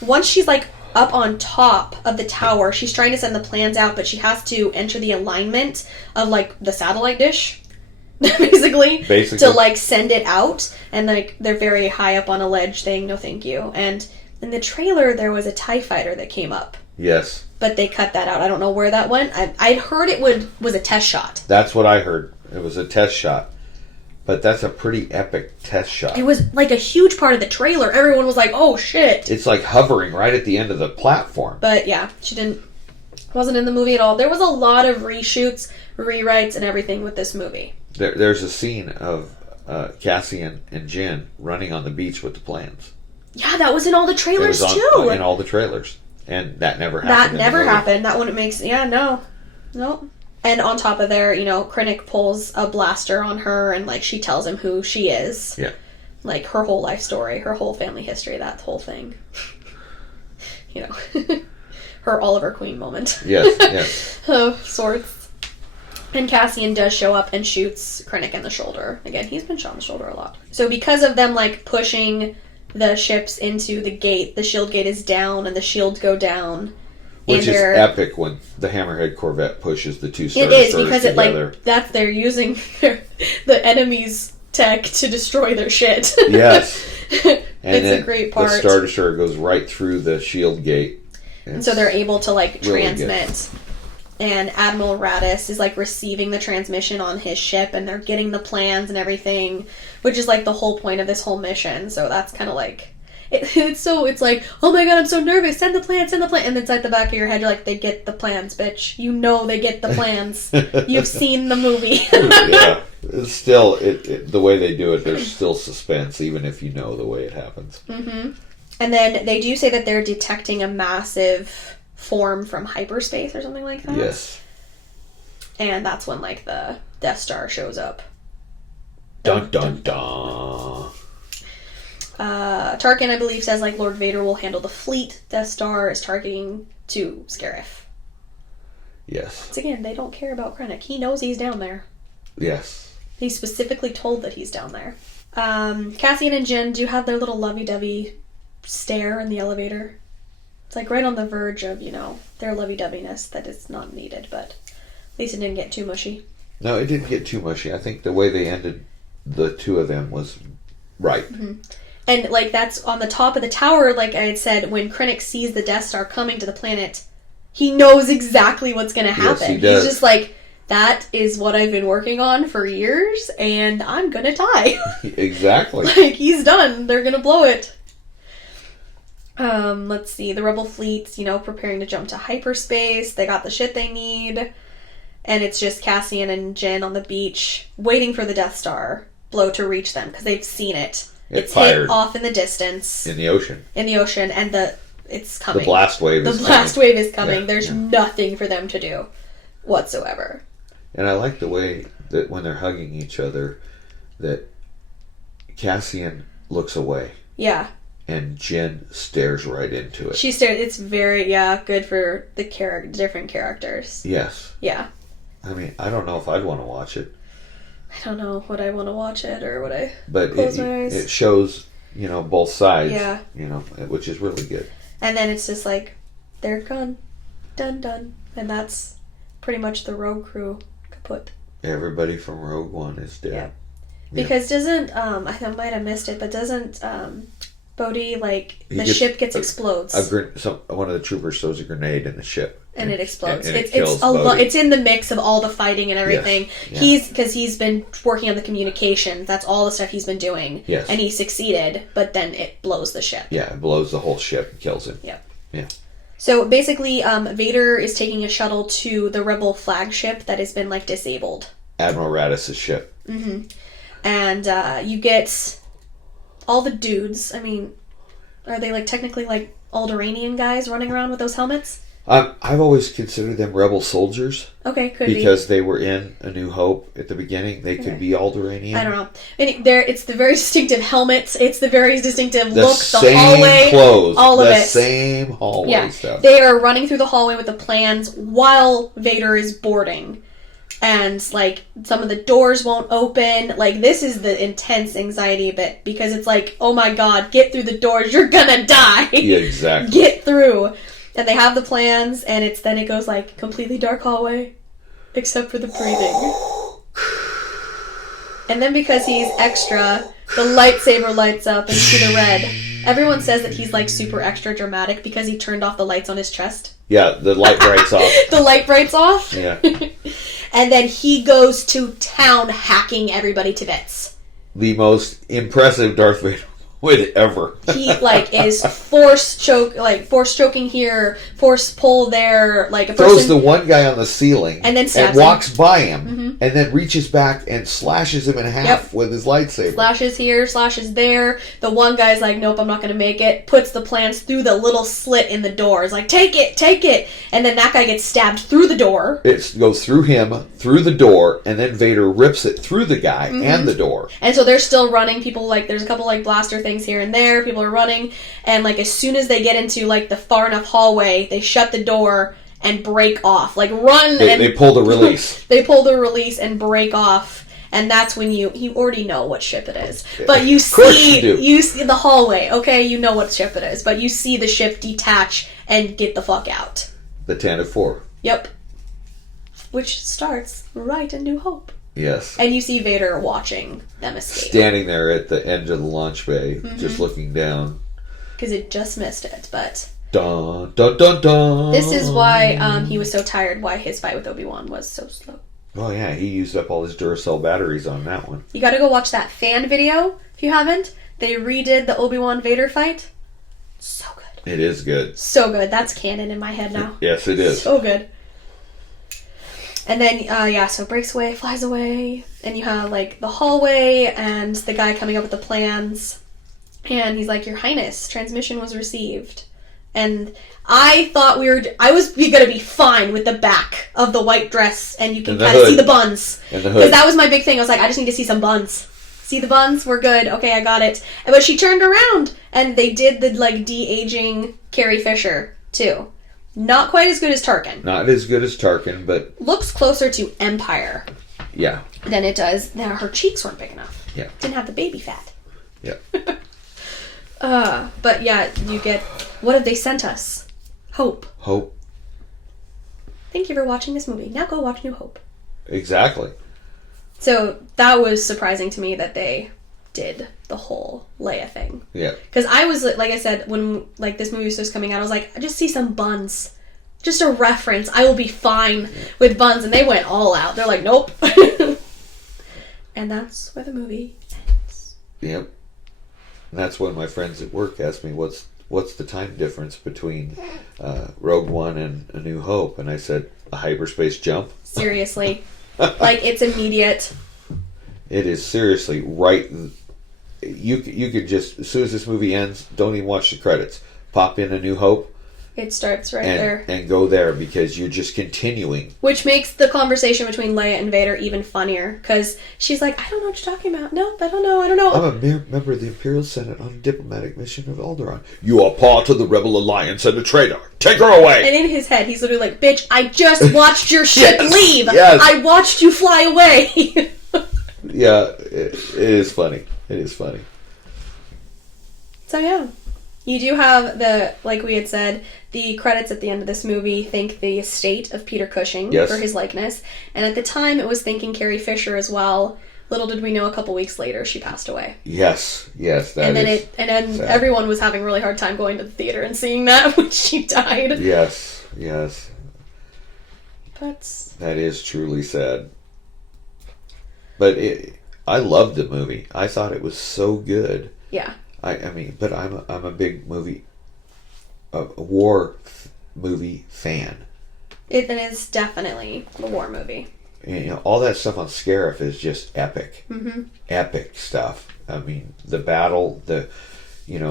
Once she's up on top of the tower, she's trying to send the plans out, but she has to enter the alignment of the satellite dish. basically to send it out, and they're very high up on a ledge saying no thank you. And in the trailer there was a TIE fighter that came up. Yes. But they cut that out. I don't know where that went. I'd heard it was a test shot. That's what I heard. It was a test shot. But that's a pretty epic test shot. It was a huge part of the trailer. Everyone was like, oh shit. It's hovering right at the end of the platform. But yeah, wasn't in the movie at all. There was a lot of reshoots, rewrites, and everything with this movie. There's a scene of Cassian and Jin running on the beach with the plans. Yeah, that was in all the trailers too. In all the trailers. And that never happened. That never happened. That wouldn't make sense. Yeah, no. Nope. And on top of there, Krennic pulls a blaster on her and she tells him who she is. Yeah. Her whole life story, her whole family history, that whole thing. Her Oliver Queen moment. Yes. Of sorts. And Cassian does show up and shoots Krennic in the shoulder. Again, he's been shot in the shoulder a lot. So because of them pushing the ships into the gate, the shield gate is down and the shields go down. Which is epic when the Hammerhead Corvette pushes the two Star Destroyers together. It is because they're using the enemy's tech to destroy their shit. Yes. And it's a great part. The Star Destroyer goes right through the shield gate. And so they're able to really transmit. Good. And Admiral Raddus is receiving the transmission on his ship, and they're getting the plans and everything, which is the whole point of this whole mission. So that's kind of it's oh my god, I'm so nervous. Send the plan. And it's at the back of your head, you're they get the plans, bitch. They get the plans. You've seen the movie. Yeah. It's still, the way they do it, there's still suspense, even if you know the way it happens. Mm-hmm. And then they do say that they're detecting a massive form from hyperspace or something like that. Yes. And that's when the Death Star shows up. Dun dun dun. Tarkin, I believe, says Lord Vader will handle the fleet. Death Star is targeting to Scarif. Yes. Once again, they don't care about Krennic. He knows he's down there. Yes. He's specifically told that he's down there. Cassian and Jin do have their little lovey-dovey stare in the elevator. It's right on the verge of, their lovey-doveyness that is not needed, but at least it didn't get too mushy. No, it didn't get too mushy. I think the way they ended the two of them was right. Mm-hmm. And, that's on the top of the tower, I had said, when Krennic sees the Death Star coming to the planet, he knows exactly what's going to happen. Yes, he does. He's just that is what I've been working on for years, and I'm going to die. Exactly. He's done. They're going to blow it. Let's see. The Rebel fleet's, preparing to jump to hyperspace. They got the shit they need. And it's just Cassian and Jin on the beach waiting for the Death Star blow to reach them because they've seen it. It's hit off in the distance. In the ocean. And it's coming. The blast wave is coming. The blast wave is coming. Yeah, There's nothing for them to do whatsoever. And I like the way that when they're hugging each other, that Cassian looks away. Yeah. And Jin stares right into it. She stares. It's very, good for the different characters. Yes. Yeah. I mean, I don't know if I'd want to watch it. I don't know would I want to watch it or would I close my eyes. It shows, both sides. Yeah. Which is really good. And then it's just they're gone. Done. And that's pretty much the Rogue crew kaput. Everybody from Rogue One is dead. Yeah. Because doesn't, I might have missed it, but doesn't Bodhi, the ship explodes. One of the troopers throws a grenade in the ship. And it explodes. And it kills Bodhi. It's in the mix of all the fighting and everything. Yes. Yeah. He's been working on the communication. That's all the stuff he's been doing. Yes. And he succeeded, but then it blows the ship. Yeah, it blows the whole ship and kills him. Yep. Yeah. So basically, Vader is taking a shuttle to the Rebel flagship that has been, like, disabled. Admiral Radiss's ship. Mm-hmm. And you get all the dudes. I mean, are they, like, technically, like, Alderaanian guys running around with those helmets? I've always considered them rebel soldiers. Okay, could be. Because they were in A New Hope at the beginning. They could be Alderaanian. I don't know. It's the very distinctive helmets. It's the very distinctive look. The same hallway. Clothes. All of it. The same hallway stuff. They are running through the hallway with the plans while Vader is boarding. And, like, some of the doors won't open. Like, this is the intense anxiety bit. Because it's like, oh my god, get through the doors. You're gonna die. Yeah, exactly. Get through. And they have the plans, and then it goes, like, completely dark hallway, except for the breathing. And then because he's extra, the lightsaber lights up, and you see the red. Everyone says that he's, like, super extra dramatic because he turned off the lights on his chest. Yeah, the light brights off. The light brights off? Yeah. And then he goes to town hacking everybody to bits. The most impressive Darth Vader ever. He, like, is force choking here, force pull there, like a person throws the one guy on the ceiling and then stabs walks by him, Mm-hmm. and then reaches back and slashes him in half with his lightsaber. Slashes here, slashes there. The one guy's like, nope, I'm not going to make it. Puts the plans through the little slit in the door. Is like, take it. And then that guy gets stabbed through the door. It goes through him, through the door, and then Vader rips it through the guy and the door. And so they're still running. People, like, there's a couple, like, blaster things here and there. People are running. And, like, as soon as they get into, like, the far enough hallway, they shut the door and break off. Like, run and... They pull the release. They pull the release and break off. And that's when you already know what ship it is. But you see the hallway, okay? You know what ship it is. But you see the ship detach and get the fuck out. The Tantive 4. Yep. Which starts right in New Hope. Yes. And you see Vader watching them escape. Standing there at the end of the launch bay, just looking down. Because it just missed it, but... Dun, dun, dun, dun. This is why he was so tired, why his fight with Obi-Wan was so slow. Oh yeah, he used up all his Duracell batteries on that one. You gotta go watch that fan video, if you haven't. They redid the Obi-Wan Vader fight. So good. It is good. So good. That's canon in my head now. Yes, it is. So good. And then, so breaks away, flies away, and you have, like, the hallway and the guy coming up with the plans. And he's like, Your Highness, transmission was received. And I thought I was gonna be fine with the back of the white dress, and you can kind of see the buns. And the hood. Because that was my big thing. I was like, I just need to see some buns. See the buns? We're good. Okay, I got it. But she turned around, and they did the, like, de-aging Carrie Fisher, too. Not quite as good as Tarkin. Not as good as Tarkin, but... Looks closer to Empire. Yeah. Than it does. Now, her cheeks weren't big enough. Yeah. Didn't have the baby fat. Yeah. But yeah, you get... What have they sent us? Hope. Hope. Thank you for watching this movie. Now go watch New Hope. Exactly. So that was surprising to me that they did the whole Leia thing. Yeah. Because I was, like I said, when, like, this movie was just coming out, I was like, I just see some buns. Just a reference. I will be fine with buns. And they went all out. They're like, nope. And that's where the movie ends. Yep. And that's when my friends at work asked me, what's the time difference between Rogue One and A New Hope? And I said, a hyperspace jump. Seriously. Like, it's immediate. It is seriously right. You could just, as soon as this movie ends, don't even watch the credits. Pop in A New Hope. It starts right there. And go there because you're just continuing. Which makes the conversation between Leia and Vader even funnier. Because she's like, I don't know what you're talking about. Nope, I don't know. I'm a mere member of the Imperial Senate on a diplomatic mission of Alderaan. You are part of the Rebel Alliance and a traitor. Take her away! And in his head, he's literally like, bitch, I just watched your ship leave! Yes. I watched you fly away! Yeah, it is funny. It is funny. So yeah. You do have like we had said, the credits at the end of this movie thank the estate of Peter Cushing for his likeness. And at the time, it was thanking Carrie Fisher as well. Little did we know, a couple weeks later, she passed away. Yes, and then sad. Everyone was having a really hard time going to the theater and seeing that when she died. Yes. But that is truly sad. But I loved the movie. I thought it was so good. Yeah. I mean, but I'm a big movie, war movie fan. It is definitely a war movie. And, all that stuff on Scarif is just epic. Mm-hmm. Epic stuff. I mean, the battle,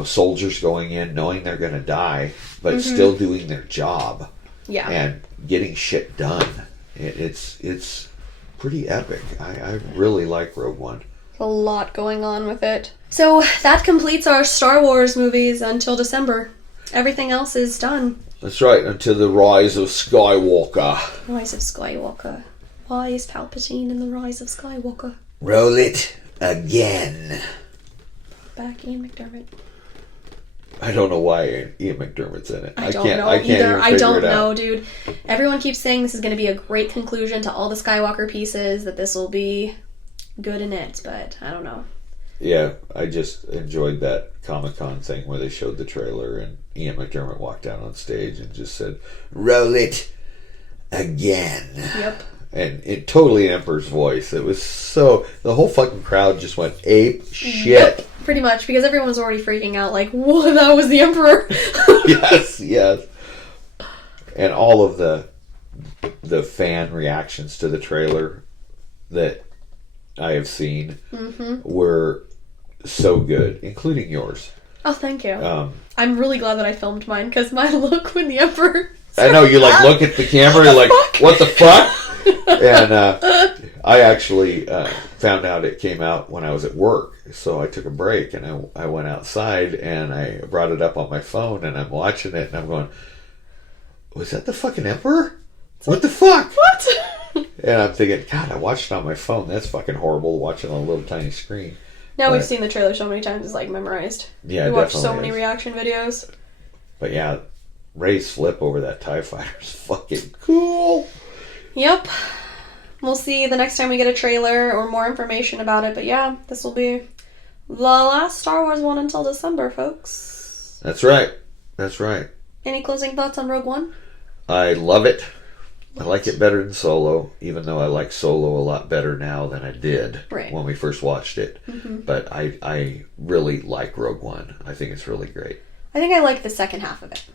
soldiers going in knowing they're going to die, but still doing their job. Yeah. And getting shit done. It's pretty epic. I really like Rogue One. A lot going on with it. So that completes our Star Wars movies until December. Everything else is done. That's right, until the Rise of Skywalker. Rise of Skywalker. Why is Palpatine in the Rise of Skywalker? Roll it again. Back Ian McDermott. I don't know why Ian McDermott's in it. I don't know either. I don't know, dude. Everyone keeps saying this is going to be a great conclusion to all the Skywalker pieces, that this will be good in it, but I don't know. Yeah, I just enjoyed that Comic-Con thing where they showed the trailer and Ian McDermott walked down on stage and just said, "Roll it again." Yep. And it totally Emperor's voice. It was so... The whole fucking crowd just went ape shit. Yep, pretty much, because everyone was already freaking out like, whoa, that was the Emperor. Yes. And all of the fan reactions to the trailer that I have seen were so good, including yours. Oh, thank you. I'm really glad that I filmed mine, because my look when the Emperor... I know, you look at the camera, you're like, what the fuck? And I actually found out it came out when I was at work, so I took a break and I went outside and I brought it up on my phone and I'm watching it and I'm going, was that the fucking Emperor? What the fuck? What? And I'm thinking, God, I watched it on my phone. That's fucking horrible, watching on a little tiny screen. Now we've seen the trailer so many times, it's like memorized. Yeah, we watched so many reaction videos. But yeah, Rey's flip over that TIE fighter is fucking cool. Yep. We'll see the next time we get a trailer or more information about it. But yeah, this will be the last Star Wars one until December, folks. That's right. That's right. Any closing thoughts on Rogue One? I love it. I like it better than Solo, even though I like Solo a lot better now than I did when we first watched it. But I really like Rogue One. I think it's really great. I think I like the second half of it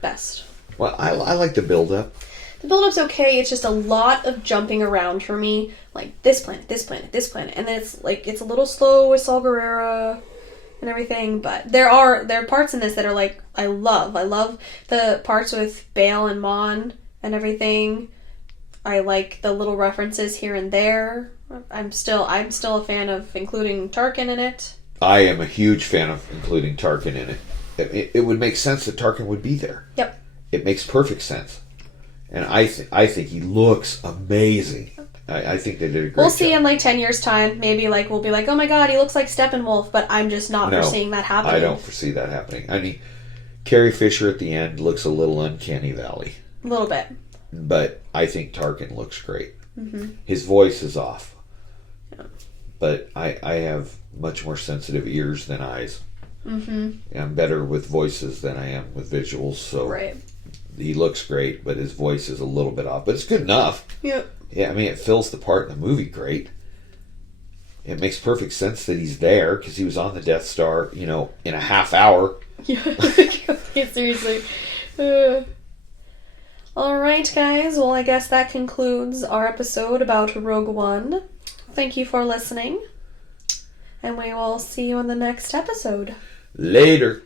best. Well, I like the build-up. The build-up's okay, it's just a lot of jumping around for me. Like, this planet, this planet, this planet. And then it's a little slow with Saw Gerrera and everything. But there are parts in this that are like, I love. I love the parts with Bail and Mon and everything. I like the little references here and there. I'm still a fan of including Tarkin in it. I am a huge fan of including Tarkin in it. It would make sense that Tarkin would be there. Yep. It makes perfect sense. And I think he looks amazing. I think they did a great job. We'll see in like 10 years' time. Maybe we'll be like, oh my god, he looks like Steppenwolf, but I'm just not foreseeing that happening. I don't foresee that happening. I mean, Carrie Fisher at the end looks a little uncanny valley. A little bit. But I think Tarkin looks great. His voice is off. Yeah. But I have much more sensitive ears than eyes. I'm better with voices than I am with visuals, so... Right. He looks great, but his voice is a little bit off. But it's good enough. Yep. Yeah, I mean, it fills the part in the movie great. It makes perfect sense that he's there, because he was on the Death Star, in a half hour. Yeah, seriously. Alright, guys. Well, I guess that concludes our episode about Rogue One. Thank you for listening. And we will see you in the next episode. Later.